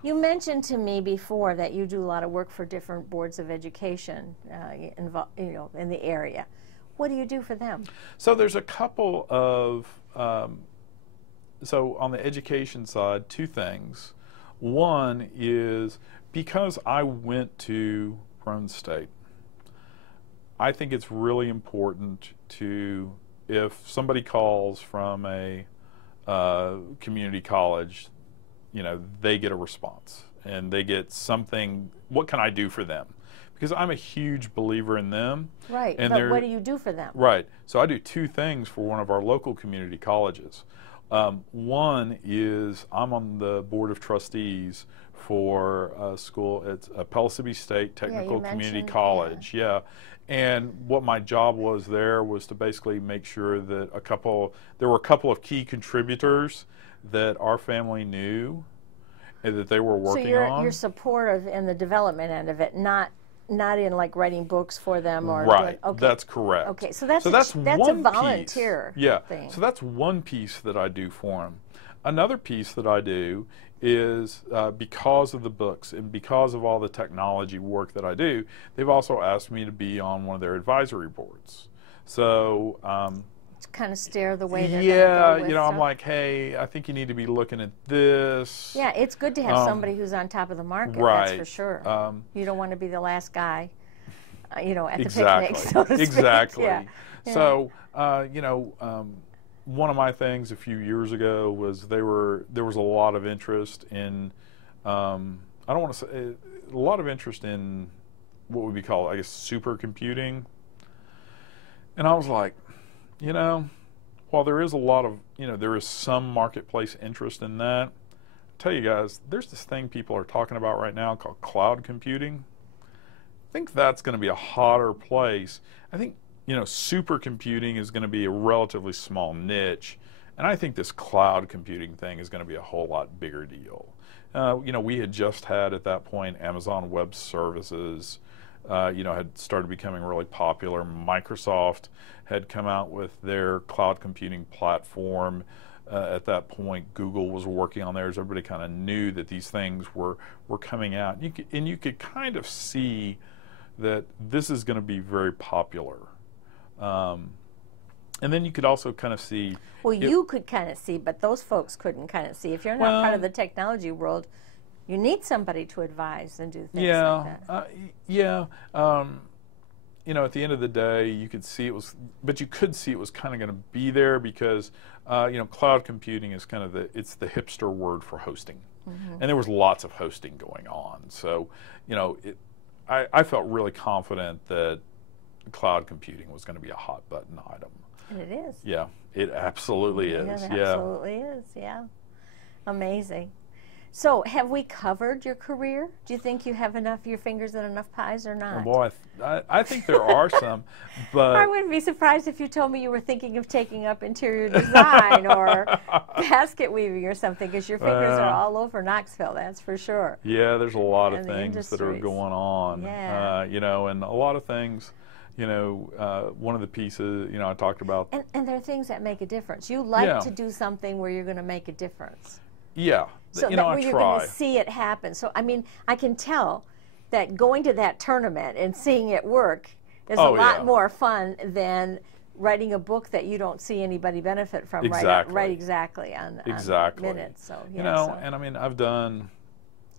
You mentioned to me before that you do a lot of work for different boards of education, in the area. What do you do for them? So there's a couple of, so on the education side, 2 things. One is because I went to Roan State, I think it's really important to, if somebody calls from a community college, they get a response and they get something, what can I do for them? Because I'm a huge believer in them. Right, and but what do you do for them? Right, so I do 2 things for one of our local community colleges. One is I'm on the board of trustees for a school, it's a Pellissippi State Technical Community College. Yeah. And what my job was there was to basically make sure that there were a couple of key contributors that our family knew and that they were working on. So you're supportive in the development end of it, not in like writing books for them or right. Okay. That's correct. Okay, so that's one a volunteer thing. So that's one piece that I do for them. Another piece that I do is because of the books and because of all the technology work that I do, they've also asked me to be on one of their advisory boards. So to kind of steer the way they're yeah, going to go with I'm stuff. like, hey, I think you need to be looking at this. Yeah, it's good to have somebody who's on top of the market. Right. That's for sure. You don't want to be the last guy, at the exactly. picnic, so to speak. Exactly. Yeah. So, one of my things a few years ago was there was a lot of interest in, I don't want to say, a lot of interest in what would be called, I guess, supercomputing. And I was like, you know, while there is a lot of, there is some marketplace interest in that, I tell you guys, there's this thing people are talking about right now called cloud computing. I think that's going to be a hotter place. I think, supercomputing is going to be a relatively small niche, and I think this cloud computing thing is going to be a whole lot bigger deal. We had just had at that point Amazon Web Services, had started becoming really popular. Microsoft had come out with their cloud computing platform. At that point, Google was working on theirs. Everybody kind of knew that these things were coming out. You could kind of see that this is going to be very popular. And then you could also kind of see... Well, you could kind of see, but those folks couldn't kind of see. If you're not part of the technology world, you need somebody to advise and do things like that. At the end of the day, you could see it was... But you could see it was kind of going to be there because, cloud computing is kind of it's the hipster word for hosting. Mm-hmm. And there was lots of hosting going on. So, I felt really confident that cloud computing was going to be a hot button item. And it is. Yeah, it absolutely is. It absolutely is, yeah. Amazing. So have we covered your career? Do you think you have your fingers in enough pies or not? Well, I think there are some, but... I wouldn't be surprised if you told me you were thinking of taking up interior design or basket weaving or something, because your fingers are all over Knoxville, that's for sure. Yeah, there's a lot of things that are going on. Yeah. And a lot of things... one of the pieces, I talked about... And there are things that make a difference. You like to do something where you're going to make a difference. Yeah. So that where you're going to see it happen. So, I mean, I can tell that going to that tournament and seeing it work is a lot more fun than writing a book that you don't see anybody benefit from right exactly on minutes. So, and I mean, I've done...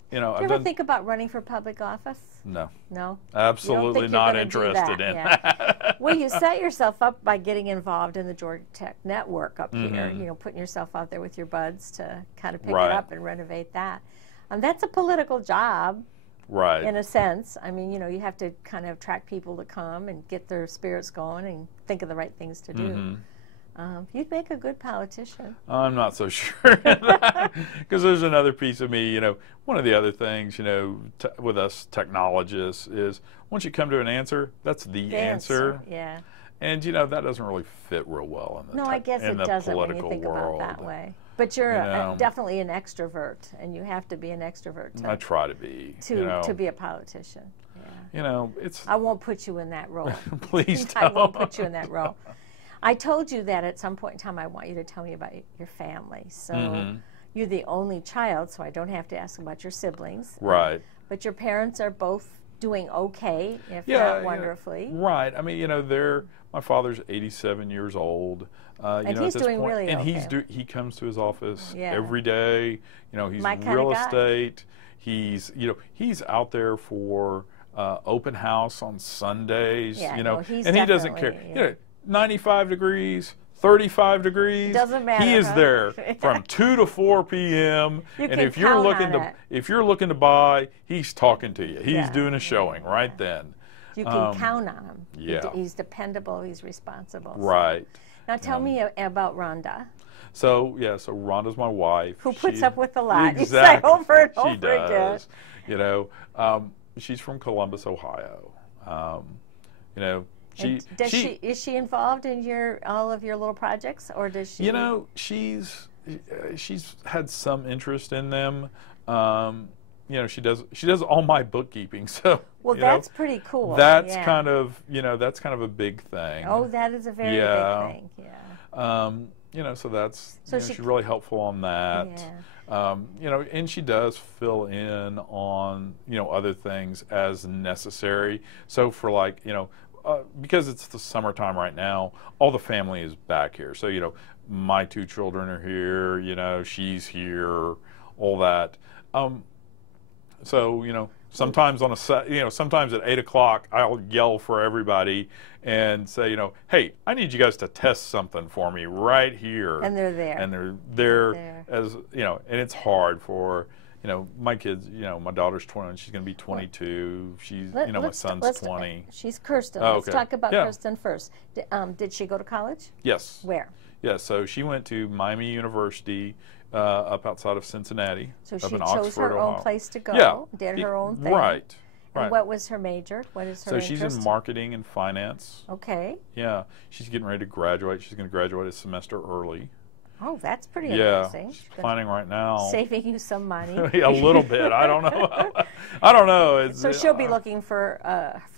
Do you ever think about running for public office? No. No? Absolutely not interested in that. Well, you set yourself up by getting involved in the Georgia Tech network up here, putting yourself out there with your buds to kind of pick it up and renovate that. That's a political job, in a sense. I mean, you have to kind of attract people to come and get their spirits going and think of the right things to do. You'd make a good politician. I'm not so sure. Because there's another piece of me, one of the other things, with us technologists is once you come to an answer, that's the answer. Yeah. And, that doesn't really fit real well in the I guess it doesn't when you think world. About that way. But you're definitely an extrovert, and you have to be an extrovert I try to be. To be a politician. Yeah. It's... I won't put you in that role. Please don't. I won't put you in that role. I told you that at some point in time I want you to tell me about your family. So you're the only child, so I don't have to ask about your siblings. Right. But your parents are both doing okay, if not wonderfully. Right. I mean, my father's 87 years old. And he's doing really okay. And he comes to his office every day. He's real estate. He's out there for open house on Sundays. Yeah, and he doesn't care. 95 degrees, 35 degrees. Doesn't matter. He is there from 2 to 4 p.m. And if you're looking to buy, he's talking to you. He's doing a showing right then. You can count on him. Yeah. He's dependable. He's responsible. Right. Now tell me about Rhonda. So Rhonda's my wife. Who puts up with a lot. Exactly. You say over and over she does. again. She's from Columbus, Ohio. Is she involved in all of your little projects, or does she? She's had some interest in them. She does all my bookkeeping. So that's pretty cool. That's kind of a big thing. Oh, that is a very big thing. Yeah. So she's really helpful on that. Yeah. And she does fill in on other things as necessary. So for because it's the summertime right now, all the family is back here. So, my 2 children are here, she's here, all that. So Sometimes on sometimes at 8 o'clock, I'll yell for everybody and say, hey, I need you guys to test something for me right here. And they're there. And they're there as, and it's hard for, my kids, my daughter's 20, and she's going to be 22. She's, my son's 20. She's Kirsten. Oh, Let's talk about Kirsten first. Did she go to college? Yes. Where? Yeah, so she went to Miami University up outside of Cincinnati. So up she in chose Oxford, her Ohio. own place to go, Yeah. did her own thing. Right. And what was her major? What is her So interest? she's in marketing and finance. Okay. Yeah, she's getting ready to graduate. She's going to graduate a semester early. Oh, that's pretty Yeah, amazing. she's planning right now. Saving you some money. A little bit. I don't know. I don't know. So she'll be looking for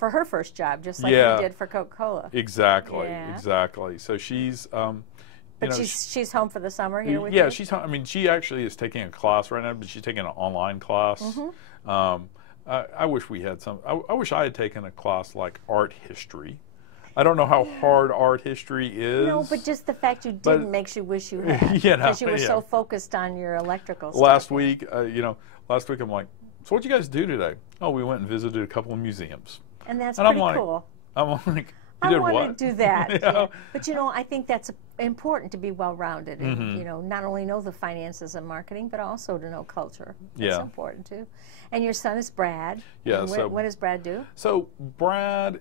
her first job, just like you did for Coca-Cola. Exactly. Yeah. Exactly. So she's. But she's home for the summer here with you? Yeah, she's home. I mean, she actually is taking a class right now, but she's taking an online class. Mm-hmm. I wish we had some. I wish I had taken a class like art history. I don't know how hard art history is. No, but just the fact you didn't makes you wish you had. Because you were so focused on your electrical stuff. Last week, last week I'm like, so what'd you guys do today? Oh, we went and visited a couple of museums. And that's pretty cool. I'm like, I did want what? to do that. Yeah. But I think that's important to be well-rounded and not only know the finances and marketing, but also to know culture. That's important too. And your son is Brad. Yeah. And what does Brad do? So Brad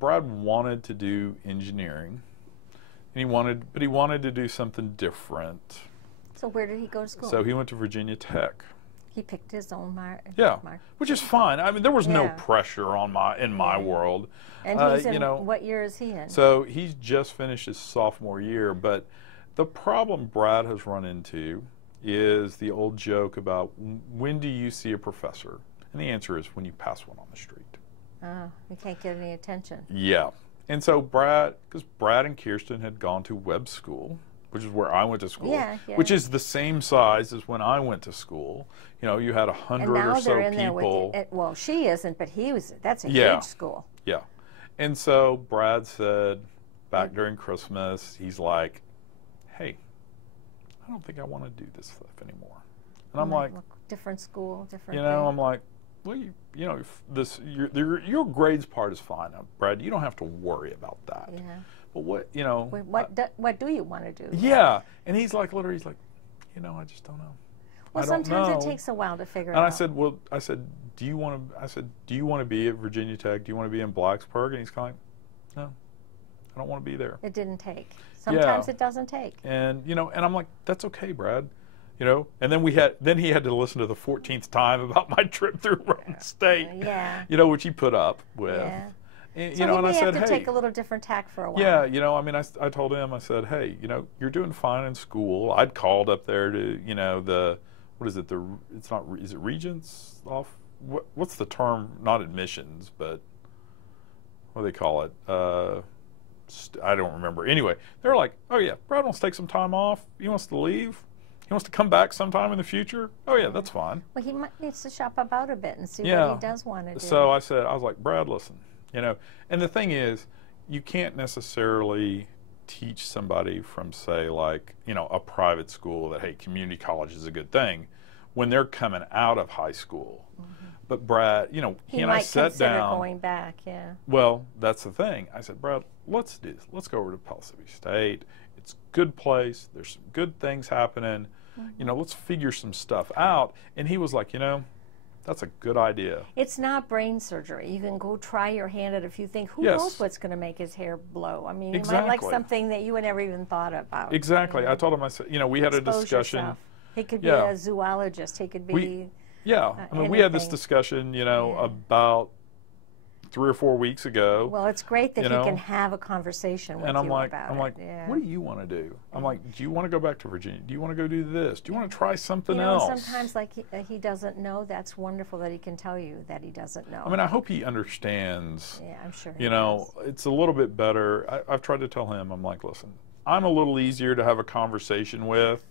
wanted to do engineering, and he wanted to do something different. So where did he go to school? So he went to Virginia Tech. He picked his own mark. Yeah, which is fine. I mean, there was no pressure in my world. And he's in, what year is he in? So he's just finished his sophomore year, but the problem Brad has run into is the old joke about when do you see a professor? And the answer is when you pass one on the street. Oh, you can't get any attention. Yeah. And so because Brad and Kirsten had gone to web school, which is where I went to school, which is the same size as when I went to school. You had 100 or so people. Well, she isn't, but that's a huge school. Yeah. And so Brad said back during Christmas, he's like, hey, I don't think I want to do this stuff anymore. And I'm like, different school, different I'm like, well, your grades part is fine, Brad. You don't have to worry about that. Yeah. But what do you want to do? Yeah. And he's like, literally, he's like, I just don't know. Well, sometimes it takes a while to figure out. And I said, do you want to be at Virginia Tech? Do you want to be in Blacksburg? And he's kind of like, no, I don't want to be there. It didn't take. Sometimes it doesn't take. And and I'm like, that's okay, Brad. And then he had to listen to the 14th time about my trip through Rhode State. Yeah. Which he put up with. Yeah. And, so and I said, have to take a little different tack for a while. Yeah, I mean, I told him, I said, hey, you're doing fine in school. I'd called up there to, is it Regents off? What's the term? Not admissions, but what do they call it? I don't remember. Anyway, they're like, oh yeah, Brad wants to take some time off. He wants to leave. He wants to come back sometime in the future. Oh yeah, that's fine. Well, he needs to shop about a bit and see what he does want to do. So I was like, Brad, listen, and the thing is, you can't necessarily teach somebody from, say, like, a private school that, hey, community college is a good thing when they're coming out of high school. But Brad, he and I sat down. He might consider going back, yeah. Well, that's the thing. I said, Brad, let's do this. Let's go over to Pellissippi State. It's a good place. There's some good things happening. Let's figure some stuff out. And he was like, that's a good idea. It's not brain surgery. You can go try your hand at a few things. Who knows what's going to make his hair blow? I mean, you might like something that you had never even thought about. Exactly. I told him, I said, we had a discussion. Yourself. He could be a zoologist. He could be... we had this discussion, about 3 or 4 weeks ago. Well, it's great that he can have a conversation with you about it. I'm like, what do you want to do? I'm like, do you want to go back to Virginia? Do you want to go do this? Do you want to try something else? Sometimes, like, he doesn't know. That's wonderful that he can tell you that he doesn't know. I mean, I hope he understands. Yeah, I'm sure he does. It's a little bit better. I've tried to tell him, I'm like, listen, I'm a little easier to have a conversation with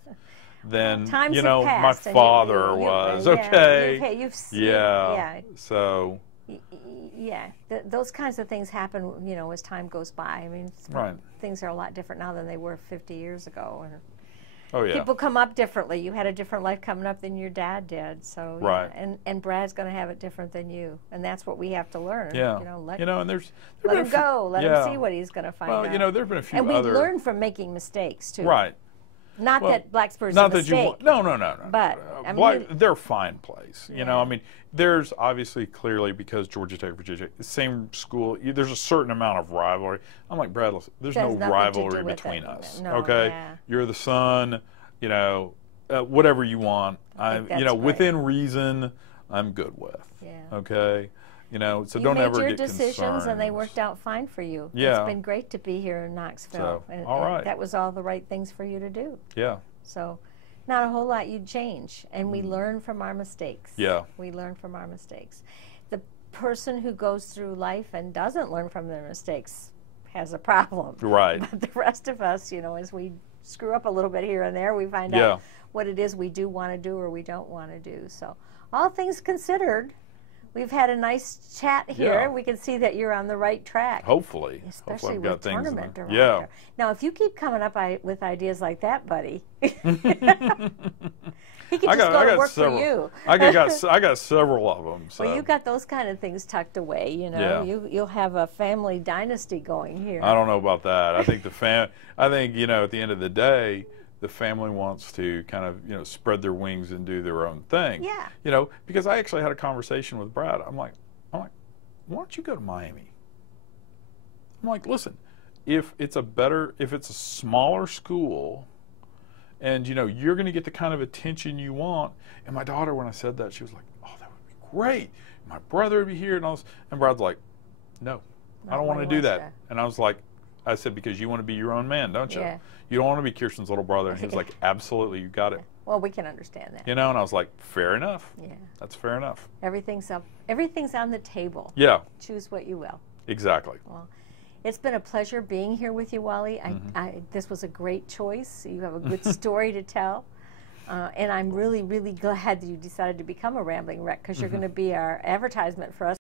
than, my father was. You've seen, So... Yeah, those kinds of things happen, as time goes by. I mean, things are a lot different now than they were 50 years ago. Oh, yeah. People come up differently. You had a different life coming up than your dad did. So Right. yeah. And Brad's going to have it different than you, and that's what we have to learn. Yeah. And there's let been him go. Let him see what he's going to find out. Well, there've been a few and other. we learn from making mistakes too. Right. Not Well, that Blacksburg's not a that you mistake. want. No. But I mean, they're a fine place. You know, Yeah. I mean, there's obviously clearly because Georgia Tech, Virginia Tech, the same school. There's a certain amount of rivalry. I'm like, Brad, listen, there's no Has nothing to rivalry do with between it. us. No, Okay, yeah. you're the son. Whatever you want. I think that's right. Within reason, I'm good with. Yeah. Okay. So you don't made ever your get decisions, and they concerns. worked out fine for you. Yeah. It's been great to be here in Knoxville. So, and, all and right. that was all the right things for you to do. Yeah. So, not a whole lot you'd change, and we learn from our mistakes. Yeah. We learn from our mistakes. The person who goes through life and doesn't learn from their mistakes has a problem. Right. But the rest of us, as we screw up a little bit here and there, we find Yeah. out what it is we do want to do or we don't want to do. So, all things considered, we've had a nice chat here. Yeah. We can see that you're on the right track. Hopefully. Especially I've with got things. tournament director. Yeah. Now, if you keep coming up with ideas like that, buddy, he can just I go got to work several. for you. I got several of them. So. Well, you got those kind of things tucked away. Yeah. You'll have a family dynasty going here. I don't know about that. I think at the end of the day, the family wants to kind of spread their wings and do their own thing. Yeah. Because I actually had a conversation with Brad. I'm like, why don't you go to Miami? I'm like, listen, if it's a smaller school, and you're going to get the kind of attention you want. And my daughter, when I said that, she was like, "Oh, that would be great. My brother would be here," and all this. And Brad's like, "No, I don't want to do that." And I said, because you want to be your own man, don't you? Yeah. You don't want to be Kirsten's little brother. And he was like, "Absolutely, you got it." Well, we can understand that. And I was like, "Fair enough. Yeah. That's fair enough." Everything's on the table. Yeah. Choose what you will. Exactly. Well, it's been a pleasure being here with you, Wally. This was a great choice. You have a good story to tell. And I'm really, really glad that you decided to become a Rambling Wreck, because you're going to be our advertisement for us.